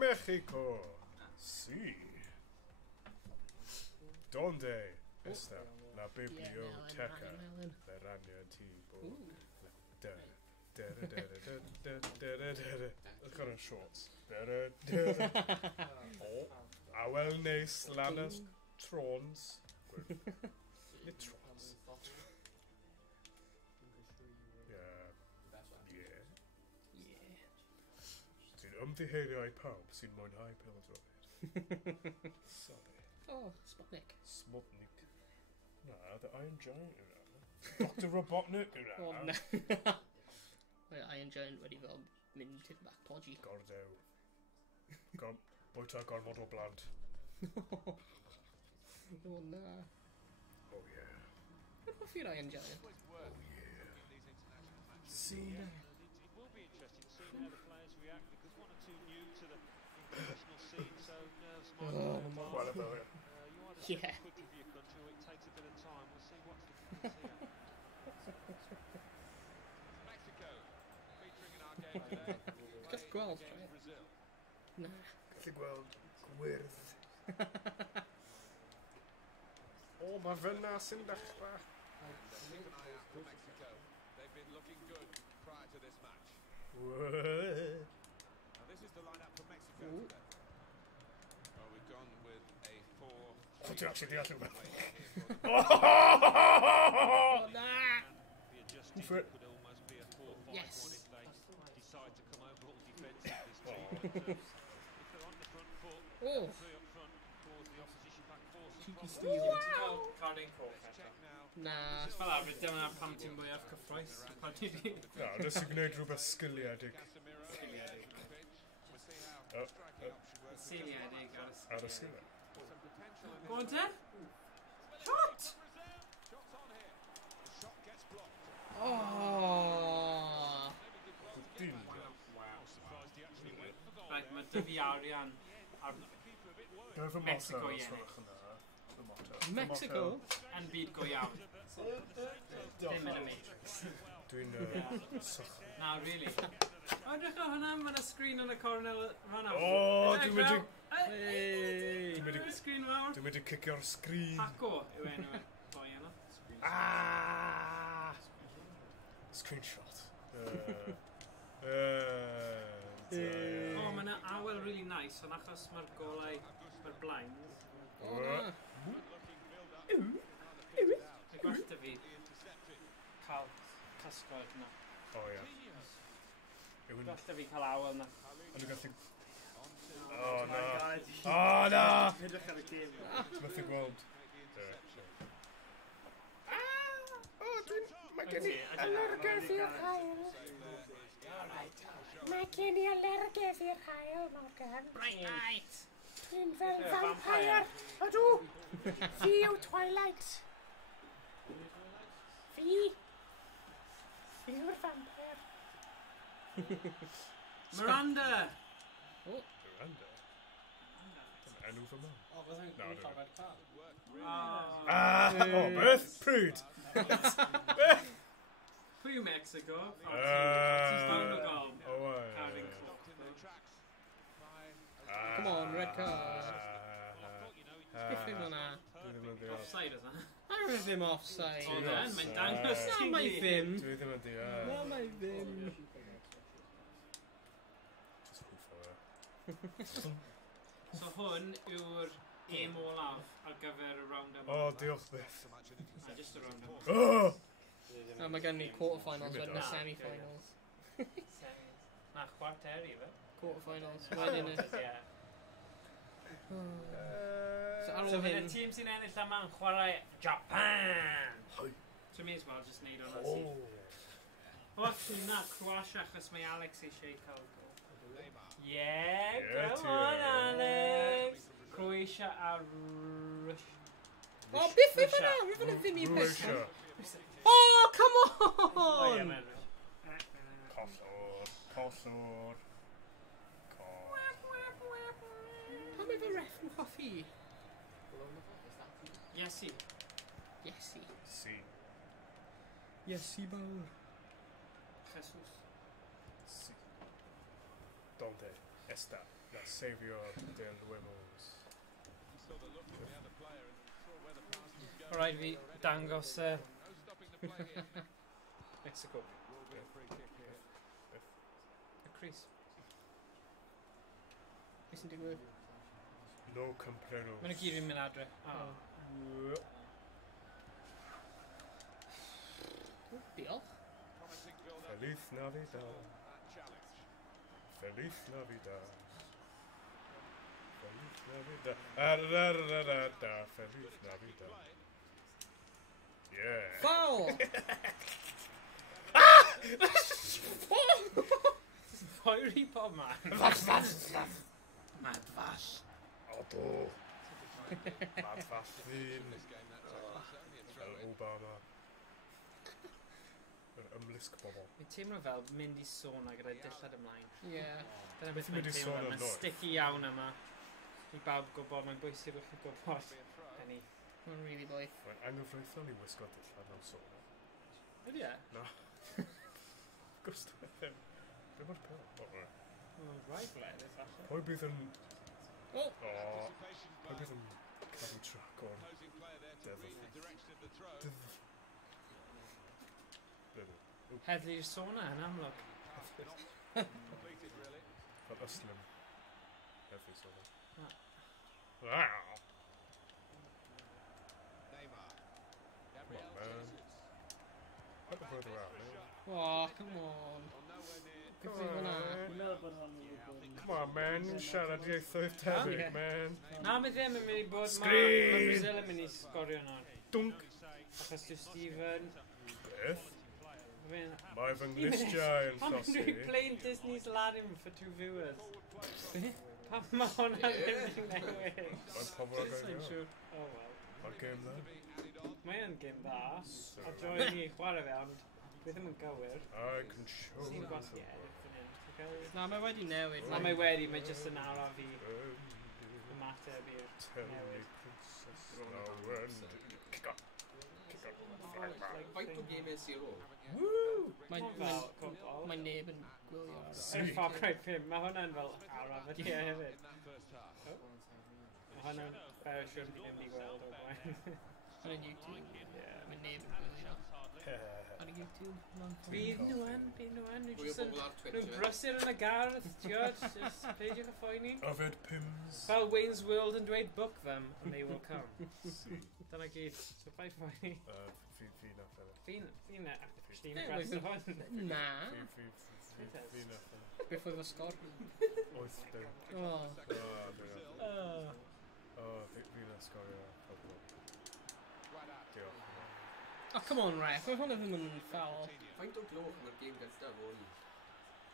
Mexico. Sí. ¿Dónde está la a biblioteca Melon. Verania T-Bog. Ooh. It's got in shorts. Oh, a wel neis Lannis Trons. Nid Trons. Yeah. Dwi'n ymddiheilio i pawb sy'n mwynhau pêl-droed. Sorry. Oh, Sputnik. Smutnik. Na, the Iron Giant yw na. Dr Robotnik yw Oh, na. no. Well, Iron Giant wedi fel mynd i'r back podgy. Gordew. Bwyta gormod o blant. Oh, na. Oh yeah. What about your Iron Giant? Oh yeah. See? It will be interesting to see how the players react because one or two new to the international scene, so nerves might be Well about it. you either Yeah. step quickly for your country or it takes a bit of time. We'll see what's the difference here. Mexico featuring in our game today. Just gweld, Against right? Brazil. Na. Gallu gweld gwyrdd. O, mae fyna sy'n dechrau. Keep an eye out for Mexico. They've been looking good prior to this match. Now this is the lineup for Mexico today. Well, we've gone with a 4. O, ti'n actually deall rhywbeth. Oh, na! The adjusting For it. could almost be a 4-5-1 Yes. if they decide to come over all defensive this team. But, if they're on the front foot, Oh. three up front, cause the opposition back four. Cheeky steal. Carding Crawford. Check now. Na. Fel arfer, dyna pam ti'n mwyaf cyffroes. Pan ti di... Na, nes i gwneud rhywbeth sgiliedig. Casemiro Sgiliedig. on the pitch. We'll see how Oh, striking option works. Seiliedig ar y Ar y sgiliedig. sgiliau. Some potential in Go on, this. te. Shot! Shots on here. The shot gets blocked. Oh. Dim. Surprised he actually went for goal. Right, mae dy fi arian ar Keeper a bit worried. Be fy Mexico motto, i os ennill. gwelwch yn dda. Fy motto. Mexico? yn byd go iawn. Dim yn y Matrix. Dwi'n sych. Na, really. O, edrych o hwnna, mae yna screen yn y cornel rhan O, dwi'n mynd i... Hey! Dwi'n mynd Dwi'n i... screen fawr. Dwi'n mynd i cicio'r sgrin. Paco yw enw e. Boi yno. Ah! Screenshot. O, mae yna awel really nice, ond achos mae'r golau, mae'r blind. Oh, na. Mae gwella fi cael casgod yna. O, ia. Yw'n... Gwella fi cael awel yna. Ond dwi'n gallu... O, na. O, na! Edrych ar y gêm. Methu gweld. O, dwi'n... Mae gen i alergedd i'r hael. Mae gen i alergedd i'r hael, Morgan. Right! Dwi'n fel vampire. Ydw. Fi yw Twilight. Fi. Fi yw'r vampire. Miranda! Miranda? Enw fy mam. O, byddai'n Na, cael dwi'n- red card. O, beth? Pryd? Beth? Pwy yw Mexico? O, Ah. ti'n bound o gol. O, wa. Carving Come on, red card. Give him hwnna. Dwi ddim yn deall. Offside yna. Ar ddim offside. O, then, mae'n dangos Na, ti mae fi. ddim. Dwi ddim yn deall. Na, mae ddim. Just hwffo fe. So hwn yw'r game olaf ar gyfer y round up. O, diolch beth. A just y round up. O! A mae gen ni quarterfinals Dwi'n wedyn y meddwl. semi-finals. Na, chwarteri fe. Quarterfinals. Wedyn y... Ie. So ar So ôl fydd y hyn... tîm sy'n ennill yma'n chwarae Japan. Hoi. So may as well just neud O! hwnna sy'n. O, actually na, Croatia achos mae Alex eisiau cael gol. Yeah, Yeah, come on ti. Alex. Croatia a Russia. O, beth yw fyna? Rwy'n fyna ddim i Rwysia. Oh, come O ie, on! mae'n Russia. Collwr. Collwr. Pam efo ref yn hoffi? Iesi. Iesi. Si. Iesi bawr. Jesus. Si. Donde está la savior del huevos? O rhaid fi dangos Mexico. Y Chris. Beth sy'n digwydd? No complaints. Mae'n gyd fi'n mynd adre. Diolch. Feliz Navidad. Feliz Navidad. Feliz Navidad. Da. Feliz Navidad. Yeah. Foul! Fiery pob man. Mad fas. Otto. Mad Fastin. Obama. Ymlisg bobl. Mi'n teimlo fel mynd i sôn gyda dillad ymlaen. Ie. Dyna Beth beth yn mynd mae'n i teimlo sôn fel. am Mae'n noi? sticky iawn yma. I bawb gwybod, mae'n bwysig bych chi gwybod. Hynny. Mae'n really boeth. Mae'n anghyfreithiol i wisgo dillad mewn sôn. Ydy e? Na. Gwrs ddim. Be mae'r pel? Mae'n rhaid bledydd falle. Pwy bydd yn... O! Pwy bydd yn cadw trac o'r deddf? Heddlu'r sôn yn amlwg. Fel yslim. Heddlu sôn. Come on, man. Put the further out, man. Oh, come on. Beth yw hwnna? Dwi'n meddwl bod hwnna'n mynd i bod yn... Come on, man. Ni'n siarad ieithoedd tebyg, Yeah. man. Na, mae ddim yn mynd i bod... Scream! Mae Brazil yn mynd i sgorio nawr. Dwnc. Achos dyw Stephen... Beth? Mae'n... Mae fy nglistia yn I'm llosi. replaying Disney's Aladdin for 2 viewers. Pam mae hwnna ddim yn newid? Mae'n pobl ag Sa'n o'r siŵr. Oh well. Mae'r game dda. Mae yn gym dda. A join ni chwarae fe, ond dwi ddim yn gywir. I can show Sy'n you. gwasgu edrych yn hyn. Ti'n cywir? Na, mae wedi newid. Na, mae wedi, mae jyst yn araf fi ymateb i'r Tell me, newid. princess, now and... Kick up. Kick up. Faint o game es i ar ôl? Mae neb yn gwylio. Yr Far Cry 5, mae hwnna'n fel araf ydi e hefyd. Mae hwnna'n fersiwn fi ddim i gweld o'r blaen. Yn YouTube. Mae neb yn gwylio. Ar YouTube. Bydd nhw yn. Nhw Pwy o jyst yn... bobl ar Nhw'n Twitter? brysur yn y gardd, tiod, just peidiwch y phoeni. Yfed Pims. Fel Wayne's World yn dweud book them, and they will come. Dyna gyd, so paid phoeni. Fi na ffenna. Fi'n actually Ie, impressed o hwn. Na. Fi na ffenna. Beth oedd y sgor? Oes dim. O. Fi na sgorio pobl. Diolch. Oh, come on, Ref. Mae hwnna ddim yn foul. Faint o gloch mae'r game gyntaf o'n i?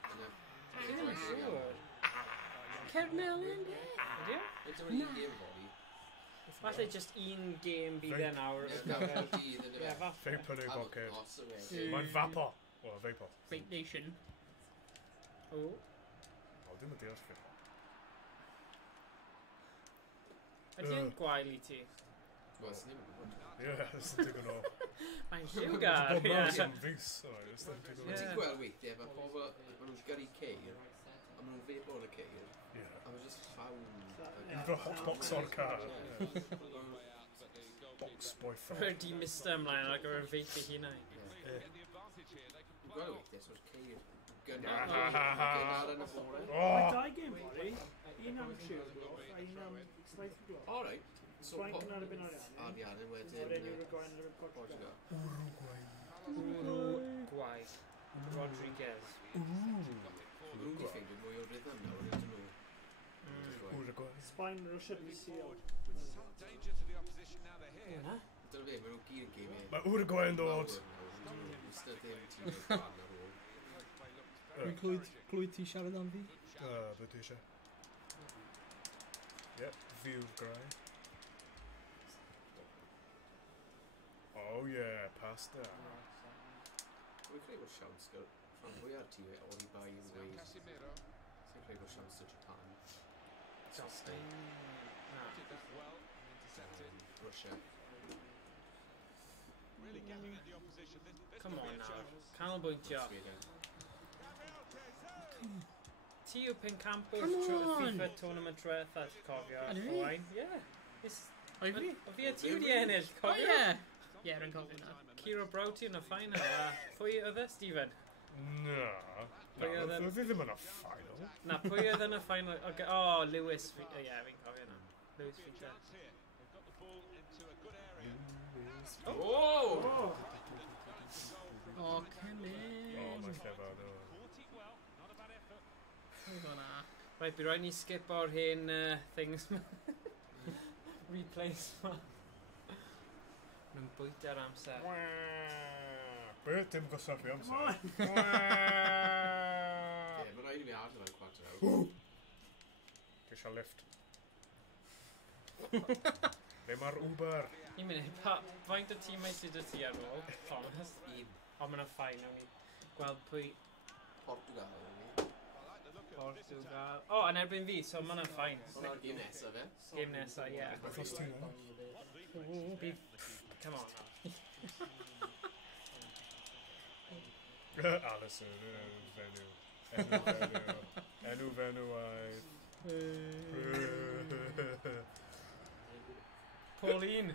Fi'n ddim yn siŵr. Cermelion, ie. Ydy o? Faint o'n un game o'n i? Falle just un game bydd e nawr. Ie, falle. Vapor neu boced. Ie. Mae'n vapor. O, vapor. Vape Nation. O. O, dim yn deall fi. Ydy e'n gwael i ti? Wel, sy'n ddim yn gwybod. Ie, ys yn digon o. Mae'n siwgar, Bob ie. mas am fus. O, ys yn digon o. Ti'n gweld weithiau, mae pobl, maen nhw'n gyrru ceir, a maen nhw'n febo yn y ceir, Ie. a maen jyst llawn. Iddo box o'r car. Box boyfriend. Rwy'r di mister ymlaen ar gyfer feip i hunain. Dwi'n gweld weithiau, so'r ceir gynnar yn y bore. Mae 2 game body. Un am 7 gloch a un am 7 gloch. O, reit. So, Faint yn ar y ben arian. Ariannu wedyn. Wedyn yw'r gwain yn y Portugal. Uruguay. Rodriguez. Maen nhw'n di ffeindio mwy o rhythm nawr, ydyn nhw. Uruguay. Spain, Russia, Brazil. Hwna? Dyna fe, maen nhw gyd yn geimau. Mae Uruguay yn dod. Ystod ddim ti'n fan ar ôl. Dwi'n clywed ti siarad am fi? Be dwi eisiau? Yep, Fiw Grai. Oh yeah, pasta. Dwi'n credu bod siawns gyda rhan fwy ar ti o'n i bai yn dweud. Dwi'n credu bod siawns o Japan. Spain. Russia. Come on nawr. Canolbwyntio. Sweden. Ti yw Pencampwr FIFA Twrnament diwetha, ti'n cofio? Ydw i? Owain? Ie. Oedd fi? O fi a ti wedi ennill, O cofio? ie! Ie, rwy'n cofio na. Ciro Broughty yn y final. Pwy oedd e, Stephen? Na. Pwy oedd yn... Fi ddim yn y final. Na, pwy oedd yn y final? O, Lewis. Ie, fi'n cofio na. Lewis Fifa. Oh! O, Cemyn! O, mae'n llefad o. Oedd hwnna. Right, bydd rhaid ni skip o'r hen things ma. Replays ma. Nhw'n bwyta ar amser. Be? Dim gosod fi amser. Ie, mae'n rhaid i fi arfer yn cwarter awr. Dwi eisiau lift. Le mae'r Uber? Un munud, faint o tîmau sydd y ti ar ôl? Thomas? Un. O, mae'n ffain, nawn ni gweld pwy... Portugal. Portugal... O, yn erbyn fi, so mae'n ffain. Hwna'r gym nesaf, fe? Game nesa, ie. Beth os ti'n Bydd... Come on. Alison, fenyw. Enw fenywaidd. Pauline!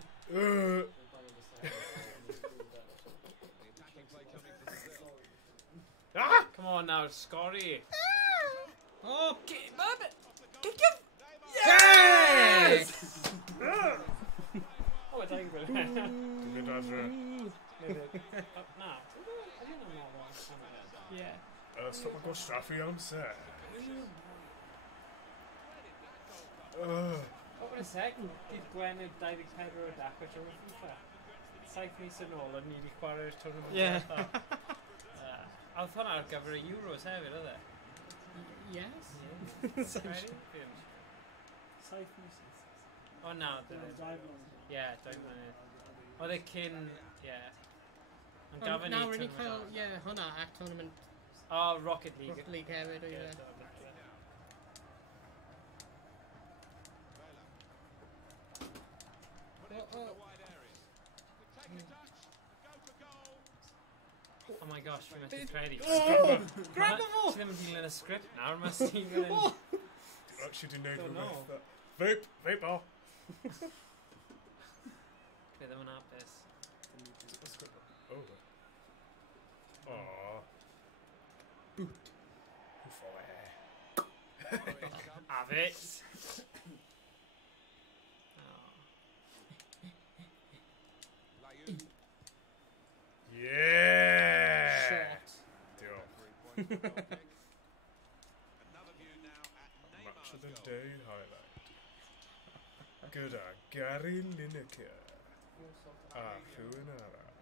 Ah! Come on now, Scorry! O, Yes! O, da'n gwybod. Dwi'n mynd adre. Na. I don't know what. Ie. Stop yn gwastraffu amser. O, yn y sec, dydd Gwen y 24 o dach o siarad FIFA. 7 mis yn ôl, o'n ni wedi chwarae'r twrnament. Ie. A oedd hwnna ar gyfer y Euros hefyd, oedd e? Yes? 7 mis. O na, ie, 2 mlynedd. Oedd e cyn, ie. Ond gafon ni Nawr ni cael, twrnament. ie, hwnna, ac tournament O, Rocket League. Rocket League hefyd, o ie. Oh my gosh, fi methu credu. Grab the ball! Ti ddim yn dilyn y sgript nawr, mae Stephen yn... Actually, dwi'n neud Don't know. rhywbeth. Vape o! Dwi ddim yn apus. Oh. Aww. Boot. Hwffo e. Have it! Yeah! Shot. Diolch. Match of the day highlight. Gyda Gary Lineker a rhywun arall.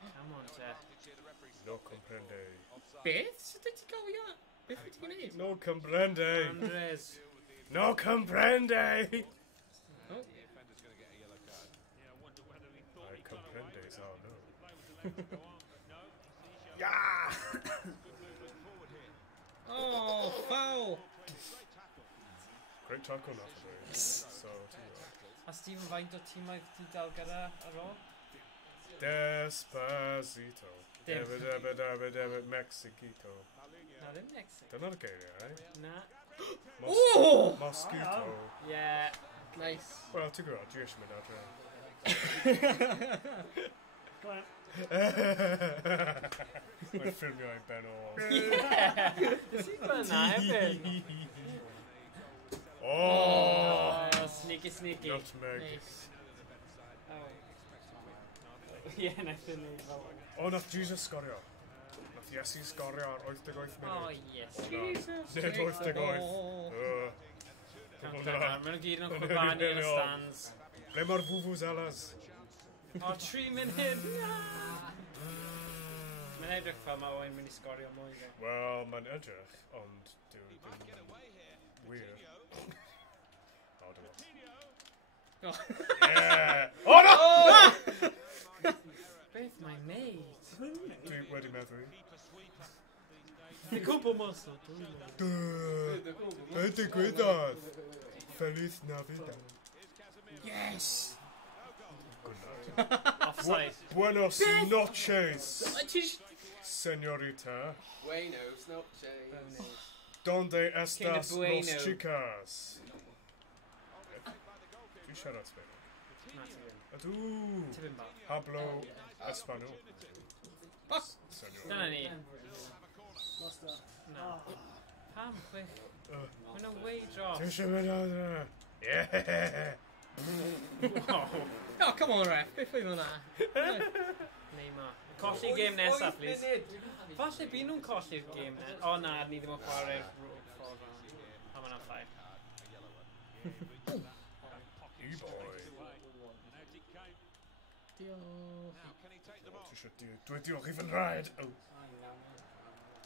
Come on, Jeff. No comprende. Beth? Sut wyt ti gofio? Beth wyt ti'n gwneud? No comprende. Andres. No comprende. Oh. I comprendes, oh no. Yeah! Oh, foul! Great tackle now for me. So, A Stephen, faint o tîmau ti dal gyda ar ôl? Despacito. Debit, Mexicito. Na, ddim Mexico. Dyna'r geiriau, eh? Na. Oh! Mosquito. Yeah. Nice. Wel, ti'n gwybod, dwi eisiau mynd adre. Mae'n ffilmio ein ben o. Yeah! Ys i'n gweld na hefyd? Oh! Sneaky, sneaky. Nutmeg. Nice. Ie, naeth yn ei fel... O, nath Jesus sgorio. Nath Iesu sgorio ar 88 Oh, munud. yes. Nid 88. Maen nhw gyd yn chwbani yn y stands. Le mae'r vuvuzelas? O, 3 munud! Mae'n edrych fel mae Owen mynd i sgorio mwy. Wel, mae'n edrych, ond dwi'n wir. O, dim ond. Yeah! Oh, no! Beth mae'n neud? Dwi wedi meddwl. Di cwbl mos o. Be digwyddodd? Feliz Navidad. Yes! Offside. Buenos noches. señorita. Buenos noches. Donde estas Bueno. los chicas? Fi siarad Sbaeneg? Ydw. Tipyn bach. Hablo Espanol. Señor. Dyna ni. Na. Pam, chwech. Mae nhw'n weidro. Ti eisiau mynd adre? Yeah. Oh, come on, ref. Beth oedd hwnna? Neu ma. Colli game nesaf, please. Falle byd nhw'n colli'r game nesaf. O na, ni ddim yn chwarae'r ffordd round. A mae'n ffair. E-boy. Ti eisiau diolch i fy nraed. Oh.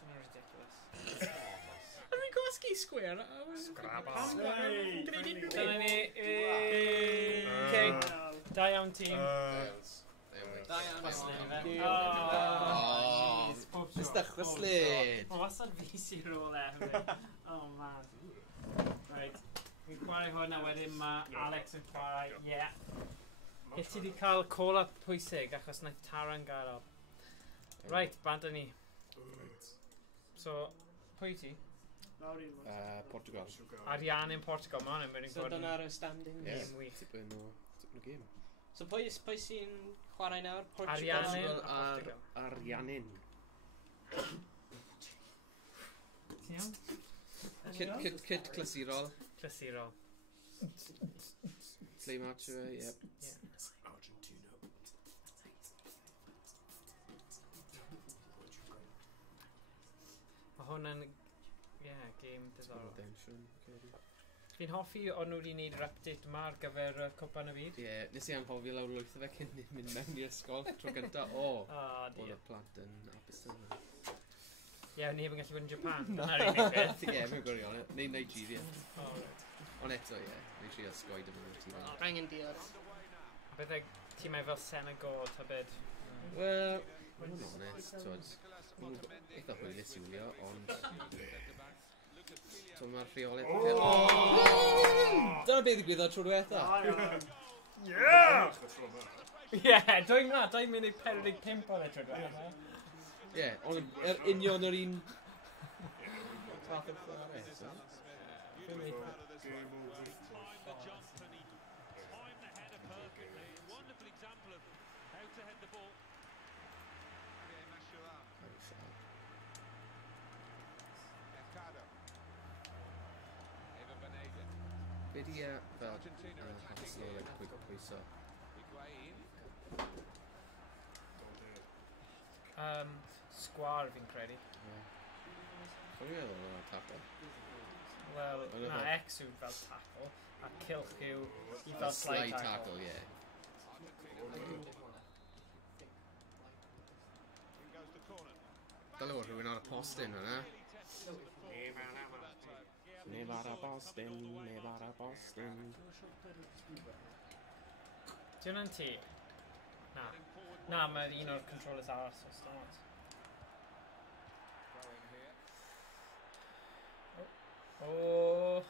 Mae'n ridiculous. Are we gwasgu square? Scrabble. Dyna ni. Okay. Da iawn tîm. Nes dechrau slid. O, wasad fi sy'n rôl e. Oh, man. Right. Fi'n chwarae hwn a wedyn mae Alex yn chwarae. Yeah. Ti wedi cael call-up pwysig achos wnaeth Tara'n garo. Right, banda ni. So, pwy ti? Portugal. Arian in Portugal, man. Yn mynd So dyna'r standing. Yes. Game wych. Tipyn o game. So pwy sy'n chwarae nawr? Portugal? Ariannin a Portugal Portugal. Ariannin. Ti'n iawn? Kit clasurol. Clasurol. Play match, yep. Argentina. Mae hwn yn... game diddorol. Redemption. Fi'n hoffi o'n nhw wedi gwneud yr update yma ar gyfer Cwpan y Byd. Ie, nes i anghofio lawr lwyth o fe cyn mynd mewn i'r ysgol tro gynta. O, oedd y plant yn apus yna. Ie, neb yn gallu bod yn Japan. Dyna'r unig beth. Ie, mewn gwirion. Neu Nigeria. Right. Ond eto, ie. Neu trio sgoed yma o'r tîm. Rang yn diod. Beth tîmau fel Senegal, ta beth? Wel, mae'n onest, twyd. Eitha hwylus i wylio, ond... So mae'r rheoledd... Dyna beth ddigwyddodd tro diwetha. Yeah! Ie, 2 munud 45 oedd e tro diwetha. Ie, ond union yr un... Fath o chwarae, so. Be di fel hasol pwyso? Sgwar fi'n credu. Dwi'n meddwl yna tackle. Wel, na, X yw fel tackle, a Cilch yw i fel slide tackle. Ie. Dyle fod rhywun ar y postyn yna. Neb ar y postyn, neb ar y postyn. Di hwnna'n ti? Na. Na, mae un o'r controllers arall os da. Oh!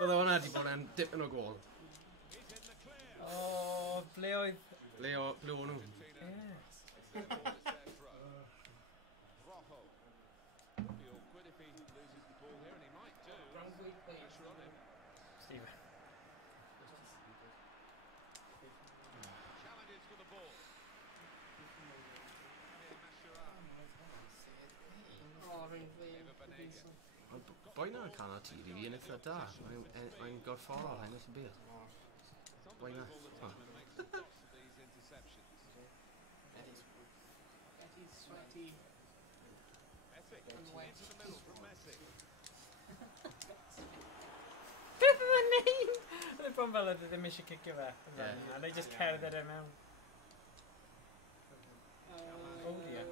Bydde hwnna wedi bod yn dipyn o gol. Oh, ble oedd... Ble o'n nhw? Stephen. Boi na'n can o tîr i fi yn eitha da. Mae'n gorfforol hyn oes y byd. Boi na. Eddie's sweaty. And wet. Beth oedd e'n neud? Oedd y bron fel oedd ddim eisiau cicio fe. A they just cerdded e mewn. Oh dear.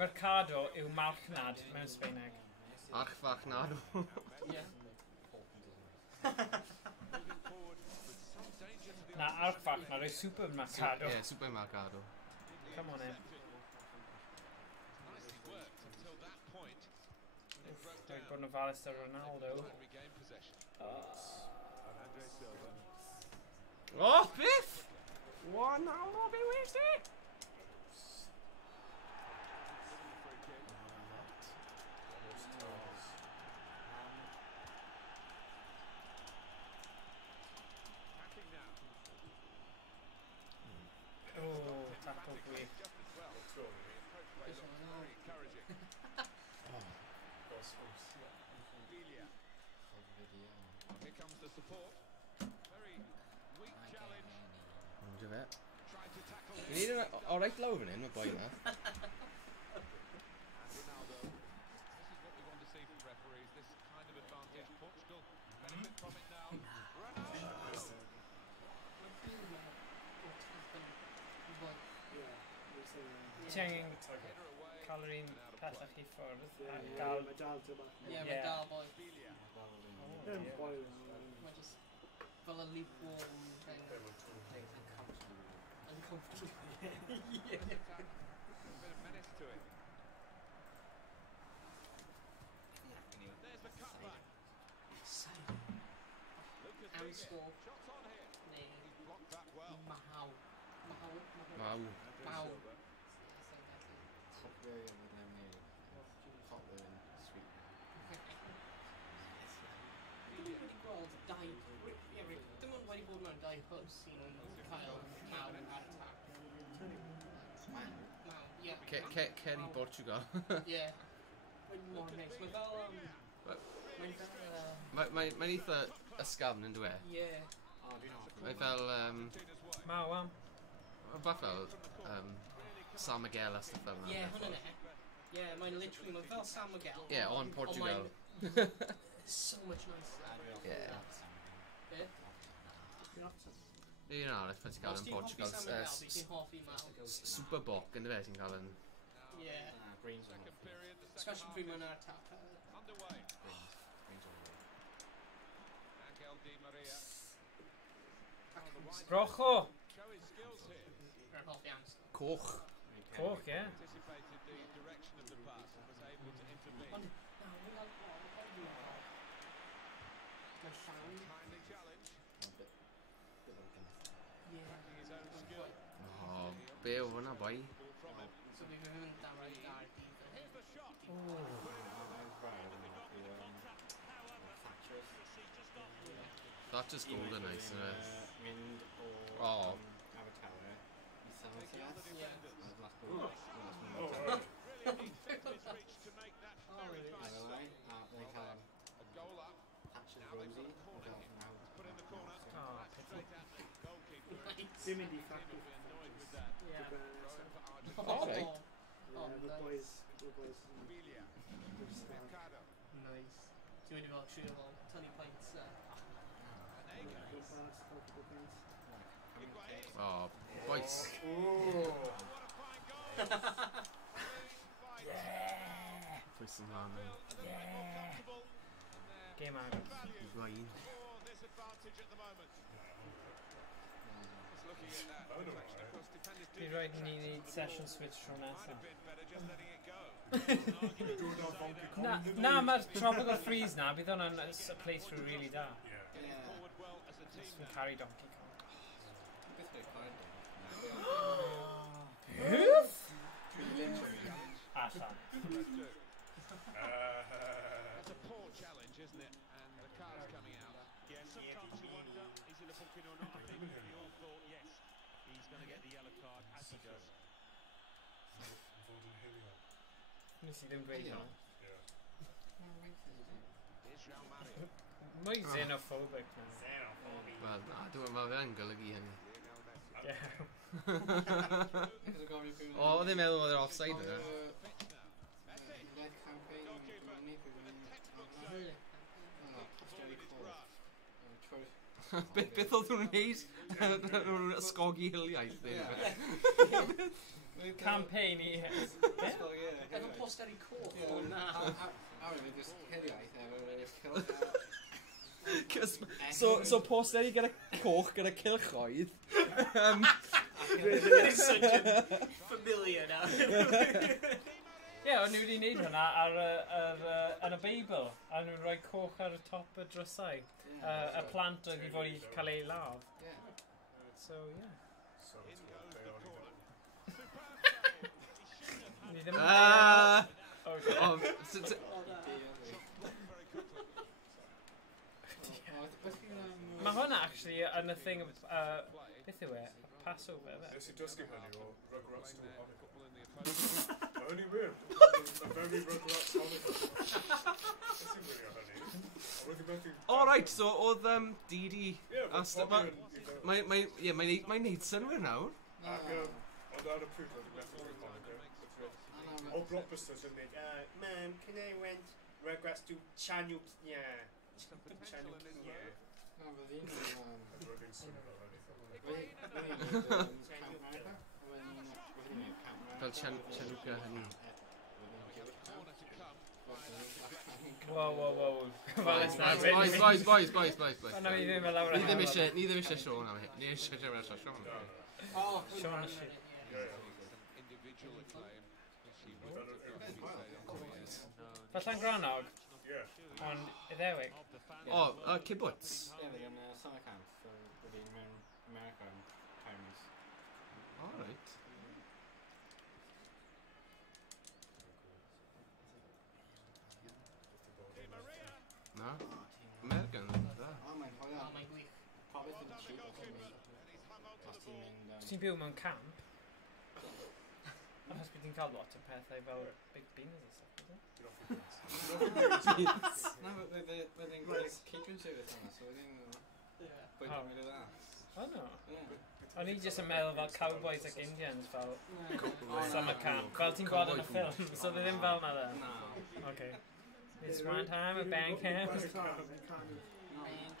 Mercado yw marchnad mewn Sbaeneg. Archfarchnado. Na, archfarchnad yw supermercado. Ie, supermercado. Come on in. Gordon Vallis to Ronaldo. Oh, Biff! Ronaldo, be wasted! Oh, tackle quick. Here comes the support. Very weak challenge. Tried to tackle him. We need an alright low in him, a boy now. And Ronaldo. This is what we want to see from referees. This kind of advantage. Portugal benefit from it now. Ronaldo. Ti'n calorin pellach i ffwrdd a gael... Mae dal to bach. Yeah, mae dal boi. Ddim boel. Mae just fel y lukewarm thing. Uncomfortable. A bit of menace to it. There's the cutback. And score. Shots on here. Neu He blocked that well. Mahaw. Wow. Mahaw. Dim ond wedi gweld dau... Dim ond wedi bod mewn dau hwrs sy'n cael maw ar tap. Maw, ie. Kerry Portugal. Ie. Mae'n mor neis. Mae fel... Mae'n fel... Mae'n eitha ysgafn yn dwe. Ie. Mae'n fel... Maw am. Bach fel... San Miguel a stuff fel yna. Ie, hwnna ne. Ie, mae'n literally... Mae'n fel San Miguel. Yeah, on Portugal. So much nicer. Yeah. Be? Un arall pan ti'n cael yn Portugal. Os ti'n hoffi San Miguel, ti'n hoffi Maw. Super Boc yn dy fe ti'n cael yn... Ie. Especially pryd mae'n ar tap. Underway. Angel Di Maria. Rojo! Show his skills here. Rwy'n hoffi Amstel. Coch. Coch, ie. Anticipated the direction of the pass and was able to intervene. Ond, na, mae'n llawn. Timely challenge. Ie. His own skill. Oh, be o hwnna, boi. So fi'n mynd damwain dar dydd. Here's the shot. That just golden nice, isn't it? Mynd o... Oh. Abertawe i San Taking on the defenders. Really His reach to make that very fine stop. They cael A goal up. Patches Now they've got Rosie. a corner here. Put in the corner. Straight at the goalkeeper. Dim mynd i He'll ffacw. be annoyed with that. Ie. Throwing for Argentina. Okay. Oh, The boys. The boys. Belia. Mercado. Nice. Ti'n mynd i fel trio fel tynnu pints. Anega. Higuain. Oh, boys. Oh, what a fine goal. Really fine. Boys yn lan. Comfortable. Game agos. Higuain. For this advantage at the moment. Just looking at that deflection across defenders. Fi rhaid i ni wneud session switch tro Might nesaf. have been better just letting it go. There's an argument to say that. Na, mae'r Tropical Freeze na, bydd hwnna'n a playthrough really da. Getting forward well as a team Just now. carry Donkey Kong. Beth? Allan. That's a poor challenge, isn't it? And the card's coming out. Yeah, sometimes you wonder, is it a booking or not? I think we all thought, yes, he's going to get the yellow card, as he does. Nes i ddim dweud hwnna. Here's Real Mario. Mwy xenophobic na. Wel, na, dwi'n meddwl fe'n golygu hynny. Ie. O, oedd e'n meddwl oedd yr offside yna. Beth oedd nhw'n neud? Nhw'n ysgogi hiliaeth. Campaign i... Efo posteri coch o na. A wedyn jyst heriaeth efo So posteri gyda coch, gyda cilchoedd. It's such a familiar now. Ie, o'n nhw wedi gwneud hwnna yn y Beibl. A nhw'n rhoi coch ar y top y drysau. Y plant oedd i fod i cael ei ladd. So, ie. Ni ddim yn Mae hwnna actually yn y thing, beth yw e? Passover, fe? Nes I dysgu hynny o Rugrats 2 Hanukkah. Only weird. A very Rugrats Hanukkah. Nes i'n gwylio hynny. O, right, so oedd Didi... Mae'n neud synwyr nawr. Ac oedd ar y pryd oedd i'n methu rwy'n Hanukkah. O Blockbusters yn neud, Ma'am, can I rent Rugrats 2 Chanuk? Yeah. Chanuk, yeah. Fel Chanukah hynny. Wow. Boys. Ni ddim eisiau Sean am hyn. Ni eisiau Sean. Sean shit. Falle'n granog? Ond Iddewig? O, kibbutz. Summer camp for the American parents. Alright. Na? American, da. Mae'n gwych. Probably for the cheap os ti'n mynd... Os ti'n byw mewn camp? Achos bydd ti'n cael lot o pethau fel big beans and stuff, is it? Na, byddai'n gwneud catering service yma, so wedyn... Bwyd yn mynd o dda. O no. O'n i jyst yn meddwl fel cowboys ac Indians fel summer camp. Fel ti'n gweld yn y ffilm, so dde ddim fel na dde? No. Okay. It's one time at band camp.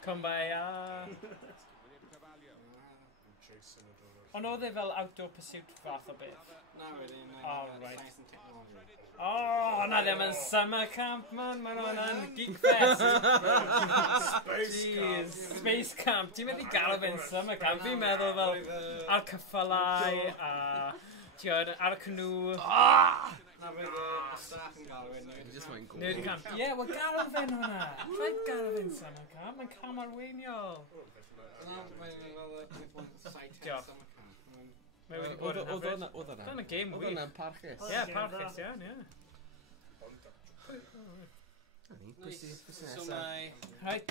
Kumbaya. Ond oedd e fel outdoor pursuit fath o beth? Na, wedyn... right. Science and technology. Oh, na ddim yn summer camp, man. Mae'n hwnna'n geek fest. Space camp. Ti'n meddwl gael fe'n summer camp? Fi'n meddwl fel ar cyffylau a... ar y cnw. Na, bydd y staff yn gael wedyn. Nerd camp. Ie, wel gael fe'n hwnna. Rhaid gael fe'n summer camp. Mae'n cam arweiniol. Na, mae'n fel site Diolch. summer camp. Oedd hwnna? Dyna game Oedd hwnna'n parchus? Ie, parchus iawn, ie. So mae... Rhaid.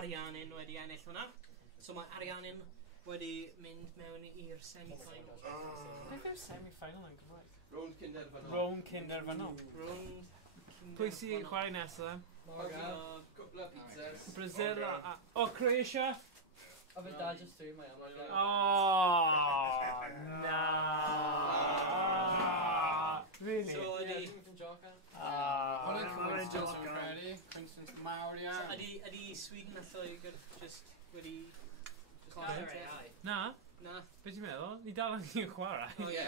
Ariannin wedi ennill hwnna. So mae Ariannin wedi mynd mewn i'r semi-final. Beth yw'r semi-final yn Gymraeg? Rown Cinderfynol. Pwy sy'n chwarae nesaf? Cwpl o pizzas. Brazil a... O, Croatia? A fe da just three my own. Oh, na. Really? So ydi... Ydi Sweden a Lloegr just wedi... Na? Na. Be ti'n meddwl? Ni dal yn i'n chwarae. Ie.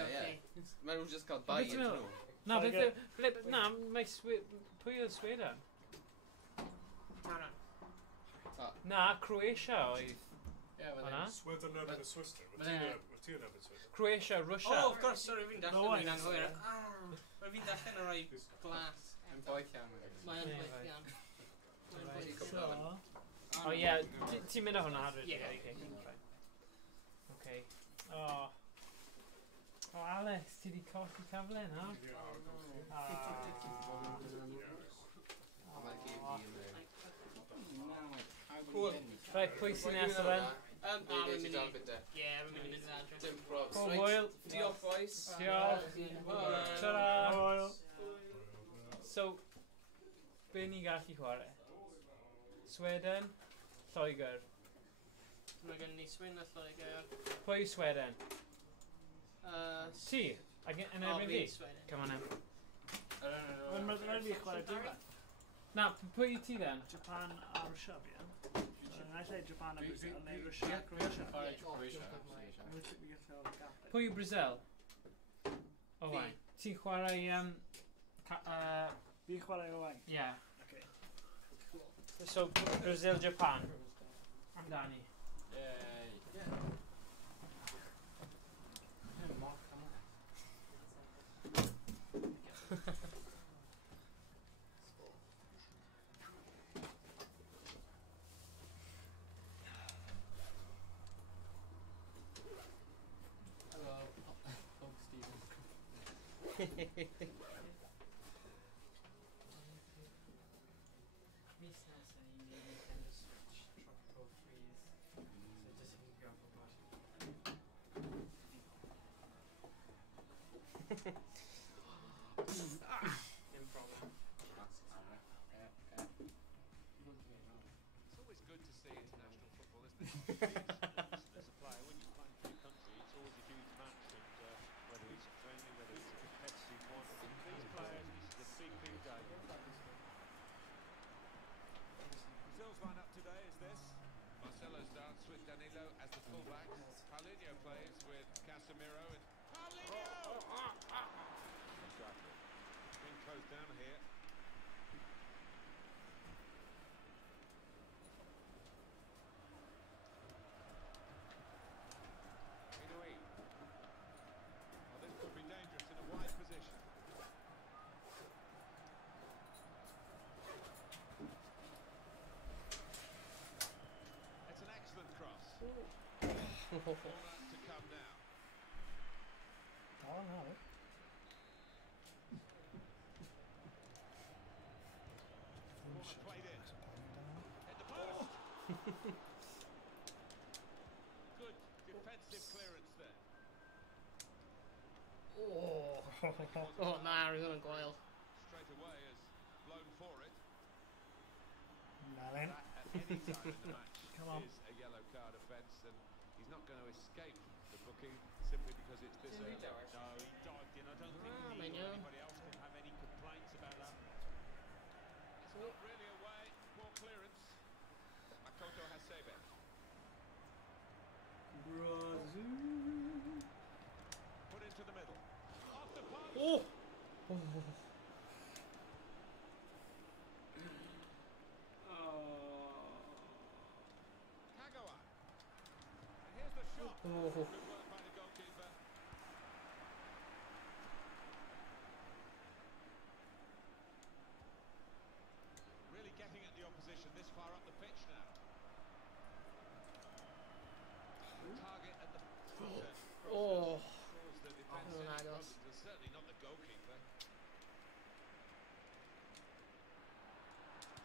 Mae nhw'n just cael bai i'n nhw. Na, mae... Pwy oedd Sweden? Na, Croatia oedd. Sweden erbyn y Swiss team. Wyt ti'n erbyn Sweden? Croatia, Russia. Oh, of course, sorry, fi'n darllen fi'n anghywir. Mae fi'n darllen yn rhoi glas. Yn boeth iawn. Mae'n boeth iawn. O ie, ti'n mynd o hwnna? Ie. Ok. O, Alex, ti wedi colli cyfle na? Rhaid, pwy sy'n nesaf yn? Ie, fi'n mynd i fynd adre. Dim probs. O, Hwyl. Diolch, boys. Diolch. Ta-ra. So, be ni gallu chwarae? Sweden, Lloegr. Mae gen ni Sweden a Lloegr. Pwy Sweden? Ti? Yn erbyn fi? Sweden. Come on in. Mae'n rhaid fi chwarae dwyfa. Na, pwy ti then? Japan a Russia, fi. Naill ai Japan a Brazil neu Russia. Croatia. Pwy yw Brazil? O wai. Ti'n chwarae... Fi'n chwarae o wai? Ie. So, Brazil, Japan. Amdani. Listen, you need Nintendo Switch Tropical Freeze. So just hit the grapple button. No problem. It's always good to see international football, isn't it? As a player, when you're playing for your country, it's always a huge match, and whether it's friendly, whether it's a competitive one, these players, this is a big day. Brazil's line-up today is this. Marcelo starts with Danilo as the fullback. Paulinho plays with Casemiro and Paulinho! Being closed down here. Inui. Well, this could be dangerous in a wide position. It's an excellent cross. Corner to come now. Oh, no. Corner played in. Hit the post. Good defensive clearance there. Oh, oh, nah, we're going to go ill. Straight away has blown for it. Nah, then. That at any time in the match Come on. is a yellow card offence, and he's not going to escape the booking simply because it's this early. No, he dived in. I don't think he or anybody else can have any complaints about that. It's not really away. Poor clearance. Makoto Hasebe. Brazil. Put into the middle. Off the post. Oh! Kagawa. And here's the shot. Oh. Good work by the goalkeeper. Really getting at the opposition this far up the pitch now. Target at the front. Oh. Draws the defence Oh, in. Lagos. Certainly not the goalkeeper.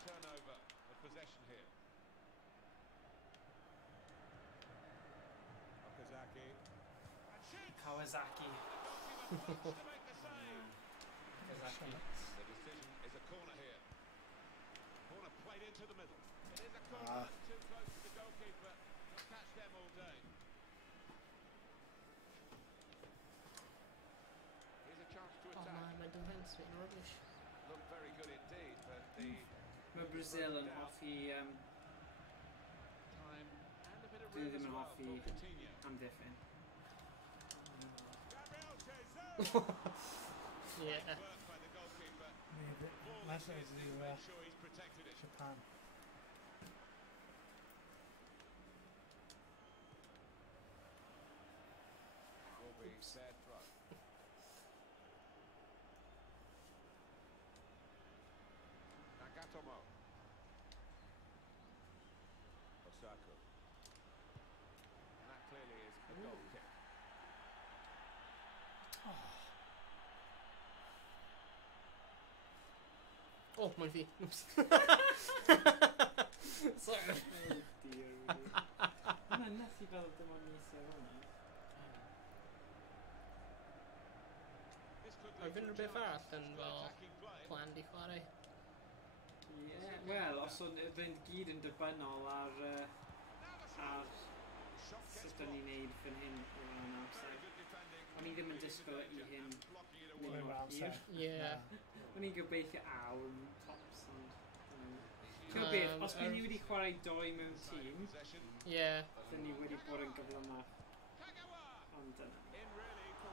Turnover of possession here. Okazaki. And shoots! Kawasaki. The goalkeeper to make the save. Kawasaki. The decision is a corner here. Corner played into the middle. It is a corner too close to the goalkeeper. He'll catch them all day. Here's a chance to Oh attack. man, my defense is rubbish. Looked very good indeed, but the Mae Brazil yn hoffi time and a bit of dwi room ddim as yn well hoffi for Coutinho. amddiffyn. Gabriel Jesus! Yeah. Great work by the goalkeeper. Ball Last in was his, the make sure he's protected it. Cwpan. Will be fair throw. Nagatomo. Osako. And that clearly is a goal kick. Oh, my feet. Oops. Sorry. Oh dear me. Mae'n nes I fel dim ond mis o hwnna. I've been a bit fast and well planned I chwarae. Ie, wel, os o'n ydyn gyd yn dibynol ar sut o'n i'n neud fan hyn o ran amser. O'n I ddim yn disgwyl I hyn mynd mor hir. Ie. O'n i'n gobeithio awr tops, ond... Ti'n beth, os byd ni wedi chwarae doi mewn tîm, dyn ni wedi bod yn gyflymach. Ond dyna.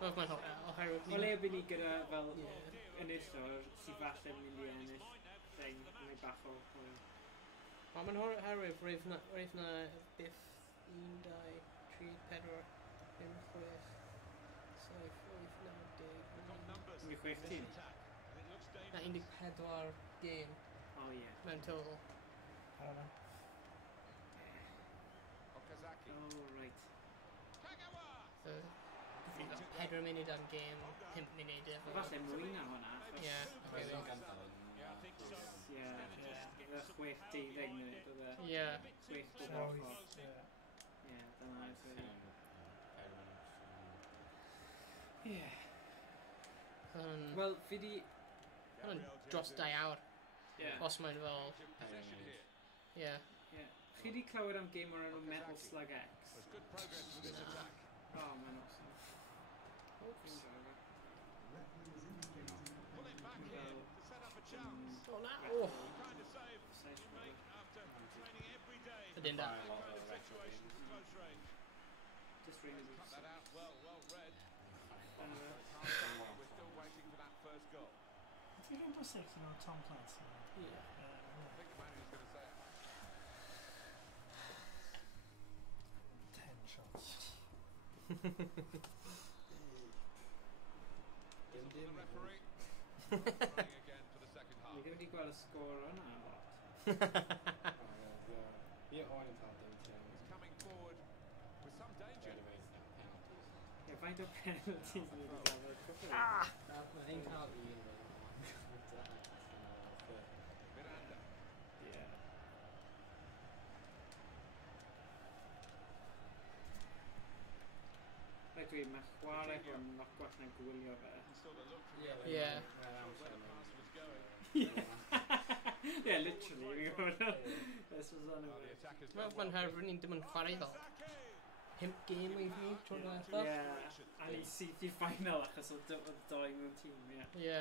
Wel, mae'n oherwydd... O le byd ni gyda fel enillwr sydd falle yn mynd I ennill thing, neu bach o hwyl. Wel, mae'n oherwydd roedd na biff 1, 2, 3, 4, 5, 6, 7, 8, 9, 10... 16 tîm? Na 14 game. O ie. Mewn total. Okazaki. Oh, right. So, you've got 4 munud am game, 5 munud efo... Falle mwy na hwnna. Ie. Roedd yn ganddo. Yeah, I think so. Ie. 60 munud oedd e. Ie. 60 Oh, munud. Ie, dyna oedd e. Ie. Wel, fi di... Yn dros 2 awr. Ie. Os mae'n fel... Ie. Ie. Chi di clywed am game o'r enw Metal Slug X? O, mae'n awesome. Oops. O na! O! Ydyn da. Just ring it. Cut that out well read. We're still waiting for that first goal. Ti'n rhaid o 6 yn o'r Tom Clancy? I think the manager's going to say it. 10 shots. Whistle to the referee. Playing again for the second half. Ni ddim wedi gweld y sgôr yna a lot. Ie, o'n i'n cael dim ti'n... He's coming forward with some danger. Ie, faint o penalties ni wedi gael o'r cwpl. Mae'n cael un. Miranda. Ie. Rhaid dwi, mae chwarae hwn lot gwell na gwylio fe. Ie. Ie, literally. This was on a... Mae'n herfyn ni'n dim yn chwarae fel. Pimp game i fi, trwy'n dweud. Ie, a ni syth i'r final achos o doi mewn tîm, ie. Ie.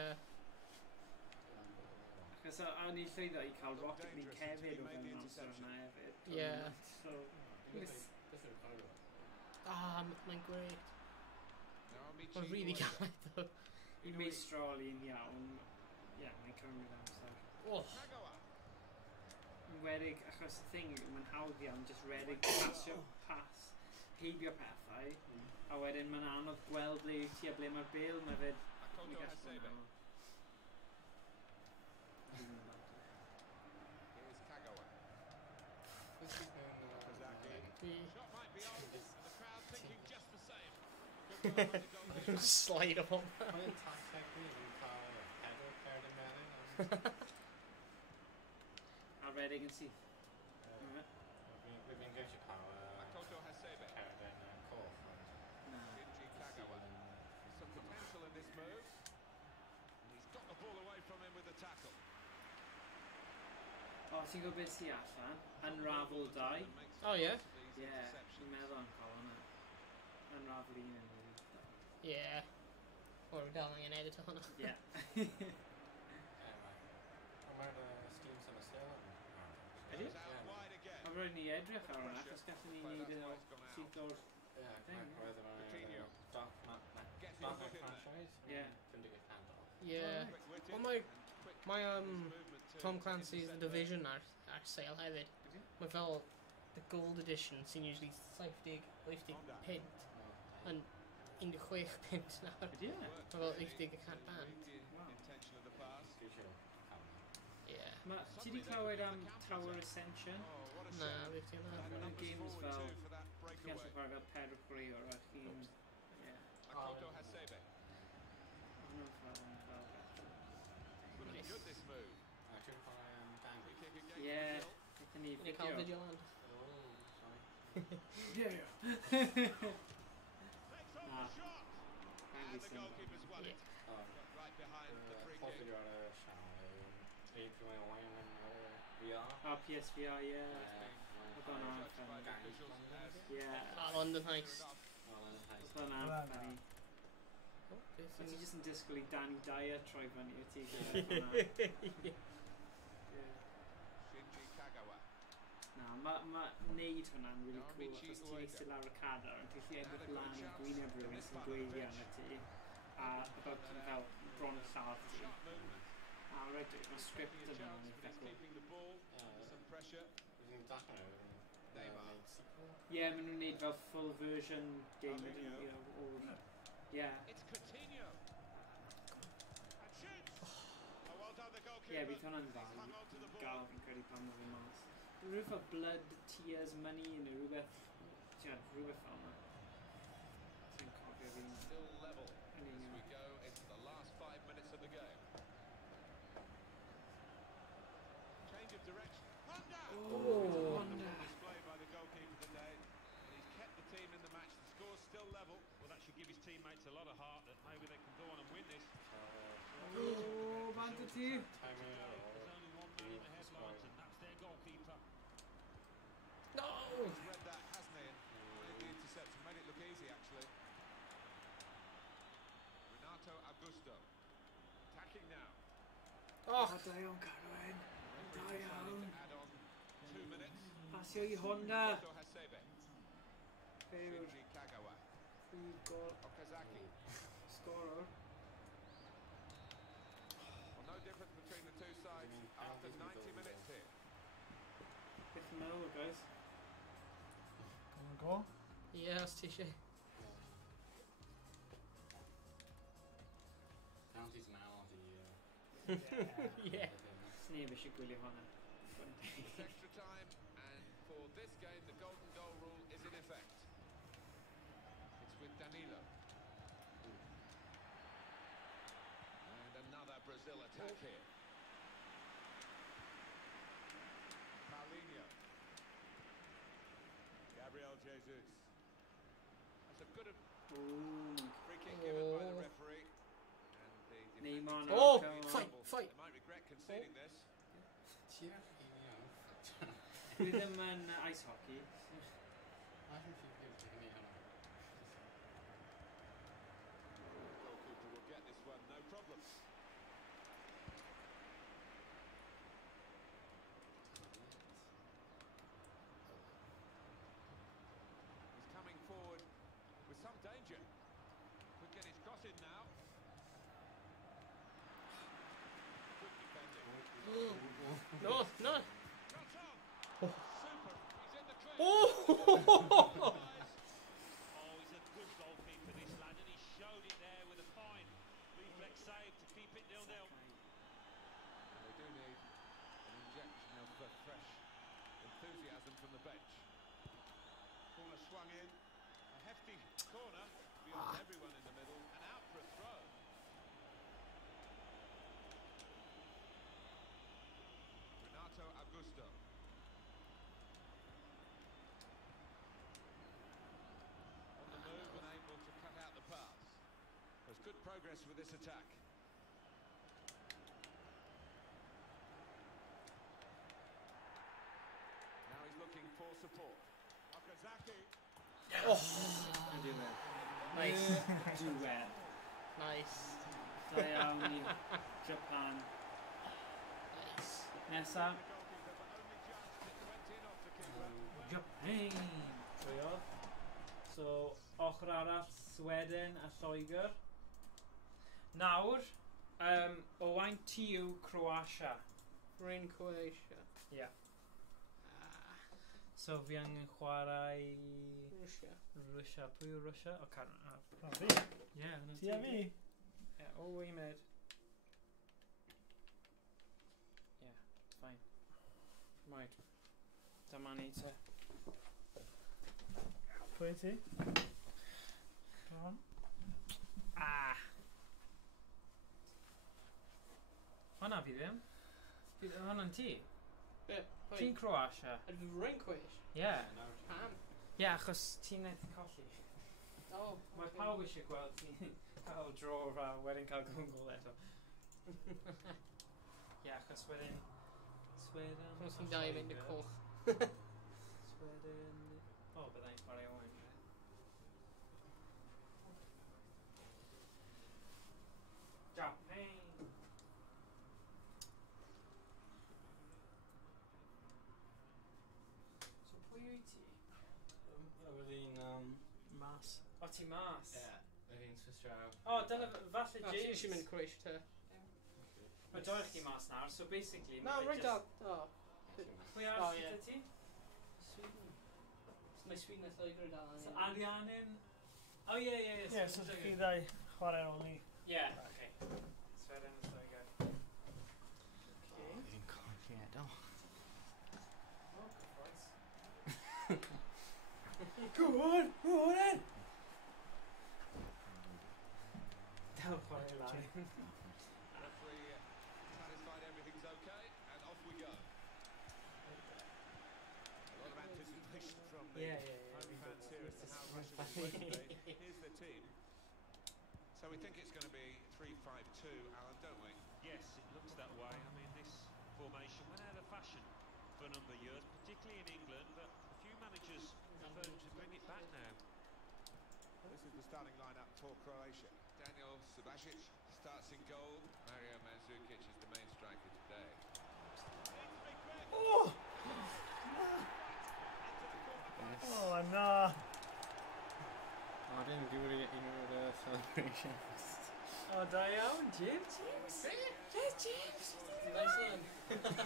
Achos o'n i llwyddo i cael rocket ni Kevin o fewn amser yna hefyd. Ie. So, mae'n great. Mae'n really galed though. I meistrol i'n iawn, ie, mae'n cymryd amser. Oh. Yn wedig, achos y thing, mae'n hawdd iawn, just redig pasio, heibio pethau, a wedyn mae'n anodd gweld ble yw ti a ble mae'r bêl, mae fed... Mae'n gallu bod yn anodd. Here's Kagawa. Shot might be on, and the crowd thinking just the same. Slide o hwn. Mae'n tactic ni yn cael header cair yn mewn. A redig yn syth. We've been going to power. Makoto Hasebe. Cair yn coch. YnChwarae Kagawa. Some potential in this move. And he's got the ball away from him with the tackle. O, ti'n gwybod beth sy'n allan? Unravel 2. O, ie? Ie, dwi'n meddwl am cael hwnna. Unravel 1 yn rili. Ie. O'r dal angen edit o hwnna. Ie. Mae'r Steam sy'n y sale. Ydy? A roedd ni edrych ar hwnna, achos gallwn ni wneud yn sydd o'r... Roedd yma Dark franchise. Ie. Ie. Wel mae Tom Clancy's The Division ar sale hefyd. Mae fel the gold edition sy'n usually 70 pint yn 16 pint nawr. Ydy e? Mae fel 80 y cant band. Ie. Ti di clywed am Tower Ascension? Na, beth ti'n na. Mae'n games fel... Chi'n gallu chwarae fel pedwar chwaraewr a chi'n... Ie. Makoto Hasebe. Hwnnw'n fel... Looking good this move. Ie. Ydyn ni Ni cael fideo land. Ie. Na. And the goalkeeper's won it. Right behind the free kick. O, PSVR, ie. Oedd o'n anfen. Ie. London Heist. Oedd o'n anfen. O, ti jyst yn disgwyl i Danny Dyer troi fyny o ti gyda hwnna. YnChwarae Kagawa. Na, mae neud hwnna'n really cool achos ti'n eistedd lawr y cadar yn gallu edrych lan i gwyneb rhywun sy'n gweiddi arno ti a about ti'n fel bron lladd ti. A rhaid dweud, mae script yna yn eitha cool. Keeping the ball under some pressure. Neymar. Ie, maen nhw'n neud fel full version game ydyn nhw. Ie. It's Coutinho. And shoots. Oh, well done the goalkeeper. Ie, bydd hwnna'n dda i gael fi'n credu pan oedd yn mas. Rhywbeth fel Blood, Tears, Money neu rhywbeth... Tiad, rhywbeth fel yna. Ti'n cofio fi'n... Still level as we go into the last 5 minutes of the game. Change of direction. Oh! Da iawn, Carwyn. Da iawn. Add on 2 minutes. Pasio I Honda. Goto Hasebe. Fewr. Shinji Kagawa. Prif gol. Okazaki. Scorer. Well, no difference between the two sides after 90 minutes here. Beth yn meddwl, guys? Come on, go. Yeah, os ti eisiau. Counties now, the... Yeah. Sneb eisiau gwylio hwnna. It's extra time, and for this game, the golden goal rule is in effect. It's with Danilo. And another Brazil attack here. Paulinho. Gabriel Jesus. That's a good free kick given by the referee. And the Neymar defending now. Oh, Come on. fight, fight. They might regret conceding this. Dwi ddim yn ice hockey. Goalkeeper will get this one, no problem. He's coming forward with some danger. Could get his cross in now. Good defending. No, no. Shots on. Super. He's in the clear. Oh! Oh, he's a good goalkeeper, this lad, and he showed it there with a fine reflex save to keep it 0-0. And they do need an injection of fresh enthusiasm from the bench. Corner swung in. A hefty corner beyond everyone in the middle and out for a throw. Renato Augusto. On the move and able to cut out the pass. There's good progress with this attack. Now he's looking for support. Okazaki. Nice. Duet. Nice. Da iawn I Japan. Nice. Nesa. The goalkeeper, but only just. It went in off the keeper. Japan. Triodd. So, ochr arall, Sweden a Lloegr. Nawr, YnChwarae Croatia. YnChwarae. Yeah. So fi angen chwarae... Russia. Russia. Pwy yw Russia? O, Karen. Oh, fi? Yeah. Ti a fi? Yeah, all we made. Yeah, fine. Right. Dyma ni te. Pwy ti? Come on. Ah! Hwna fi ddim. Hwna'n ti? Be? Ti'n Croatia? Ydw YnChwarae? Yeah. Pam? Yeah, achos ti'n neud colli. Oh. Mae pawb eisiau gweld ti'n cael draw a wedyn cael gongol eto. Yeah, achos wedyn... Sweden... Chos ti'n dau mynd y coch. Sweden... O, byddai'n chwarae owen. Japan! So pwy yw ti? Wedyn, Mas. O, ti mas? Ie, wedyn Swiss draw. O, dyna falle O, ti James. eisiau mynd Croatia te? Mae doi chi mas nawr, so basically... No, mae right just- dal. Pwy arall Oh, yeah. gyda ti? Sweden. Mae Sweden a Lloegr dal. So Arianin... Oh, yeah, yeah, yeah. Ie, so chi ddau chwarae ôl ni. Yeah, okay. Sweden is very good. Okay. Fi'n colli eto. Oh, good voice. Go on, go on then! Del chwarae lai. Referee satisfied everything's okay, and off we go. A lot of anticipation from the home fans here as to how Russia will play today. Here's the team. So we think it's going to be 3-5-2, Alan, don't we? Yes, it looks that way. I mean, this formation went out of fashion for a number of years, particularly in England, but a few managers prefer to bring it back now. This is the starting lineup for Croatia. Daniel Subasic starts in goal. Mario Mandzukic Mandzukic is the main striker today. Oh! Oh, no. Oh, I didn't give it the celebrations. Oh, da iawn, James. James. Nice one.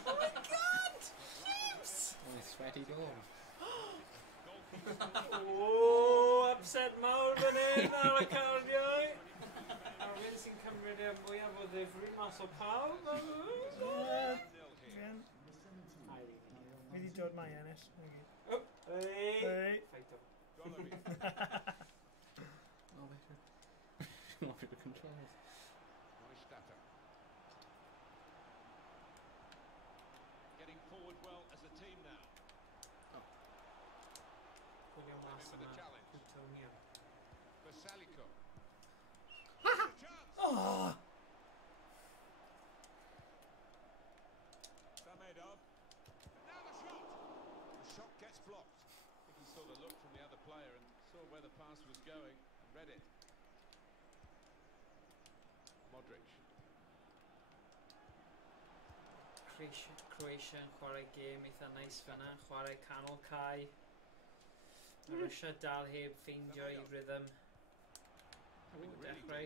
Oh my God! James! My sweaty goal. Oh, upset mawr fan hyn ar y cardiau. Arwyn sy'n cymryd y mwyaf o ddifri mas o pawb. Fi di dod mai ennill. Hei! Hei. Not for the controls. Getting forward well as a team now. Chwilio mas For the yma. challenge. Antonio. For Salico. Oh! Samedov. Now the shot. The shot gets blocked. I think he saw the look from the other player and saw where the pass was going and read it. Modric. Croatia yn chwarae gêm eitha nice fyna. Chwarae canol cae. Mae Russia dal heb ffeindio'i rhythm. Dechrau.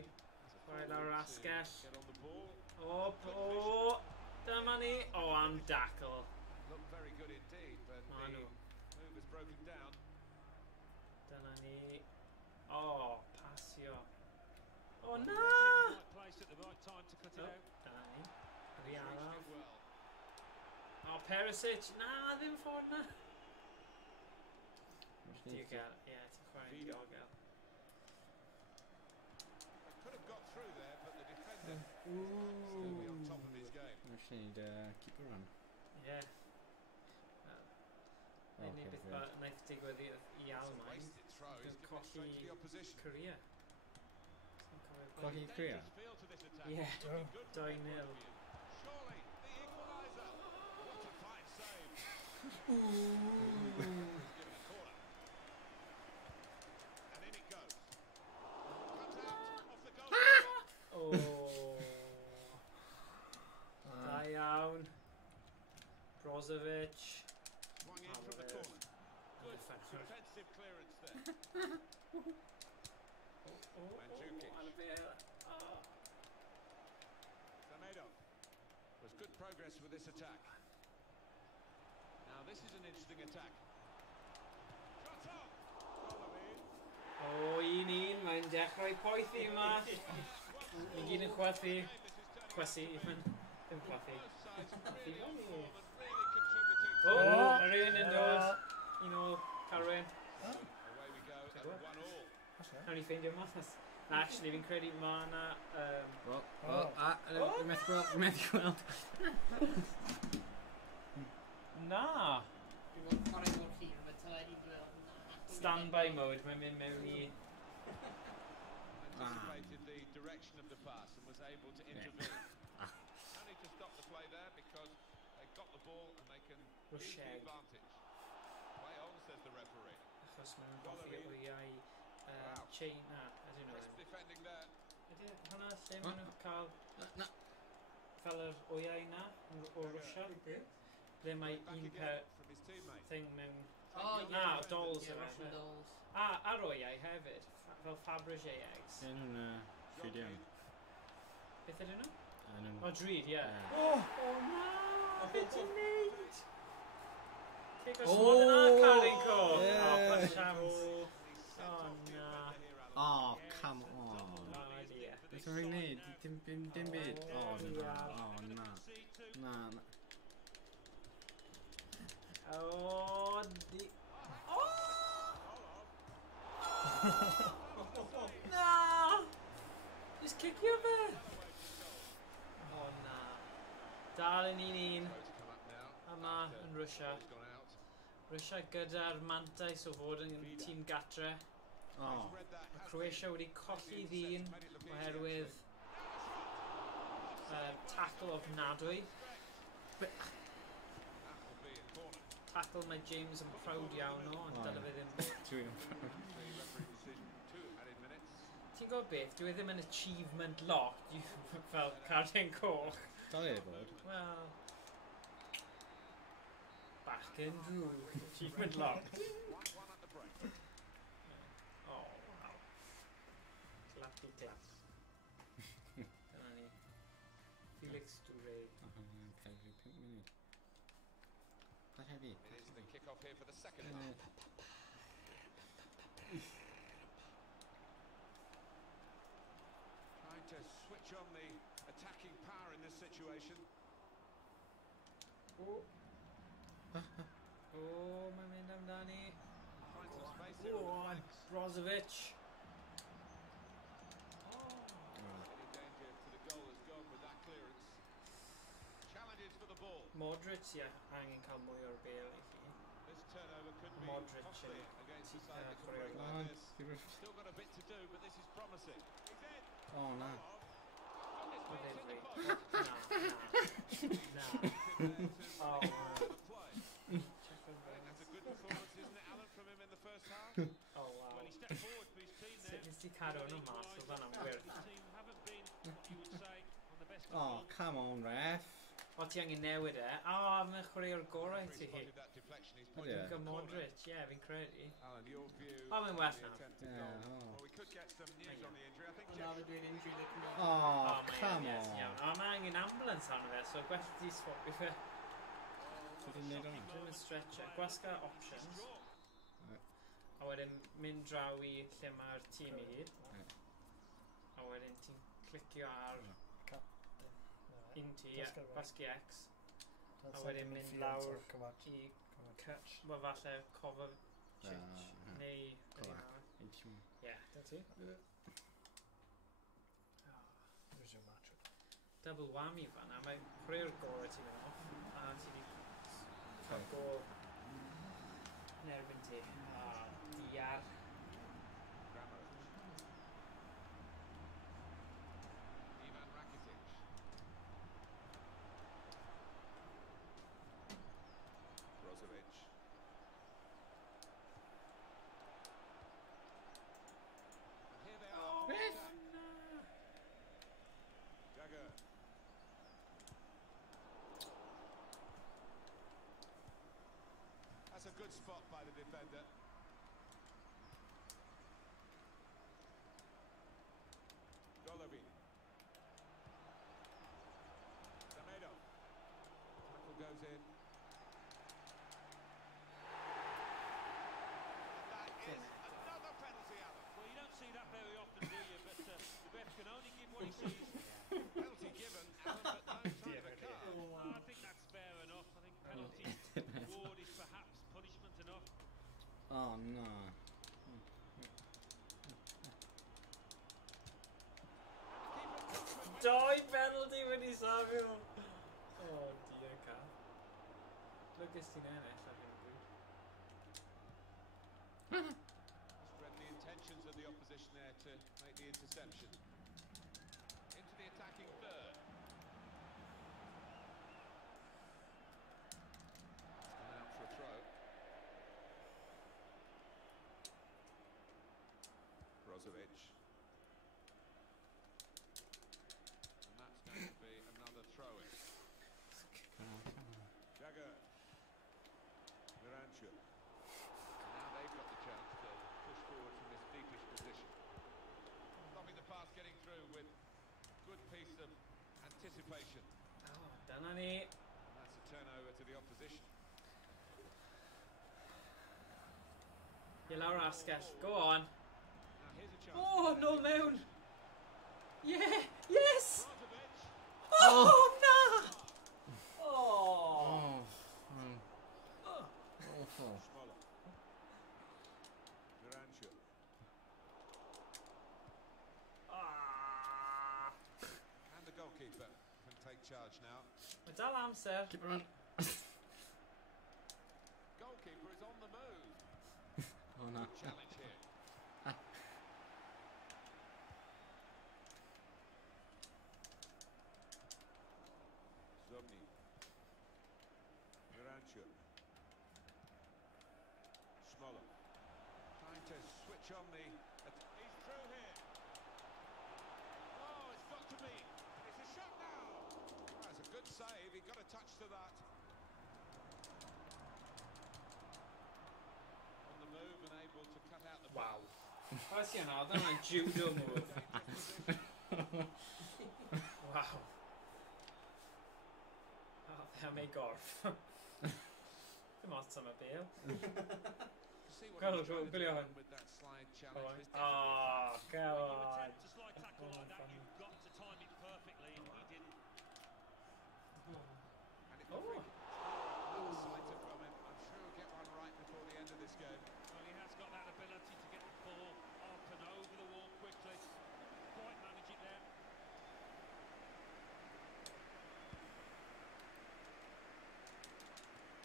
Chwarae lawr asgell. Get on the ball. O, dyma ni. O, am dackle. Looked very good indeed, but the Manu. move is broken down. Dyna ni. O, pasio. O, na! Right place at the right time to cut it out. Dyna ni. Rhi Reached araf. it well. O, Perisic. Na, ddim fford na. Diogel. Ie, ti'n chwarae'n Vida. diogel. They could have got through there, but the defender still be on top of his game. We should need a keeper run. Ie. Oh, Neu beth okay, wnaeth digwydd i It's a Almaen. wasted throw. He's Dwi'n given it straight to colli the opposition. Korea. Colli Korea? Dangerous feel to this attack. Ie. Looking good from 2-0. that point of view. Surely the equaliser. What a fine save. Ooh. He's given a corner. And in it goes. Cut out off the goal. O. Da iawn. Brozovic. Swung in from the corner. Good defensive clearance there. Mandzukic. Samedov. Was good progress with this attack. Now this is an interesting attack. Shot up. O, 1-1. Mae'n dechrau poethi yma. Ni gyd yn chwerthu. Chwesu, ddim chwerthu. O, mae rhywun yn dod. Un o Carwyn. Away we go at 1-1. Nawn ni ffeindio mas. Actually, fi'n credu mae yna... Methu gweld. Na! Dwi'n meddwl chwarae mor hir, mae tair i gweld. Standby mode, mae'n mynd mewn i... Anticipated the direction of the pass and was able to intervene. No need to stop the play there because they got the ball and they can use the advantage. Play on, says the referee. Achos mae'n goffi wyau China, I don't know. Crisp defending there. Ydy, hwnna lle maen nhw'n cael fel yr wyau na o Russia. Ble mae un per thing mewn... Na, dolls yma. A'r wyau hefyd, fel Fabergé eggs. Yn ffridiau. Beth ydyn nhw? O, drud, ie. Oh! O na! Beth ti'n neud? Cic o smod yna, Carinco! O, pa siams. O na. Oh, come on. O, dear. Beth o'n rhaid neud? Dim byd. Oh, na. Na. O, di... O! Na! Just cicio fe! O na. Dal yn 1-1. Yma yn Russia. Russia gyda'r mantais o fod yn tîm gatre. Mae Croatia wedi colli ddyn oherwydd tackle ofnadwy. Tackle mae James yn proud iawn o, ond dyle fe ddim bod. Dwi'n yn proud. Ti'n gwybod beth? Dwi ddim yn achievement locked fel carden coch. Dal i bod. Well... Back in Drew. Achievement locked. Oh, wow. Clappy clap. Dyna ni. Felix Dwrnament. Pedri 5 munud. Pa heddi? It is the kick-off here for the second half. Trying to switch on the attacking power in this situation. Oh. Oh, mae'n mynd amdani. Finds some space here on the flanks. Brozovic. Any danger to the goal has gone with that clearance. Challenges for the ball. Modric, angen cael mwy o'r bel i chi. This turnover could be Modric costly against the side that can chwarae break like this. Still got a bit to do, but this is promising. He's in. Oh, na. Oh, That's a good performance, isn't it, Alan, from him in the first half? oh wow. Well, he stepped forward for his team there. Sut nes ti cadw nhw mas o fan'na wyrth? The team haven't been, you would say, on the best of Oh, form. come on, ref. O, ti angen newid e? O, mae'n chwaraeo'r gorau ti hi. Spotted that deflection. He's Oh, put it yeah. in the Gyda corner. Modric, fi'n credu. Alan, your view Oh, mae'n well of the now. attempted Yeah, goal. oh. Well, we could get some news on the injury. I think Another doing injury looking at. Oh, mae come yes, on. iawn. O, mae angen ambulance arno fe, so gwell ti swapio fe. Sut i'n neud o'n? Dwi'n stretcher. Gwasga options. Right. A wedyn mynd draw i lle mae'r tîm i gyd. Right. A wedyn ti'n clicio ar un ti, gwasgu X. A wedyn mynd lawr i wel falle cover change. Neu... Ie, dyna ti. Double whammy fan'na. Mae chwarae'r gorau ti fan off. A ti di cael gol yn erbyn ti. Diar. Ivan Rakitic. Brozovic. And here they are. Jagger. That's a good spot by the defender. Golovin. Semedo. Tackle goes in. And that is another penalty, Alan. Well, you don't see that very often, do you? But the ref can only give what he sees. Penalty given, Alan, but no sign of a card. I think that's fair enough. I think penalty reward is perhaps punishment enough. Oh, no. Doi penalty wedi safio. Oh, dear car. Lwcus ti'n ennill ar hyn o bryd. Read the intentions of the opposition there to make the interception. Into the attacking third. And out for a throw. Brozovic. And that's going to be another throw-in. Jagger. YnChwarae. Now they've got the chance to push forward from this deepish position. Stopping the pass getting through with good piece of anticipation. Oh, dyna ni. And that's a turnover to the opposition. I lawr asgell. Go on. Now here's a chance. Oh, nôl mewn. Yeah, yes! Brozovic. Oh, na! Oh. Oh. Awful. Smoller. YnChwarae. Ah. And the goalkeeper can take charge now. Mae dal amser. Keep it on. Goalkeeper is on the move. Oh, no. Challenge here. Zobni. YnChwarae. Smoller. Trying to switch on the... He's through here. Oh, it's got to be. It's a shot now. That's a save. He got a touch to that. On the move and able to cut out the. Wow. That's another one judo move. Wow. Oh, there may gorf. Dim ots am y bil. Go, go on. Oh, God. To slide tackle like that, you've got to time it perfectly, and he didn't. Oh. Another sighter from him. I'm sure he'll get one right before the end of this game. Well, he has got that ability to get the ball up and over the wall quickly. Quite manage it there.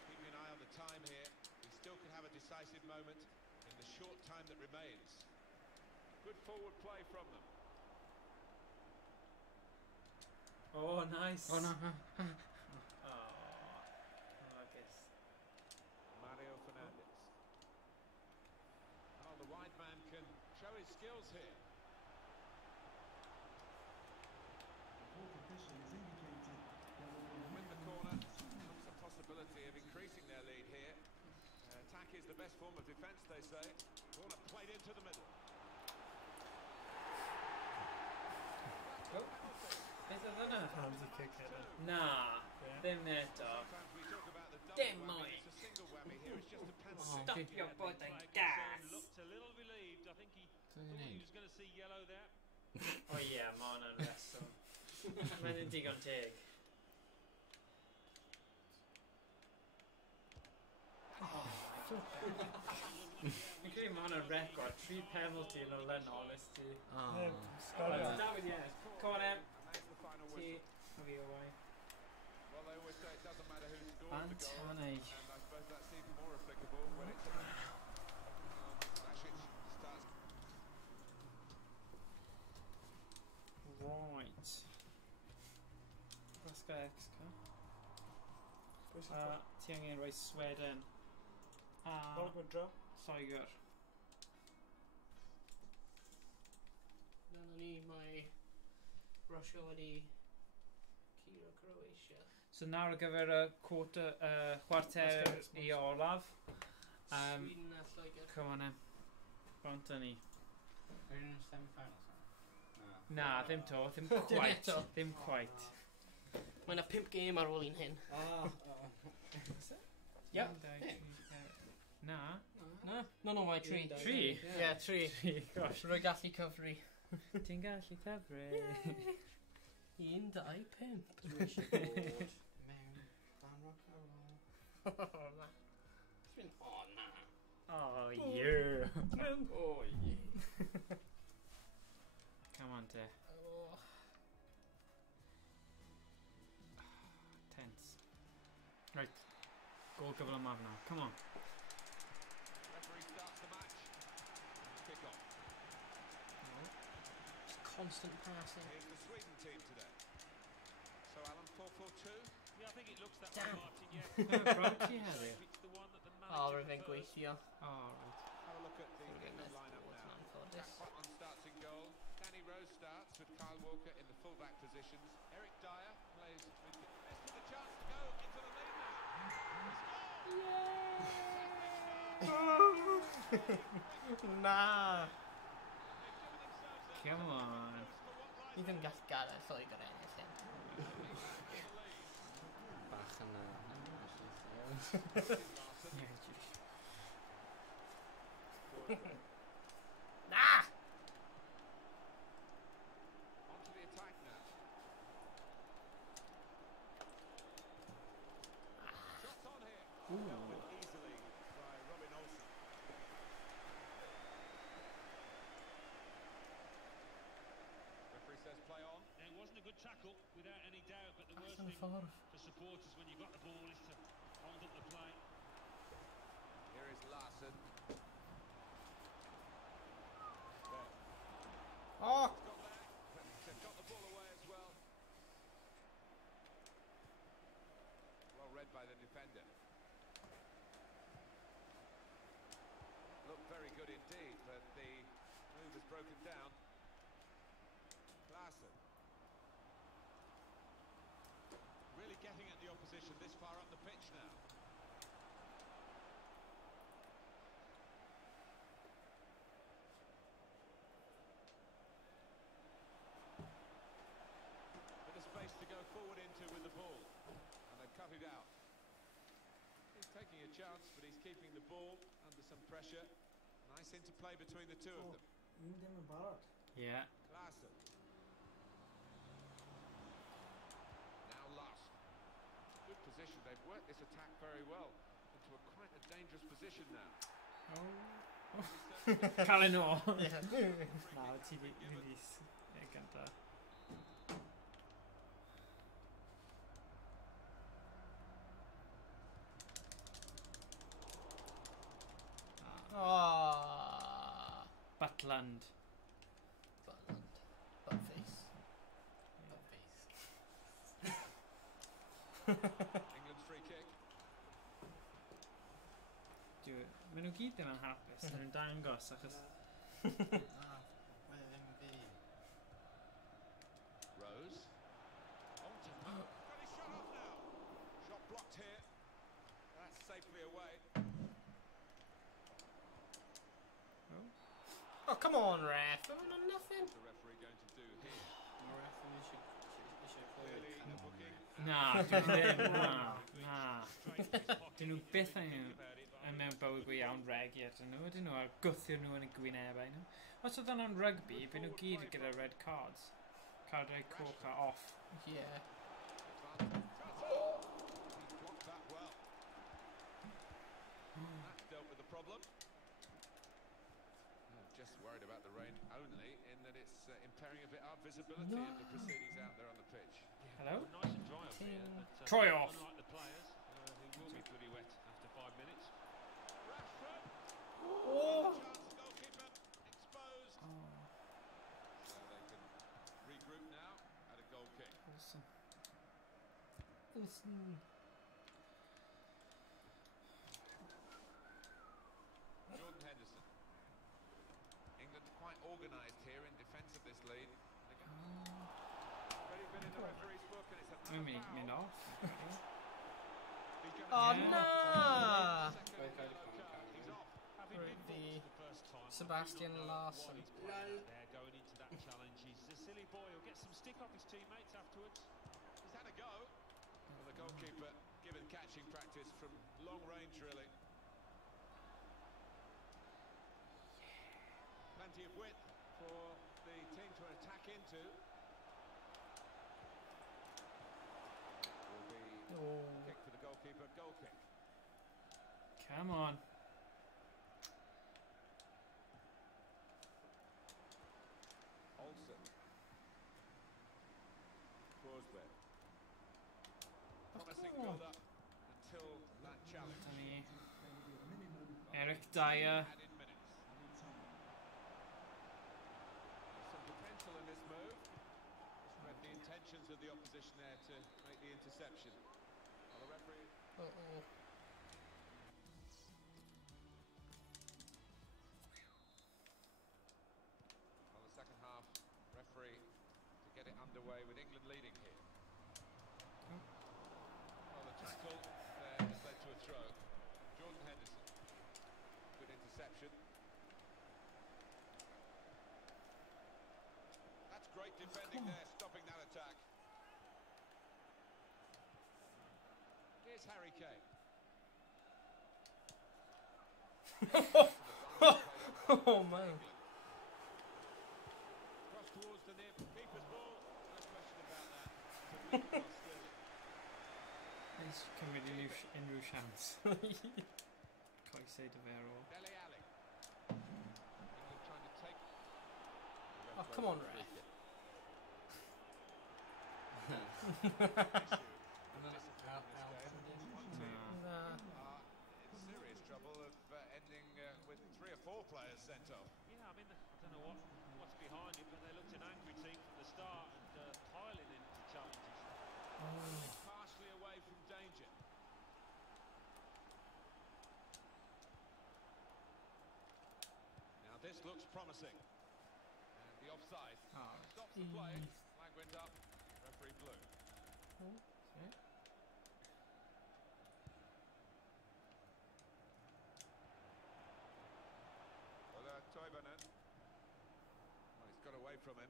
Keeping an eye on the time here. He still could have a decisive moment in the short time that remains. Good forward play from them. Oh, nice. Oh no. Oh, I guess. Mario Fernandes. Oh, the wide man can show his skills here. With the corner comes the possibility of increasing their lead here. Attack is the best form of defence, they say. Corner played into the middle. Oh. Beth oedd yna? Handy kick header. Na, ddim neto. Dim mwy. Stopio bod yn gas. Looked a little relieved. I think he thought he was going to see yellow there. O ie, mae hwnna'n reswm. Mae'n digon teg. Fi'n credu mae hwnna'n record. 3 penalty yn olynol, nes ti. David, yes. Come on, Em. Ti. A fi o wai. Well, they always say it doesn't matter who scored the goal, and Antani. I suppose that's even more applicable when it's Rasic starts. Right. Glasgow X-Ca. Ti angen rhoi Sweden. Lloegr. Lloegr. Dyna ni, mae Russia wedi curo Croatia. So nawr ar gyfer y chwarter i olaf. Sweden a Lloegr. Come on, Em. Bont ni. Are you in semi-finals? Na, ddim to, ddim quite. Ddim quite. Mae yna 5 gêm ar ôl un hyn. Yep. Na. Na? No, mae 3. 3? Ie, 3. Gosh. Rwy'n gallu cyfri. Ti'n gallu cyfri. 1, 2, 5. Dwi eisiau bod mewn dan rock and roll. Na. Oh na. Oh, yeah. Oh yeah. Come on, te. Oh. Tense. Right. Goal gyfle yma fna. Come on. Referee starts the match. Kick off. Just constant passing. Here's the Sweden team today. So Alan, 4-4-2. Yeah, I think it looks that Damn. way, Martin, yeah. Brauchi heddiw. It's the one that the Oh, manager rwy'n prefers. gweithio. Oh, right. Have a look at the England lineup now. Cwpan starts in goal. Danny Rose starts with Kyle Walker in the fullback positions. Eric Dyer plays with a chance to go into the lead now. Na. Come on. Ni ddim gallu gadael Lloegr ennill hyn. Bach yn Na! Onto the attack now. Shots on here. Dealt with easily by Robin Olsen. Referee says play on. It wasn't a good tackle, without any doubt, but the worst Allan thing ffordd. for supporters when you've got the ball is to hold up the play. Here is Larson. Oh! Got there. They've got the ball away as well. Well read by the defender. Looked very good indeed, but the move is broken down. Larson. Really getting at the opposition this far up the pitch now. Bit of space to go forward into with the ball, and they've cut it out. He's taking a chance, but he's keeping the ball under some pressure. Nice interplay between the two of them. Yeah. Larson. Now Last. Good position. They've worked this attack very well into a quite a dangerous position now. Callen o. Na, ti wedi ganta. Butland. Buttface. England's free kick. Maen nhw gyd ddim yn hapus yn yn dangos achos... Rose. On to Got his shot off now. Shot blocked here. That's safely away. Oh, come on, ref. I've done nothing. What's the referee going to do here? Clearly in the booking. Na, dwi ddim, na. Dyn nhw byth yn mewn bywyd go iawn regi ydyn nhw. Ydyn nhw ar gwthio nhw yn y gwynebau nhw. Os oedd yna'n rugby, byd nhw gyd gyda red cards. Cardiau coch a off. Yeah. He blocked that well. That dealt with the problem. Just worried about the rain only, in that it's impairing a bit our visibility of the proceedings out there on the pitch. Hello? Nice and dry up here. But, Troy off. Unlike the players, who will be pretty wet after 5 minutes. Rashford. Oh. Chance, goalkeeper exposed. So they can regroup now at a goal kick. Wilson. Jordan Henderson. England quite organised here in defence of this lead. Very bit in the referee's book, and it's a Mynd off. Oh, no! He's off. The Sebastian Larson. They're going into that challenge. He's a silly boy. He'll get some stick off his teammates afterwards. He's had a go. Well, the goalkeeper given catching practice from long range, really. Plenty of width for the team to attack into. Will be kick for the goalkeeper, goal kick. Come on. Olsen. Crosby. Promising build up until that challenge. Eric Dyer. Added minutes. Some potential in this move. Just read the intentions of the opposition there to make the interception. Well, the referee. Well, the second half, referee to get it underway with England leading here. Well, the tackle there has led to a throw. Jordan Henderson. Good interception. That's great defending there, stopping that attack. Here's Harry Kane. Oh, man. Cross towards the near keeper's ball. No question about that. It's a weak cross, really. Nice cymryd unrhyw siams. Coesau dy fer o. Dele Alli. England trying to take. Oh, come on, ref. In serious trouble of ending with 3 or 4 players sent off. Yeah, I mean, I don't know what's behind it, but they looked an angry team from the start and piling into challenges. Partially away from danger. Now this looks promising. And the offside stops the play. Flag went up. Referee blew. away from him.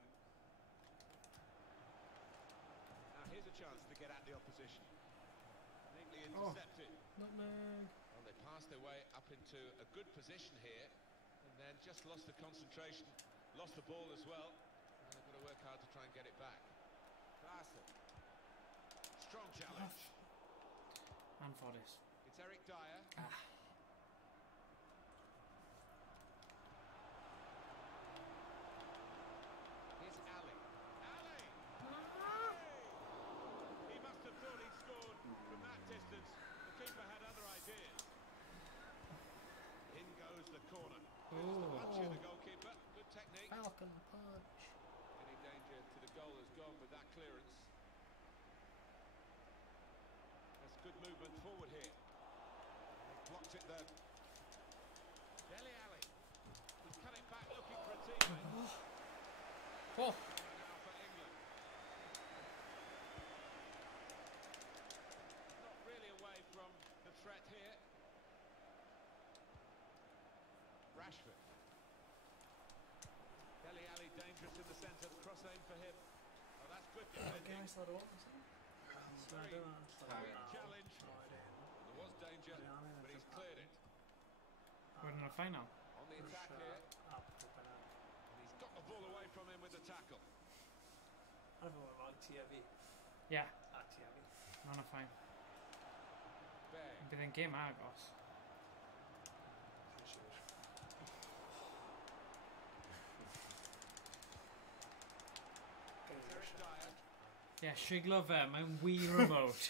Now here's a chance to get at the opposition. Neatly intercepted. Nutmeg. Well, they passed their way up into a good position here, and then just lost the concentration, lost the ball as well. And they've got to work hard to try and get it back. Larson. Strong challenge. And for this. It's Eric Dyer. Here's Ali. Ali! He must have thought he'd scored from that distance. The keeper had other ideas. In goes the corner. Here's the punch of the goalkeeper. Good technique. Falcon punch. Any danger to the goal has gone with that clearance. That's good movement forward here. They blocked it then. Dele Alli. He's coming back looking for a teammate. Oh. Now for England. Not really away from the threat here. Rashford. Dele Alli dangerous in the centre. Cross aim for him. Oh, that's good defending. Very quick challenge. There was danger, but he's cleared it. We're in the final. On the attack here. And he's got the ball away from him with the tackle. I don't know what TV. Yeah. TV. No, no, fine. Bang. Bydd yn gêm agos. Eric Dyer. Ie, siglo fe, mae'n Wii remote.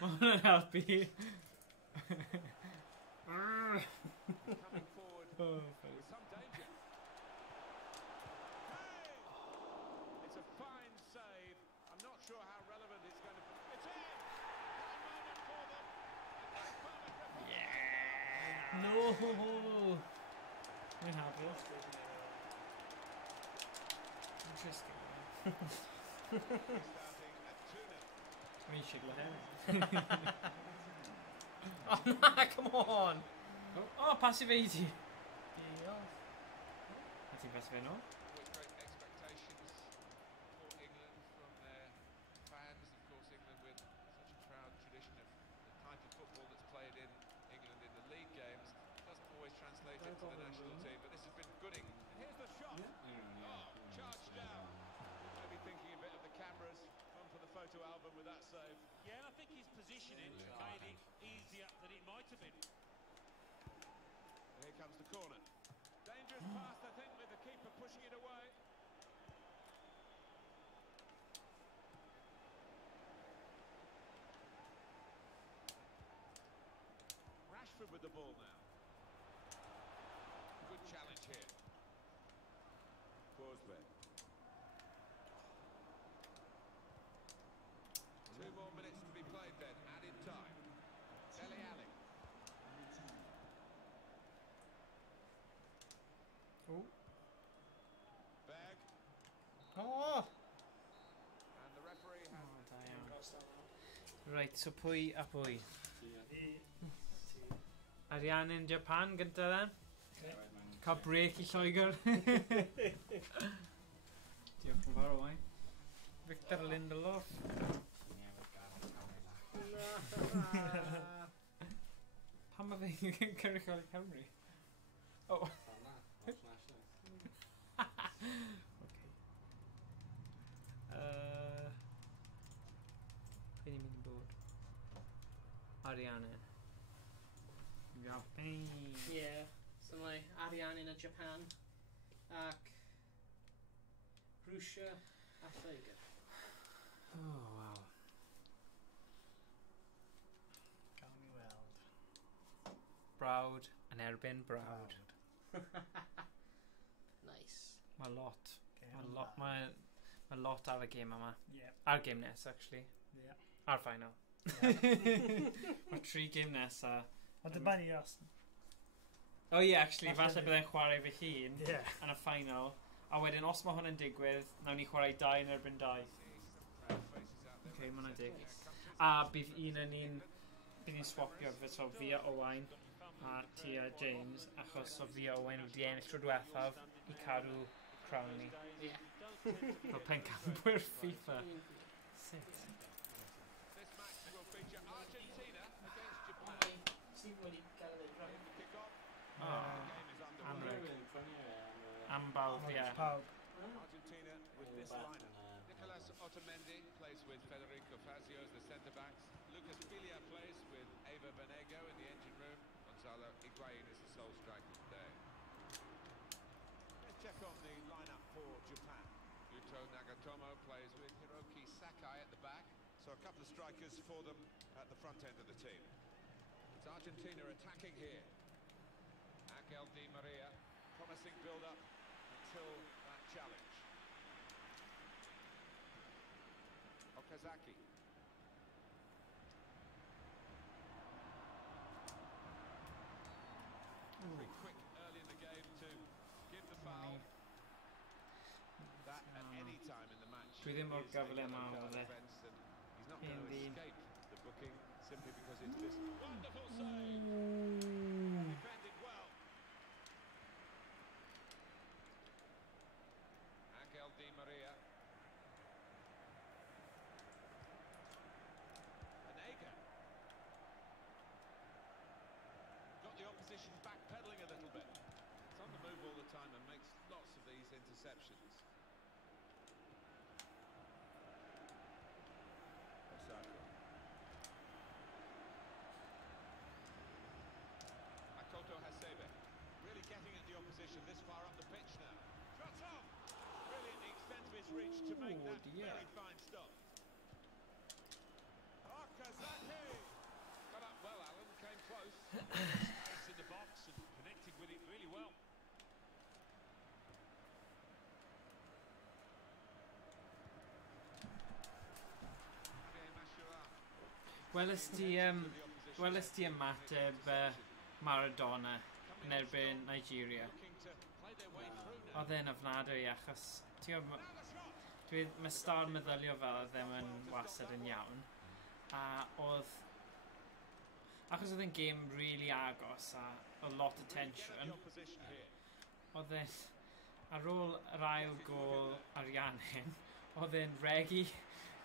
Mae hwnna'n helpu. Coming forward with some danger. Hey! It's a fine save. I'm not sure how relevant it's going to be. It's in! One moment for them. Yeah! No! Mae'n hapus. Interesting. Mae'n siglo hefyd. Oh, nah, come on! Oh, passive 80. Yeah. I think that's fair, no? Always great expectations for England from their fans. Of course, England with such a proud tradition of the type of football that's played in England in the league games doesn't always translate into the national team, but this has been good. And here's the shot. Oh, charged down. Maybe thinking a bit of the cameras. Fun for the photo album with that save. Yeah, and I think his positioning made it easier than it might have been. Here comes the corner. Dangerous pass, I think, with the keeper pushing it away. Rashford with the ball now. Good challenge here. Forsberg. 2 more minutes to be played then, added time. Dele Alli. Oh. Berg. Oh! And the referee has... Right, so pwy a pwy? Arian in Japan gynta then? Cael break I Lloegr. Diolch yn fawr o wain. Victor Lindelof. Pam mae fe'n cyrraedd i Cymru? Oh. Okay. Pwy ni'n mynd i bod? Ariane. Japan. Yeah, so mae Arian in Japan ac Russia a Lloegr. Oh, wow. Gael mi weld. Brawd yn erbyn brawd. Nice. Mae lot. Mae lot ar y gêm yma. Yeah. Ar gêm nes, actually. Yeah. Ar final. Yeah. Mae 3 gêm nes a... Ond dyma ni os. Oh yeah, actually, falle byddai'n chwarae fy hun yn y final. A wedyn, os mae hwn yn digwydd, nawn ni chwarae 2 yn erbyn 2. Ok, mae hwnna'n dig. A bydd un yn un bydd ni'n swapio so fi a Owain a ti a James, achos so fi a Owain wedi ennill tro diwethaf I cadw crown ni. Ie. Fel pencampwyr FIFA. Sut? This match will feature Argentina against Japan. Sy'n wedi cael ei rhaid. Kick off. O, Anreg. Ambawdd, ie. Pawb. Argentina with this lineup. Nicolas Otamendi plays with Federico Fazio as the centre-backs. Lucas Filia plays with Eva Benego in the engine room. Gonzalo Higuain is the sole striker today. Let's check on the lineup for Japan. Yuto Nagatomo plays with Hiroki Sakai at the back. So a couple of strikers for them at the front end of the team. It's Argentina attacking here. Angel Di Maria, promising build-up until that challenge. Okazaki. Very quick early in the game to give the foul. That at any time in the match. Dwi ddim mor is a gyflym yellow a card oedd e. offence, and he's not going to Indeed. escape the booking simply because it's this wonderful save. Defended well. Angel Di Maria. Banega. Got the opposition backpedaling a little bit. It's on the move all the time and makes lots of these interceptions. Osaka. Makoto Hasebe. Really getting at the opposition this far up the pitch now. Shots off! Brilliant the extent of his reach to make that very fine stop. Okazaki! Got up well, Alan. Came close. Space in the box and connected with it really well. Welys ti ymateb Maradona yn erbyn Nigeria. Oedd e'n ofnadwy achos mae star meddyliol fel ddim yn wastad yn iawn. A oedd... Achos oedd e'n game really agos a a lot of tension. Oedd e'n... Ar ôl yr ail gôl Ariannin, oedd e'n regi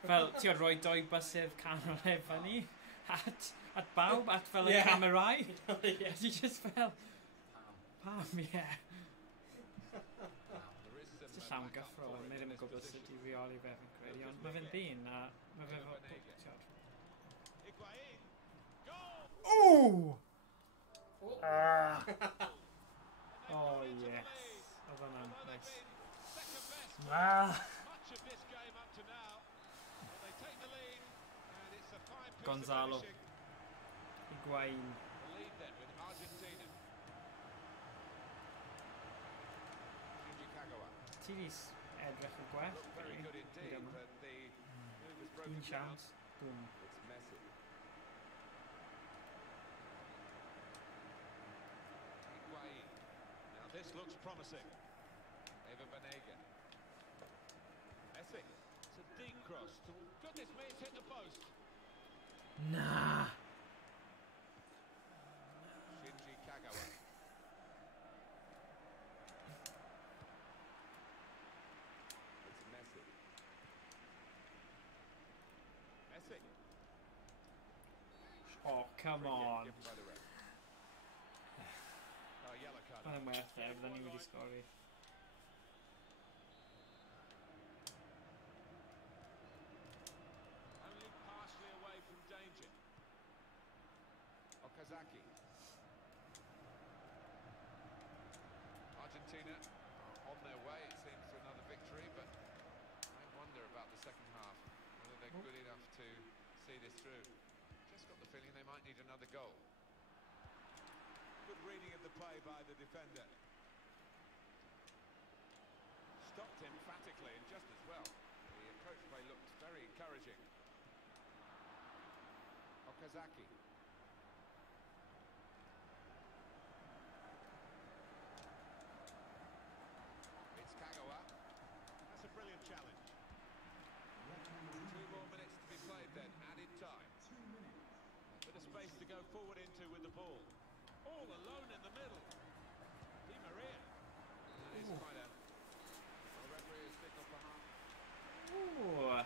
fel, ti'n rhoi doi bysydd canol efo ni at bawb, at fel y camerau. Ti just fel... Pam, ie. It's llawn gyffro, mae ddim yn gwybod sut I reoli fe fi'n credu, ond mae fe'n ddyn a mae fe fel... Ooh! Oh, yes. Oedd hwnna'n nice. Gonzalo Higuain. Ti di edrych yn gwell? Un siawns. Boom. Now this looks promising. Eva Banega. Messi. It's a deep cross. Goodness me, it's hit the post. Nah. Shinji Kagawa. It's Messi. Messi. Oh, come on. Given by the ref. Oh, yellow card. Oedd e'n werth e, fydden ni wedi sgori. Only partially away from danger. Okazaki. Argentina are on their way, it seems, to another victory, but I wonder about the second half, whether they're good enough to see this through. Just got the feeling they might need another goal. Good reading of the play by the defender. Stopped emphatically and just as well. The approach play looked very encouraging. Okazaki. It's Kagawa. That's a brilliant challenge. 2 more minutes to be played then, added time. A bit of space alone in the middle. Di Maria. That is quite a... The referee has signalled for half. Ooh.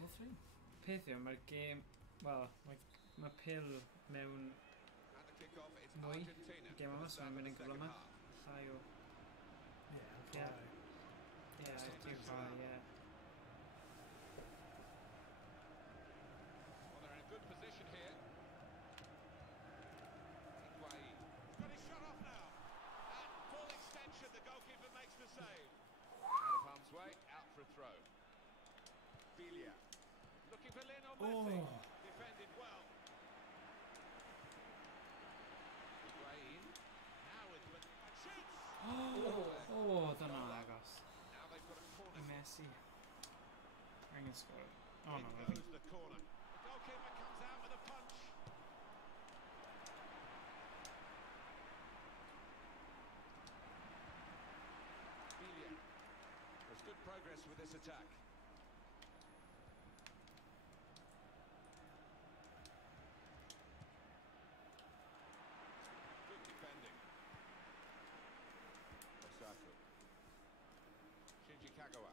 4-3. Peth yw, mae'r game... Wel, mae pil mewn At the kick-off, it's mwy. Argentina. Y game yma, so mae'n mynd yn gyflym yma. Llai o... Yeah. Yeah, I do try, yeah. Well, they're in a good position here. Higuain. Got his shot off now. At full extension, the goalkeeper makes the save. Out of harm's way, out for a throw. Filia. Looking for Lionel Messi. Defended well. Higuain. Now with the... And shoots! Dyna agos. Now they've got a corner. Messi. I'm gonna score. Oh In no, I goes think... the corner. The goalkeeper comes out with a punch. Filia. There's good progress with this attack. Good defending. Osako. Shinji Kagawa.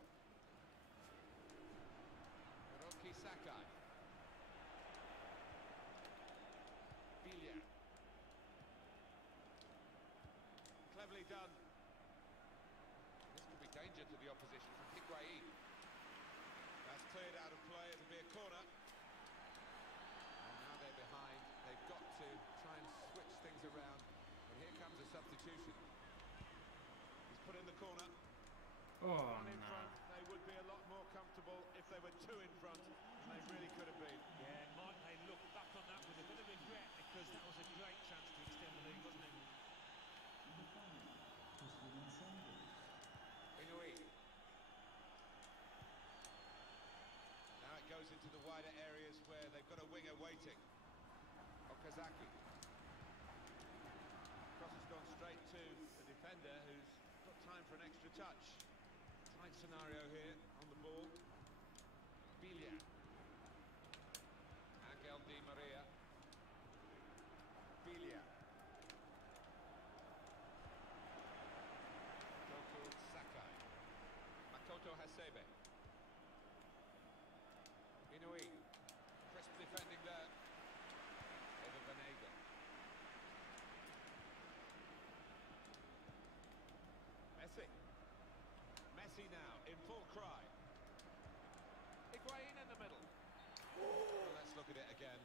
Hiroki Sakai. Filia. Cleverly done. This could be danger to the opposition from Higuain. That's cleared out of play. It'll be a corner. And now they're behind. They've got to try and switch things around. And here comes a substitution. He's put in the corner. One in front. They would be a lot more comfortable if they were two in front. And they really could have been. Yeah, Mike, they look back on that with a bit of regret because that was a great chance to extend the lead, wasn't it? Inui. Now it goes into the wider areas where they've got a winger waiting. Okazaki. Cross has gone straight to the defender who's got time for an extra touch. Tight scenario here on the ball. Filia. Angel Di Maria. Filia. Sakai. Makoto Hasebe. Inui. Crisp defending there. Eva Banega. Messi. Messi now in full cry. Higuain in the middle. Well, let's look at it again.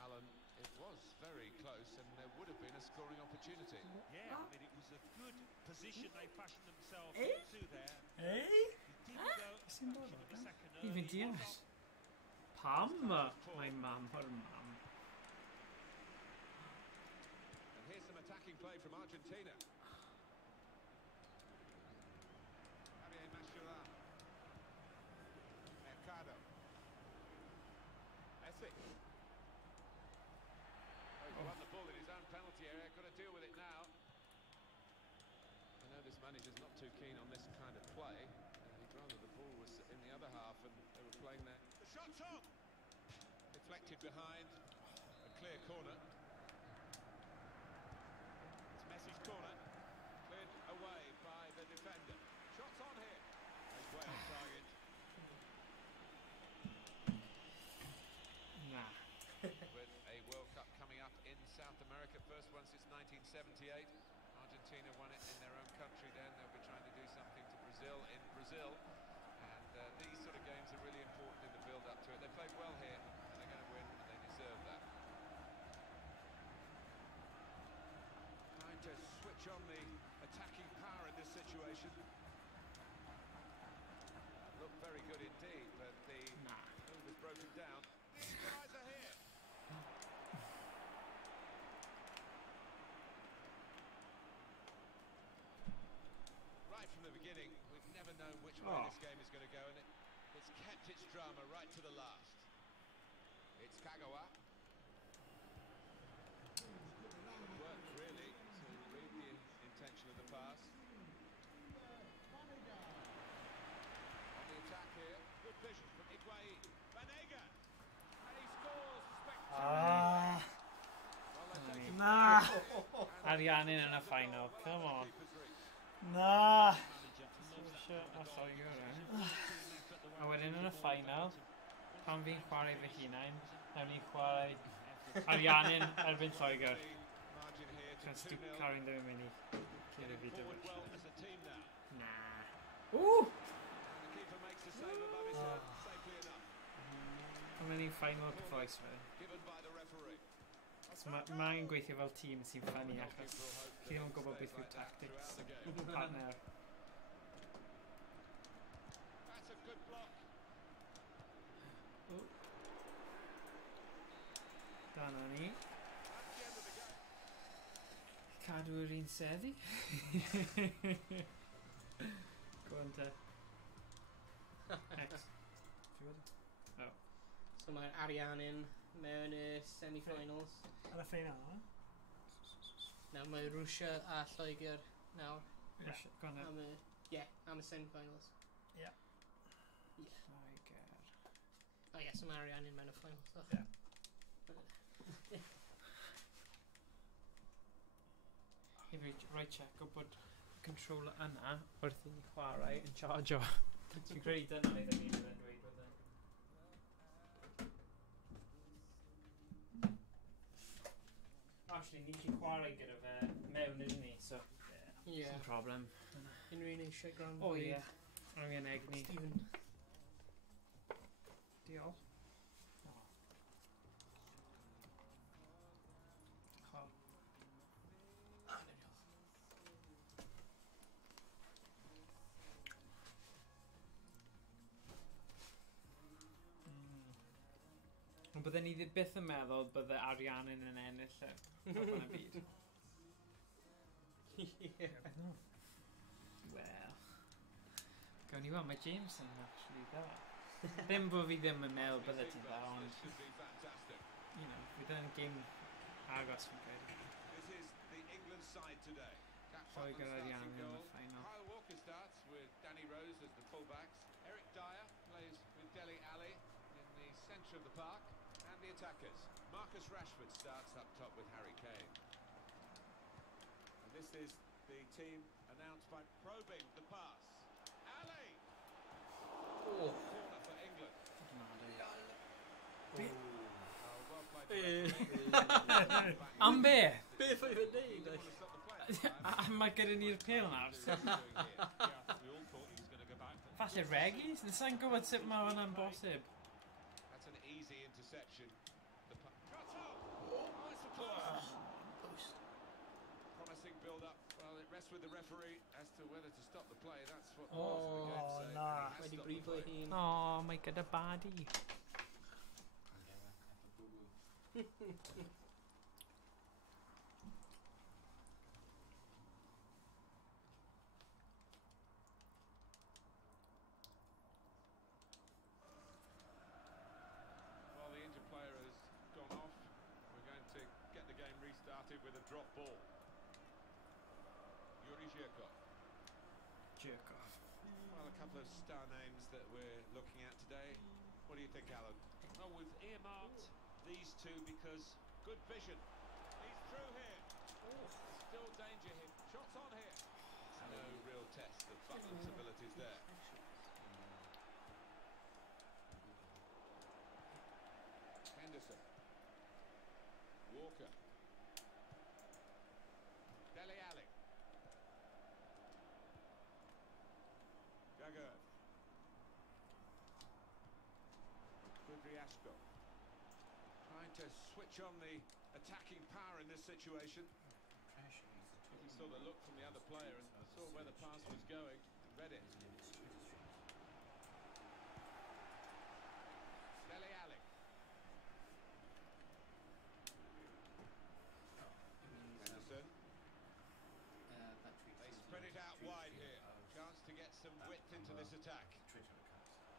Alan, it was very close and there would have been a scoring opportunity. Yeah, I mean, it was a good position they fashioned themselves into there. Eh? Even Diaz. Pam? My mum, her mum. And here's some attacking play from Argentina. Javier Mascherano. Mercado. Messi. Oh, he's won the ball in his own penalty area. Got to deal with it now. I know this manager's not too keen on this kind of play. He'd rather the ball was in the other half and they were playing there. The shot's on! Deflected behind. A clear corner. It's Messi's corner. Cleared away by the defender. Shots on here. He's way on target. Nah. With a World Cup coming up in South America, first one since 1978. Argentina won it in their own country then. They'll be trying to do something to Brazil in Brazil. And these sort of games are really important in the build-up to it. They played well here, and they're going to win, and they deserve that. Trying to switch on the attacking power in this situation. Looked very good indeed, but the move was broken down. Guys are here. Right from the beginning, we've never known which way this game is going to go, and it's kept its drama right to the last. It's Kagawa. Good work, really, to read the intention of the pass. On the attack here, good vision from Higuain. Banega, and he scores spectacularly. Ariannin yn y final. Come on. Na. That's all you got, A wedyn yn y final, pan fi'n chwarae fy hunain, nawn ni'n chwarae Ariannin erbyn Lloegr. Cos Carin ddim yn mynd i cyd fi dyfod. Na. Ww! Ond mynd i'n final cyffroes fe. Mae'n gweithio fel tîm sy'n ffynnu achos chi ddim yn gwybod beth yw tactics partner. Dyna ni. Cadw yr un seddi. Go on te. X. Oh. So mae'r Ariannin mewn y semi-finals. Ar y final, eh? Nawr mae Rwsia a Lloegr nawr. Go on am y semi-finals. Yeah. Lloegr. Oh yes, mae Ariannin mewn y finals. Oh. Yeah. Rhaid check o bod controller yna wrth i ni chwarae yn charge o. Dwi'n credu dyna iddyn ni'n dweud wedyn. Actually, ni chi chwarae gyda fe mewn ydyn ni, so Yeah. no problem. Unrhyw un eisiau grand Oh yeah. Angen egni. Stephen. Diolch. Ond bydden ni byth yn meddwl bydde Ariannin yn ennill y Cwpan y byd. Wel. Gawn ni weld, mae James yn actually dda. Ddim bod fi ddim yn meddwl bydde ti'n dda, ond... You know, bydd yn game agos fi'n credu. Lloegr Ariannin yn y final. Kyle Walker starts with Danny Rose as the fullbacks. Eric Dyer plays with Dele Alli in the centre of the park. And the attackers. Marcus Rashford starts up top with Harry Kane. And this is the team announced by probing the pass. Ali! Oh. Corner for England. Am be? Beth oedd yn neud? Mae gyda ni'r pêl nawr. Falle regis? Nesai'n gwybod sut mae hwnna'n bosib. That's an easy interception. The cut off! Nice applause. Promising build-up. Well, it rests with the referee as to whether to stop the play. That's what the game say. Na. Wedi brifo ei hun. Oh, mae gyda badi. Well, the injured player has gone off. We're going to get the game restarted with a drop ball. Yuri Zhirkov. Zhirkov. Well, a couple of star names that we're looking at today. What do you think, Alan? Well, we've earmarked these two because good vision. He's through here. Still danger here. Shots on here. No real test of Butland's abilities there. Henderson. Walker. Dele Alli. Gagger. Kudryashko. Trying to switch on the attacking power in this situation. He saw the look from the other player and saw where the pass was going and read it. Dele Alli. Henderson. They spread it out wide here. Chance to get some width into this attack.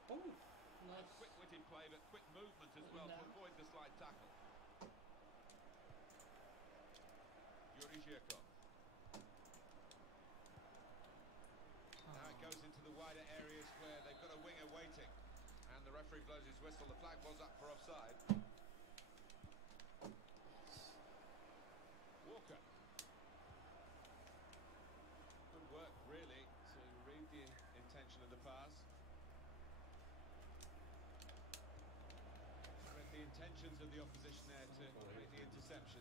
Oh, nice. Quick-witted play, but quick movement as well to avoid the slide tackle. Yuri Zhirkov. Now it goes into the wider areas where they've got a winger waiting. And the referee blows his whistle. The flag was up for offside. Walker. the opposition there to make the interception.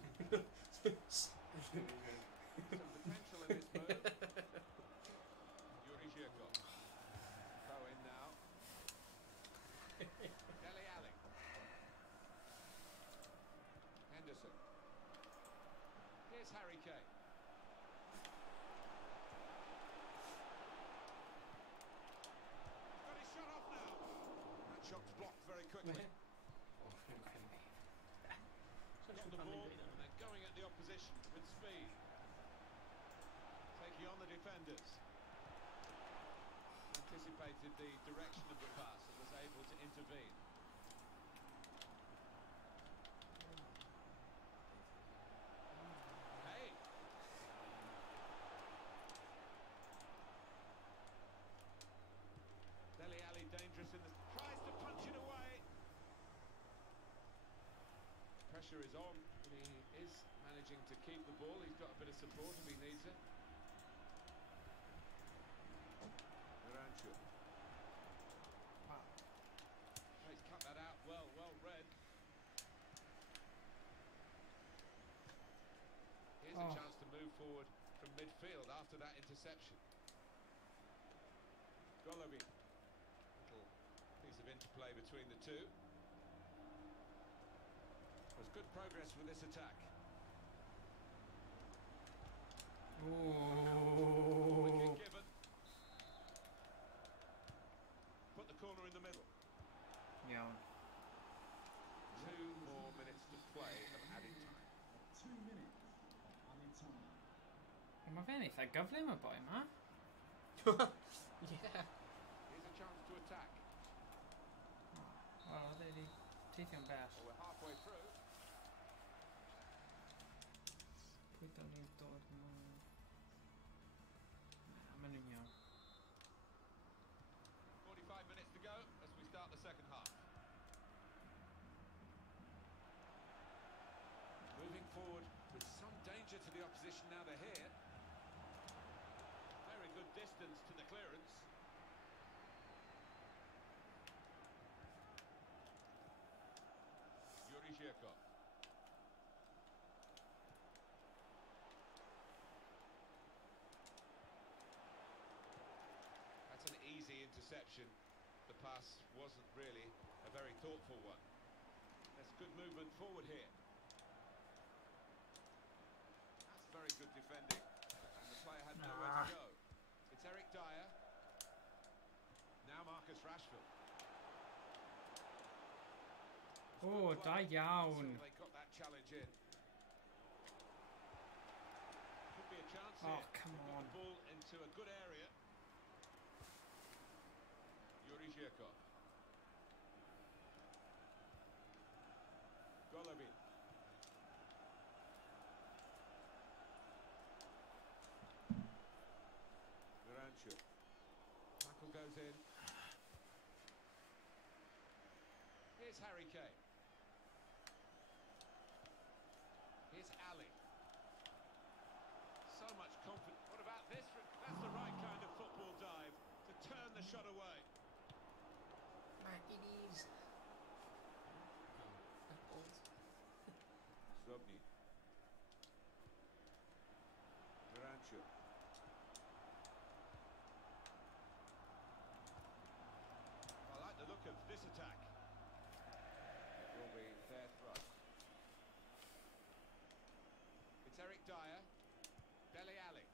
Some potential in this move. YnChwarae. Throw in now. Dele Alli. Henderson. Here's Harry Kane. Got his shot off now. That shot's blocked very quickly. Got the ball and they're going at the opposition with speed. Taking on the defenders. Anticipated the direction of the pass and was able to intervene. Hey! Dele Alli dangerous in the... tries to punch it away. Pressure is on, but he is managing to keep the ball. He's got a bit of support if he needs it. YnChwarae. Wow. He's cut that out well read. Here's a chance to move forward from midfield after that interception. Golovin. Little piece of interplay between the two. There's good progress with this attack. Oh. Given. Put the corner in the middle. Yeah. 2 more minutes to play of added time. 2 minutes added time. Mae fe'n eitha gyflym y boi ma. Yeah. Here's a chance to attack. Wel, oedd wedi teithio'n bell. Well, we're halfway through. Pwy da ni'n dod mewn? Mae nhw'n iawn. 45 minutes to go as we start the second half. Moving forward with some danger to the opposition now they're here. Very good distance to the clearance. YnChwarae. That's an easy interception. The pass wasn't really a very thoughtful one. That's good movement forward here. That's very good defending. And the player had nowhere to go. It's Eric Dyer. Now Marcus Rashford. O, da iawn. They got that challenge in. Could be a chance Oh, here. come Got on. the ball into a good area. YnChwarae. Golovin. YnChwarae. Tackle goes in. Here's Harry Kane. Here's Ali. So much confidence. What about this? That's the right kind of football dive to turn the shot away. Martinez. Zobni. YnChwarae. I like the look of this attack. It will be their thrust. It's Eric Dyer. Dele Alli.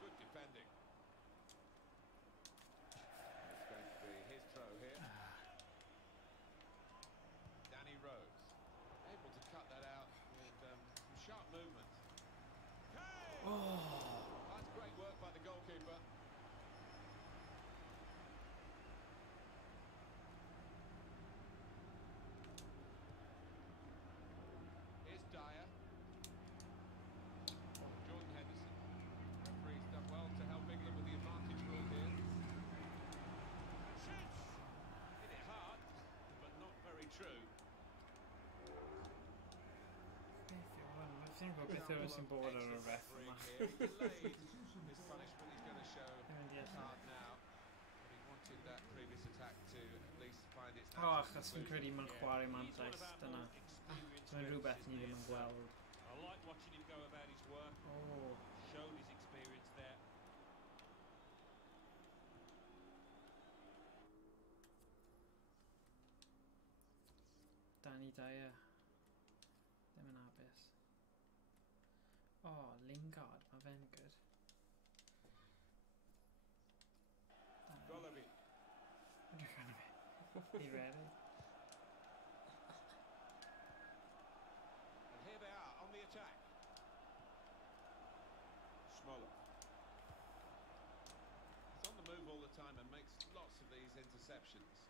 Good defending. It's going to Dwi'n gwybod beth yw'n sy'n bod ar y ref yma. His punishment is going to show hard now. But he wanted that previous attack to at least find its O, achos fi'n credu mae'n chwarae mantais, dyna. Mae'n rhywbeth ni ddim yn gweld. I like watching him go about his work. Oh. Showed his experience there. Danny Dyer. Ddim yn abys. Oh, Lingard, mae fe'n good. Golovin. Edrych arno fi. He ready? And here they are on the attack. Smoller. He's on the move all the time and makes lots of these interceptions.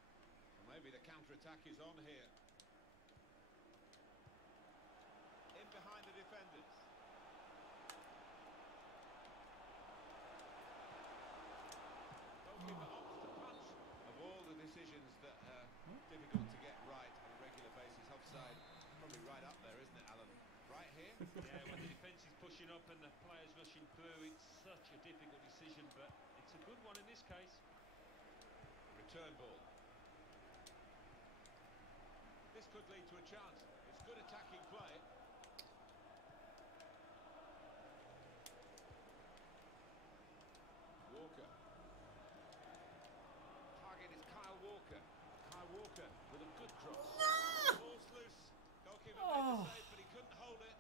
Well, maybe the counter-attack is on here. In behind the defenders. Goalkeeper opts to punch. Of all the decisions that are difficult to get right on a regular basis, offside probably right up there, isn't it, Alan? Right here? Yeah, when the defence is pushing up and the players rushing through, it's such a difficult decision, but it's a good one in this case. Return ball. This could lead to a chance. It's good attacking play. Walker. Target is Kyle Walker. Kyle Walker with a good cross. Ball's loose. Goalkeeper made the save, but he couldn't hold it.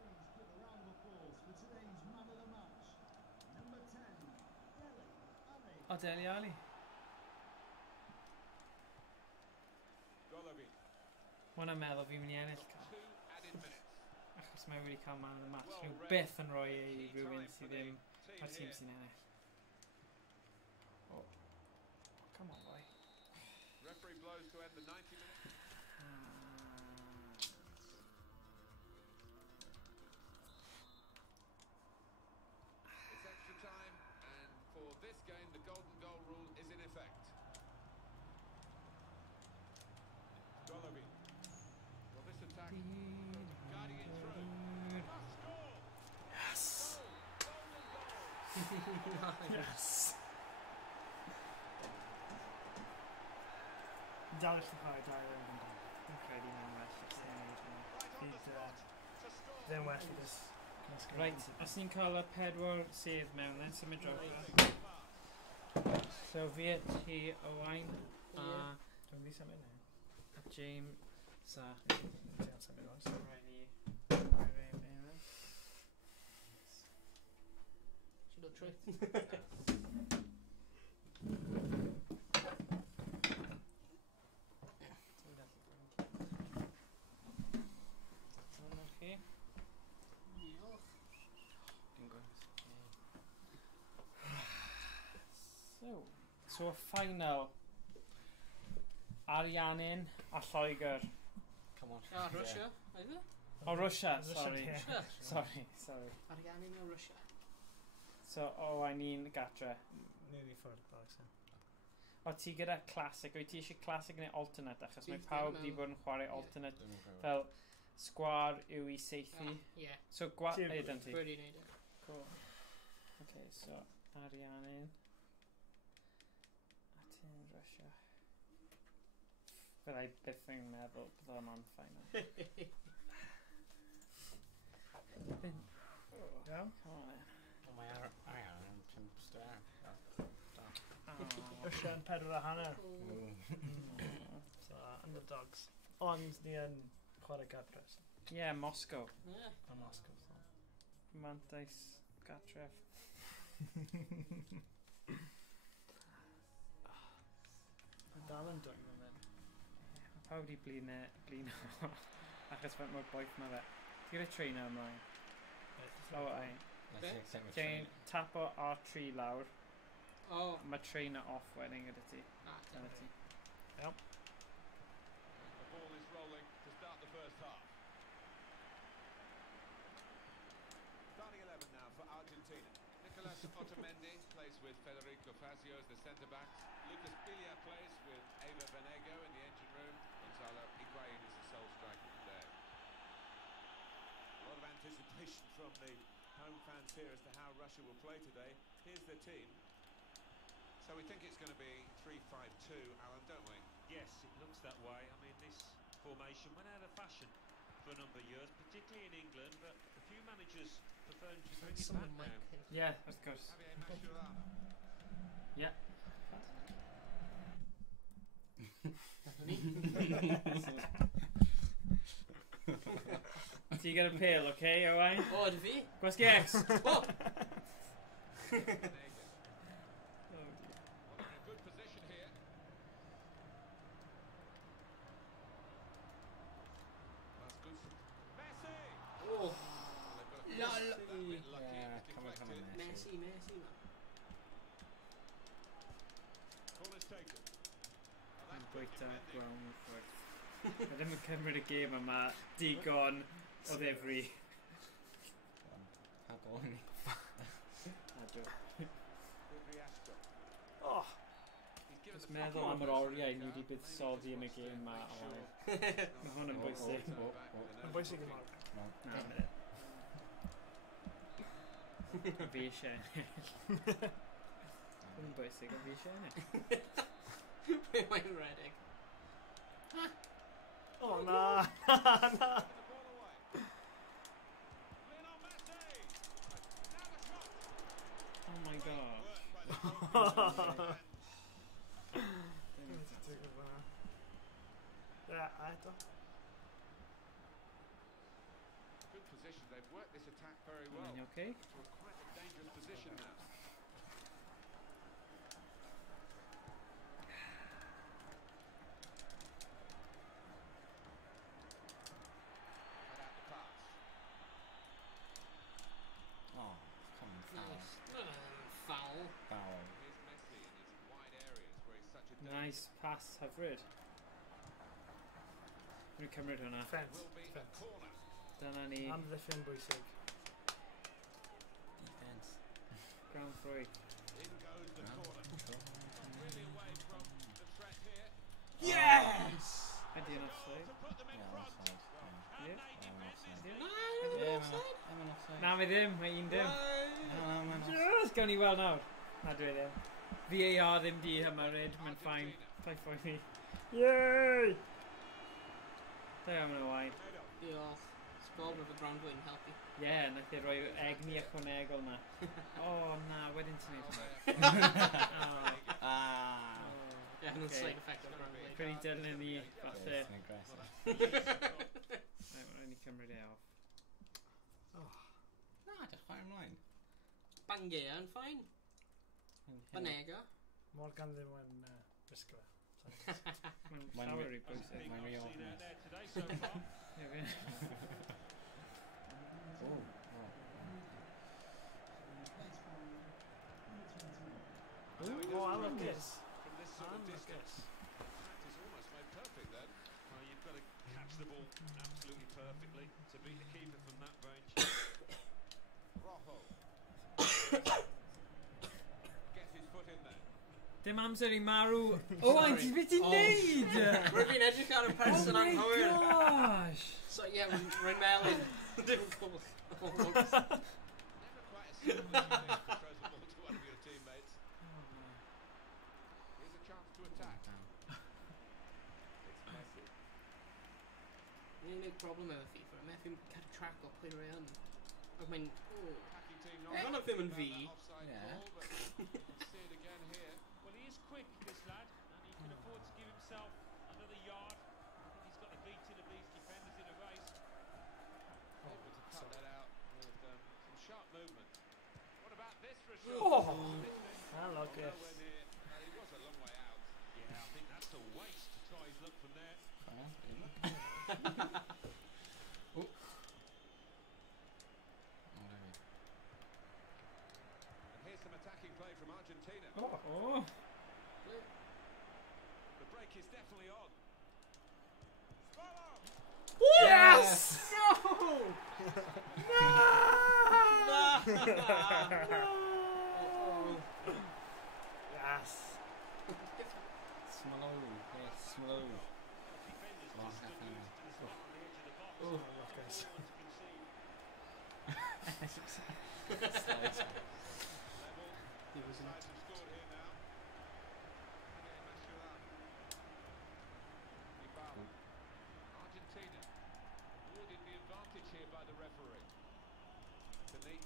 Please give a round of applause for today's man of the match, number 10, Dele Alli. O, Dele Alli. Golovin. Hwna'n meddwl fi'n mynd i ennill cael. 2 added minutes. Achos mae wedi cael man yn y match. Rhyw byth yn rhoi ei rhywun sydd ddim ar tîm sy'n ennill. Oh, come on, boy. Referee blows to end the 90 minutes. It's extra time, and for this game, the golden goal rule is in effect. Golovin. Well, this attack guiding it through. Must score! Yes! Golden goal! Yes! Dal eich chwarae Dyer yn dan. Dwi'n credu mae'n well os ddim neud hwnna. Ddim well for this. Right, os ni'n cael y 4 sydd mewn, then symud drogfa. So fi a ti Owain a Dwi'n fi symud now. James a Ti'n symud o'n so symud. rhaid ni rhaid fi mewn. Should have tricked. So y final Ariannin a Lloegr. Come on. Russia, is it? Oh, Russia, sorry. Russia. Sorry. Ariannin o Russia. So, I ni'n gatre. Nid i ffwrdd boes. O ti gyda classic, wyt ti eisiau classic neu alternate achos mae pawb di bod yn chwarae alternate fel sgwar yw i seithi. Yeah. So neud ti? Brilliant idea. Cool. Okay, so Ariannin. A ti'n Russia. Byddai byth yn meddwl bydda man final. Iawn? Come on then. Mae Ariannin yn star. Russia yn 4.5. So, underdogs. Ond ni yn chwarae gadres. Yeah, Moscow. Yeah. A Moscow. Mantais Gatref. Mae dal yn dwy'n mynd. Mae pawb di blin achos mae'r boeth ma fe. Ti gyda trainer ymlaen? O, ai. Ti'n tapo R3 lawr. Oh. Mae trainer off wedyn gyda ti. Dyna ti. Yep. The ball is rolling to start the first half. Starting 11 now for Argentina. Nicolas Otamendi plays with Federico Fazio as the centre-backs. Lucas Biglia plays with Eva Benego in the engine room. Gonzalo Higuain is the sole striker today. A lot of anticipation from the home fans here as to how Russia will play today. Here's their team. So we think it's going to be 3-5-2, Alan, don't we? Yes, it looks that way. I mean, this formation went out of fashion for a number of years, particularly in England, but a few managers prefer to bring it back now. Yeah, of course. Yeah. So you got a pale, okay, alright? Oh, the V? What's yes? Oh! Well, they're in a good position here. That's good. Messi! Oh! They've got a that bit lucky. Yeah, It's come on, deflected. Messi, man. Corner's taken. Now that's good Bwyta defending. ground for I ddim yn cymryd y gêm yma digon o ddefri. Hagol ni. Adjo. Oh! He's given Just the meddwl am yr oriau ni wedi buddsoddi yn y gêm yma. Mae hwn yn bwysig. Yn bwysig yn mawr. Na, mae fi eisiau ennill. Yn bwysig, ond fi eisiau ennill. Mae'n redig. Oh, na! Na! Oh my god. Yeah, eto. Good position. They've worked this attack very well. Are you okay? To a quite a dangerous position now. Cut out the pass. Oh, come on, foul. Nice. Foul. Foul. Here's Messi in his wide areas where he's such a danger. Nice pass, hyfryd. Rwy'n cymryd hwnna. Defence. Will be a Defence. corner. Dyna ni. Amddiffyn bwysig. Defence. Ground throw. In goes the corner. Not really away from the threat here. Yes! Ydy yn offside? To put them in Yeah, front. offside. Ie? Yeah, offside. No, Yeah, offside. I'm an offside. Na, mae ddim, mae un dim. No, I'm an offside. Just gawn ni weld nawr. Na, dwi ddim. VAR ddim di hymaryd, mae'n ffain. Ffain ffoi ni. Yay! Da iawn yn y wain. Diolch. Sgol with the ground wouldn't help you. Ie, nath i roi egni ychwanegol na. O, na, wedyn ti'n neud hwnna. Ah. Yeah, and the side effect of the ground blade. Prynu dylun ni, falle. It's an aggressive. Right, rhaid ni cymryd e off. Na, just chwarae ymlaen. Bangea yn ffain. Banega. Morgan ddim yn risgo. Mae'n Mae'n llawer ri- i bwysig. Mae'n rhi Seen ofn. out there today so far. Ie, fe. Oh. Oh, I love this. From this sort of distance. Practice almost made perfect then. Well, you've got to catch the ball absolutely perfectly to beat the keeper from that range. Rojo. Gets his foot in there. Dim amser i marw. O, Andy, beth ti'n neud? Rwy'n fi'n edrych ar y person Oh my anghywir. gosh! So, yeah, rwy'n melyn. Difficult. Never quite as simple as you think to throw the ball to one of your teammates. Here's a chance to attack. It's Messi. The unig problem efo FIFA, mae fi'n cael track o pwy rhaid. Ac mae'n... Attacking team not None of them in V. offside Yeah. ball, but we'll see it again here. Well, he is quick, this lad, and he can afford to give himself another yard. I think he's got the beating of these defenders in a race. Able to cut that out with some sharp movement. What about this for a shot? Oh! This I love nowhere this. near. He was a long way out. Yeah, I think that's a waste to try his luck from there. And here's some attacking play from Argentina. Oh! The break is definitely on. Follow! Yes! No! Yes! Slow. Yes, slow. Defenders Long just half stood an loose to the spot on the edge of the box. Oh, look at this. No one to concede.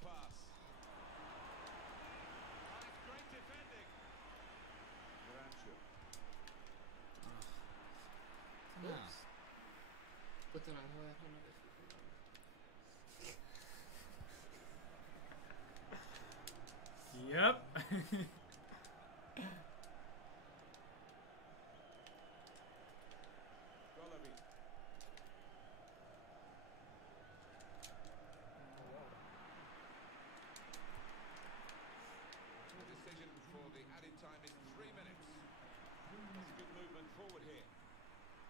pass. Oh, that's great defending. Oops. Put them on her. Yep. Golobi. The decision for the added time is 3 minutes. That's a good movement forward here.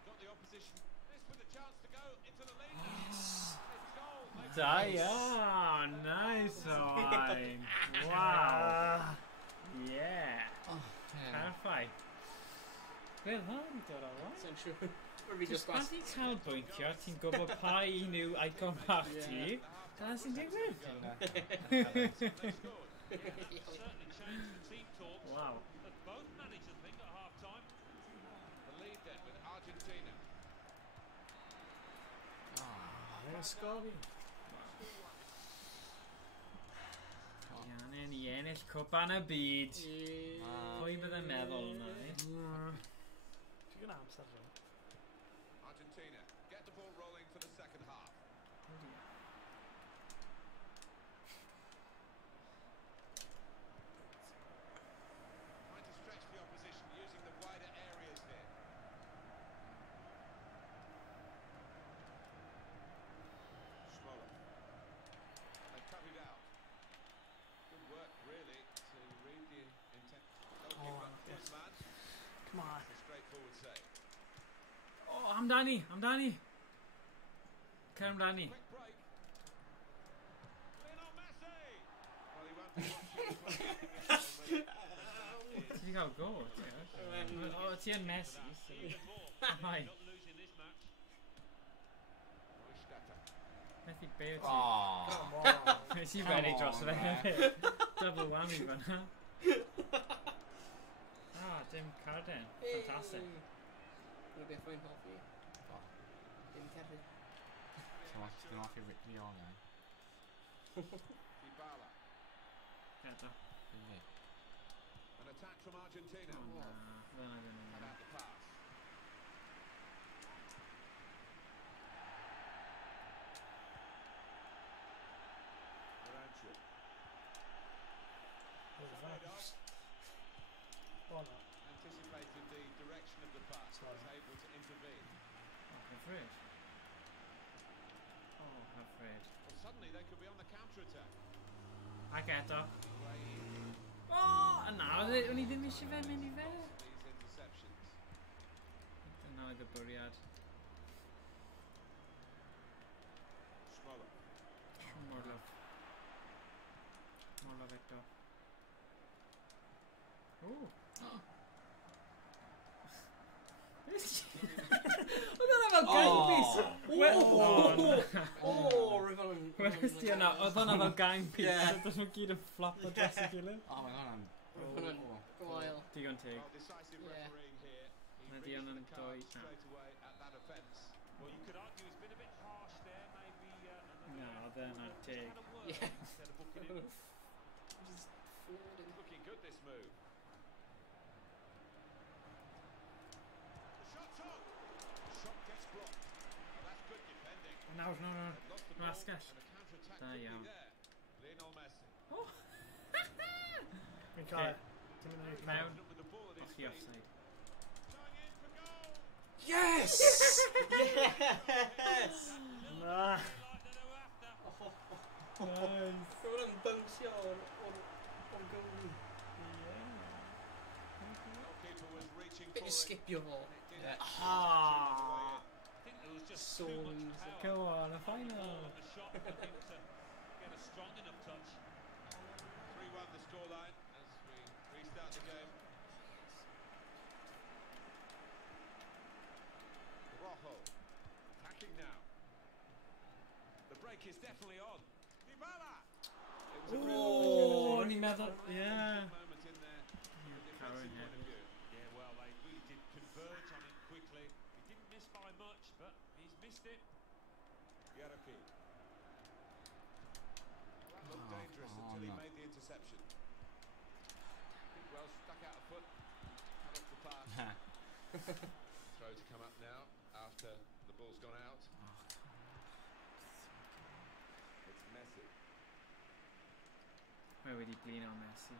Got the opposition. This with a chance to go into the lead. It's goal. Nice one. Wow. Yeah. Perfect. Wel, hwn i dod o lan. Sa'n siŵr. Fi Just pas i canolbwyntio, ti'n gwybod pa un yw icon bach ti, dyna sy'n digwydd. Wow. Both managers think at half time. The lead then with Argentina. Iawn, i ennill cwpan y byd. Pwy byddai'n meddwl hwnna? Ti'n gwneud amser rhaid? Argentina get the ball rolling for the second half. Trying to stretch the opposition using the wider areas here. Smaller. They cut it out. Good work, really, to read the intent. Goalkeeper, man. Come on. A straightforward save. O, amdani. Cer amdani. Quick break. Lionel Messi. Well, he won't be watching. Ti wedi cael go, ti? O, ti yn Messi. Hai. Not losing this match. Methu be o ti. Oh. Nes i fenni dros fe hefyd. Double whammy fan'na. Dim carden. Fantastic. It'll be a fine half for you. Dim carden. Ti'n off i Rick Leon, eh? Dybala. Gada. An attack from Argentina. O na, dyna ddim yn About the pass. Arancio. Anticipated the direction of the pass. Was able to intervene. hyfryd. Hyfryd. Well, suddenly they could be on the counter-attack. Ac eto. Na, o'n i ddim eisiau fe mynd i fe. These interceptions. Dyna oedd y bwriad. Smaller. Morlof eto. Oedd hwnna fel gang piece! Weles ti hwnna? Oedd hwnna fel gang piece? Oedd nhw gyd yn flop o dros y gilydd? Oh, mae hwnna'n... Gwael. Digon teg. Decisive refereeing here. Na di hwnna'n doi. Straight away at that offence. Well, you could argue it's been a bit harsh there, maybe. Na, oedd hwnna'n teg. Instead of booking him. Looking good, this move. The shot's on. The shot gets blocked. Well, that's good defending. Nawr. Lost the No ball, asgell. and a counter-attack Da could be iawn. there. Lionel Messi. Fi'n cael e. Ti'n mynd i Mewn. With the ball at his Och, i feet. offside. Going in for goal. Yes! Yes! Na. Nice. Roedd yn bwnsio o'r goal. Goalkeeper was reaching Bit for o it. skipio fo. and it did Yeah. actually Ah. away. I think there was just So too much easy. power. Go on, a Ball final. on the shot, I think, to get a strong enough touch. 3-1 the scoreline as we restart the game. Rojo attacking now. The break is definitely on. Dybala. It was a real O'n i'n meddwl, yeah. moment in there. From a Karen defensive point of view. Yeah, well, they really did converge on it quickly. He didn't miss by much, but he's missed it. Yaraki. Oh, until he made the interception. Big well stuck out a foot, cut off the pass. Throw to come up now after the ball's gone out. It's Messi. Where would he bleed on Messi?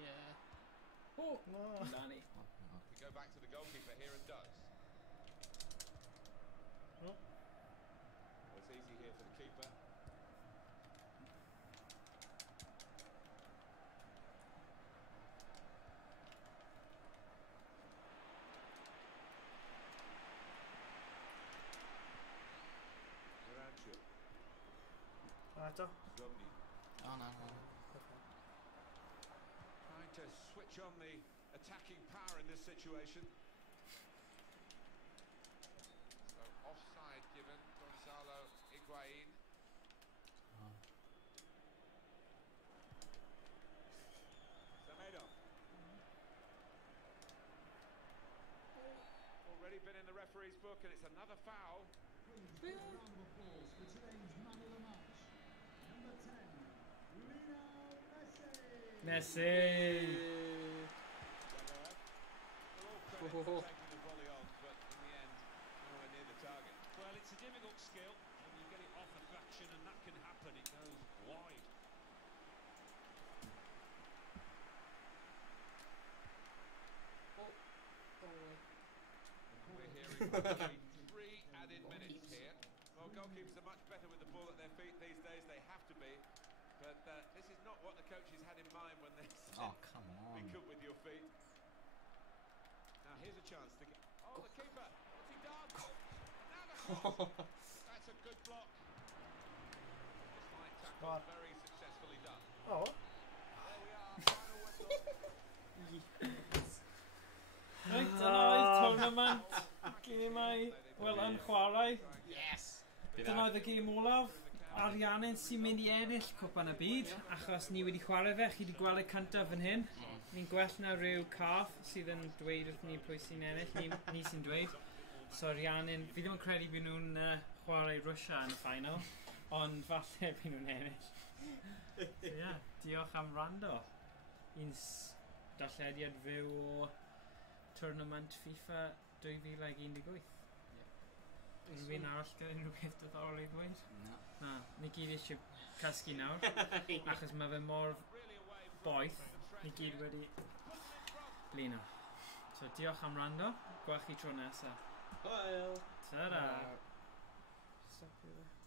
Yeah. Oh, no. Danny. We go back to the goalkeeper here and does. Oh. Well, it's easy here for the keeper. Zobni. Oh no. Trying to switch on the attacking power in this situation. So offside given, Gonzalo Higuain. Semedo. Already been in the referee's book, and it's another foul. Please, round of applause for today's man of the match. Number 10, Lionel Messi. Messi. Taking the volley on, but in the end, nowhere near the target. Well, it's a difficult skill. When you get it off a fraction, and that can happen, it goes wide. We're hearing 3 added minutes here. Well, goalkeepers are much better with the ball at their feet these days. They have to be. But this is not what the coaches had in mind when they said, Oh, come on. be good with your feet. Now here's a chance to get... Oh, the keeper! What's he done? Now the shot! That's a good block. This line tackle very successfully done. Oh. There we are, final whistle. Right, dyna oedd Twrnament. Gemau, wel, yn chwarae. Yes! Dyna oedd y gêm olaf. Arianen sy'n mynd i ennill Cwpan y Byd, achos ni wedi chwarae fe, chi wedi gweld y cyntaf fan hyn. Ni'n gwell na rhyw cath sydd yn dweud wrth ni pwy sy'n ennill, ni sy'n dweud. So Arianen, fi ddim yn credu bod nhw'n chwarae Russia yn y final, ond falle bod nhw'n ennill. So yeah, diolch am rando. Un darllediad fyw o Twrnament Fifa 2018. Rwy'n arall gyda unrhyw beth diddorol i ddweud? Na, ni gyd eisiau casgu nawr, achos mae fe mor boeth, ni gyd wedi blino. So diolch am rando, gwach chi tro nesaf. Hwyl! Ta-ra! Stopio fe.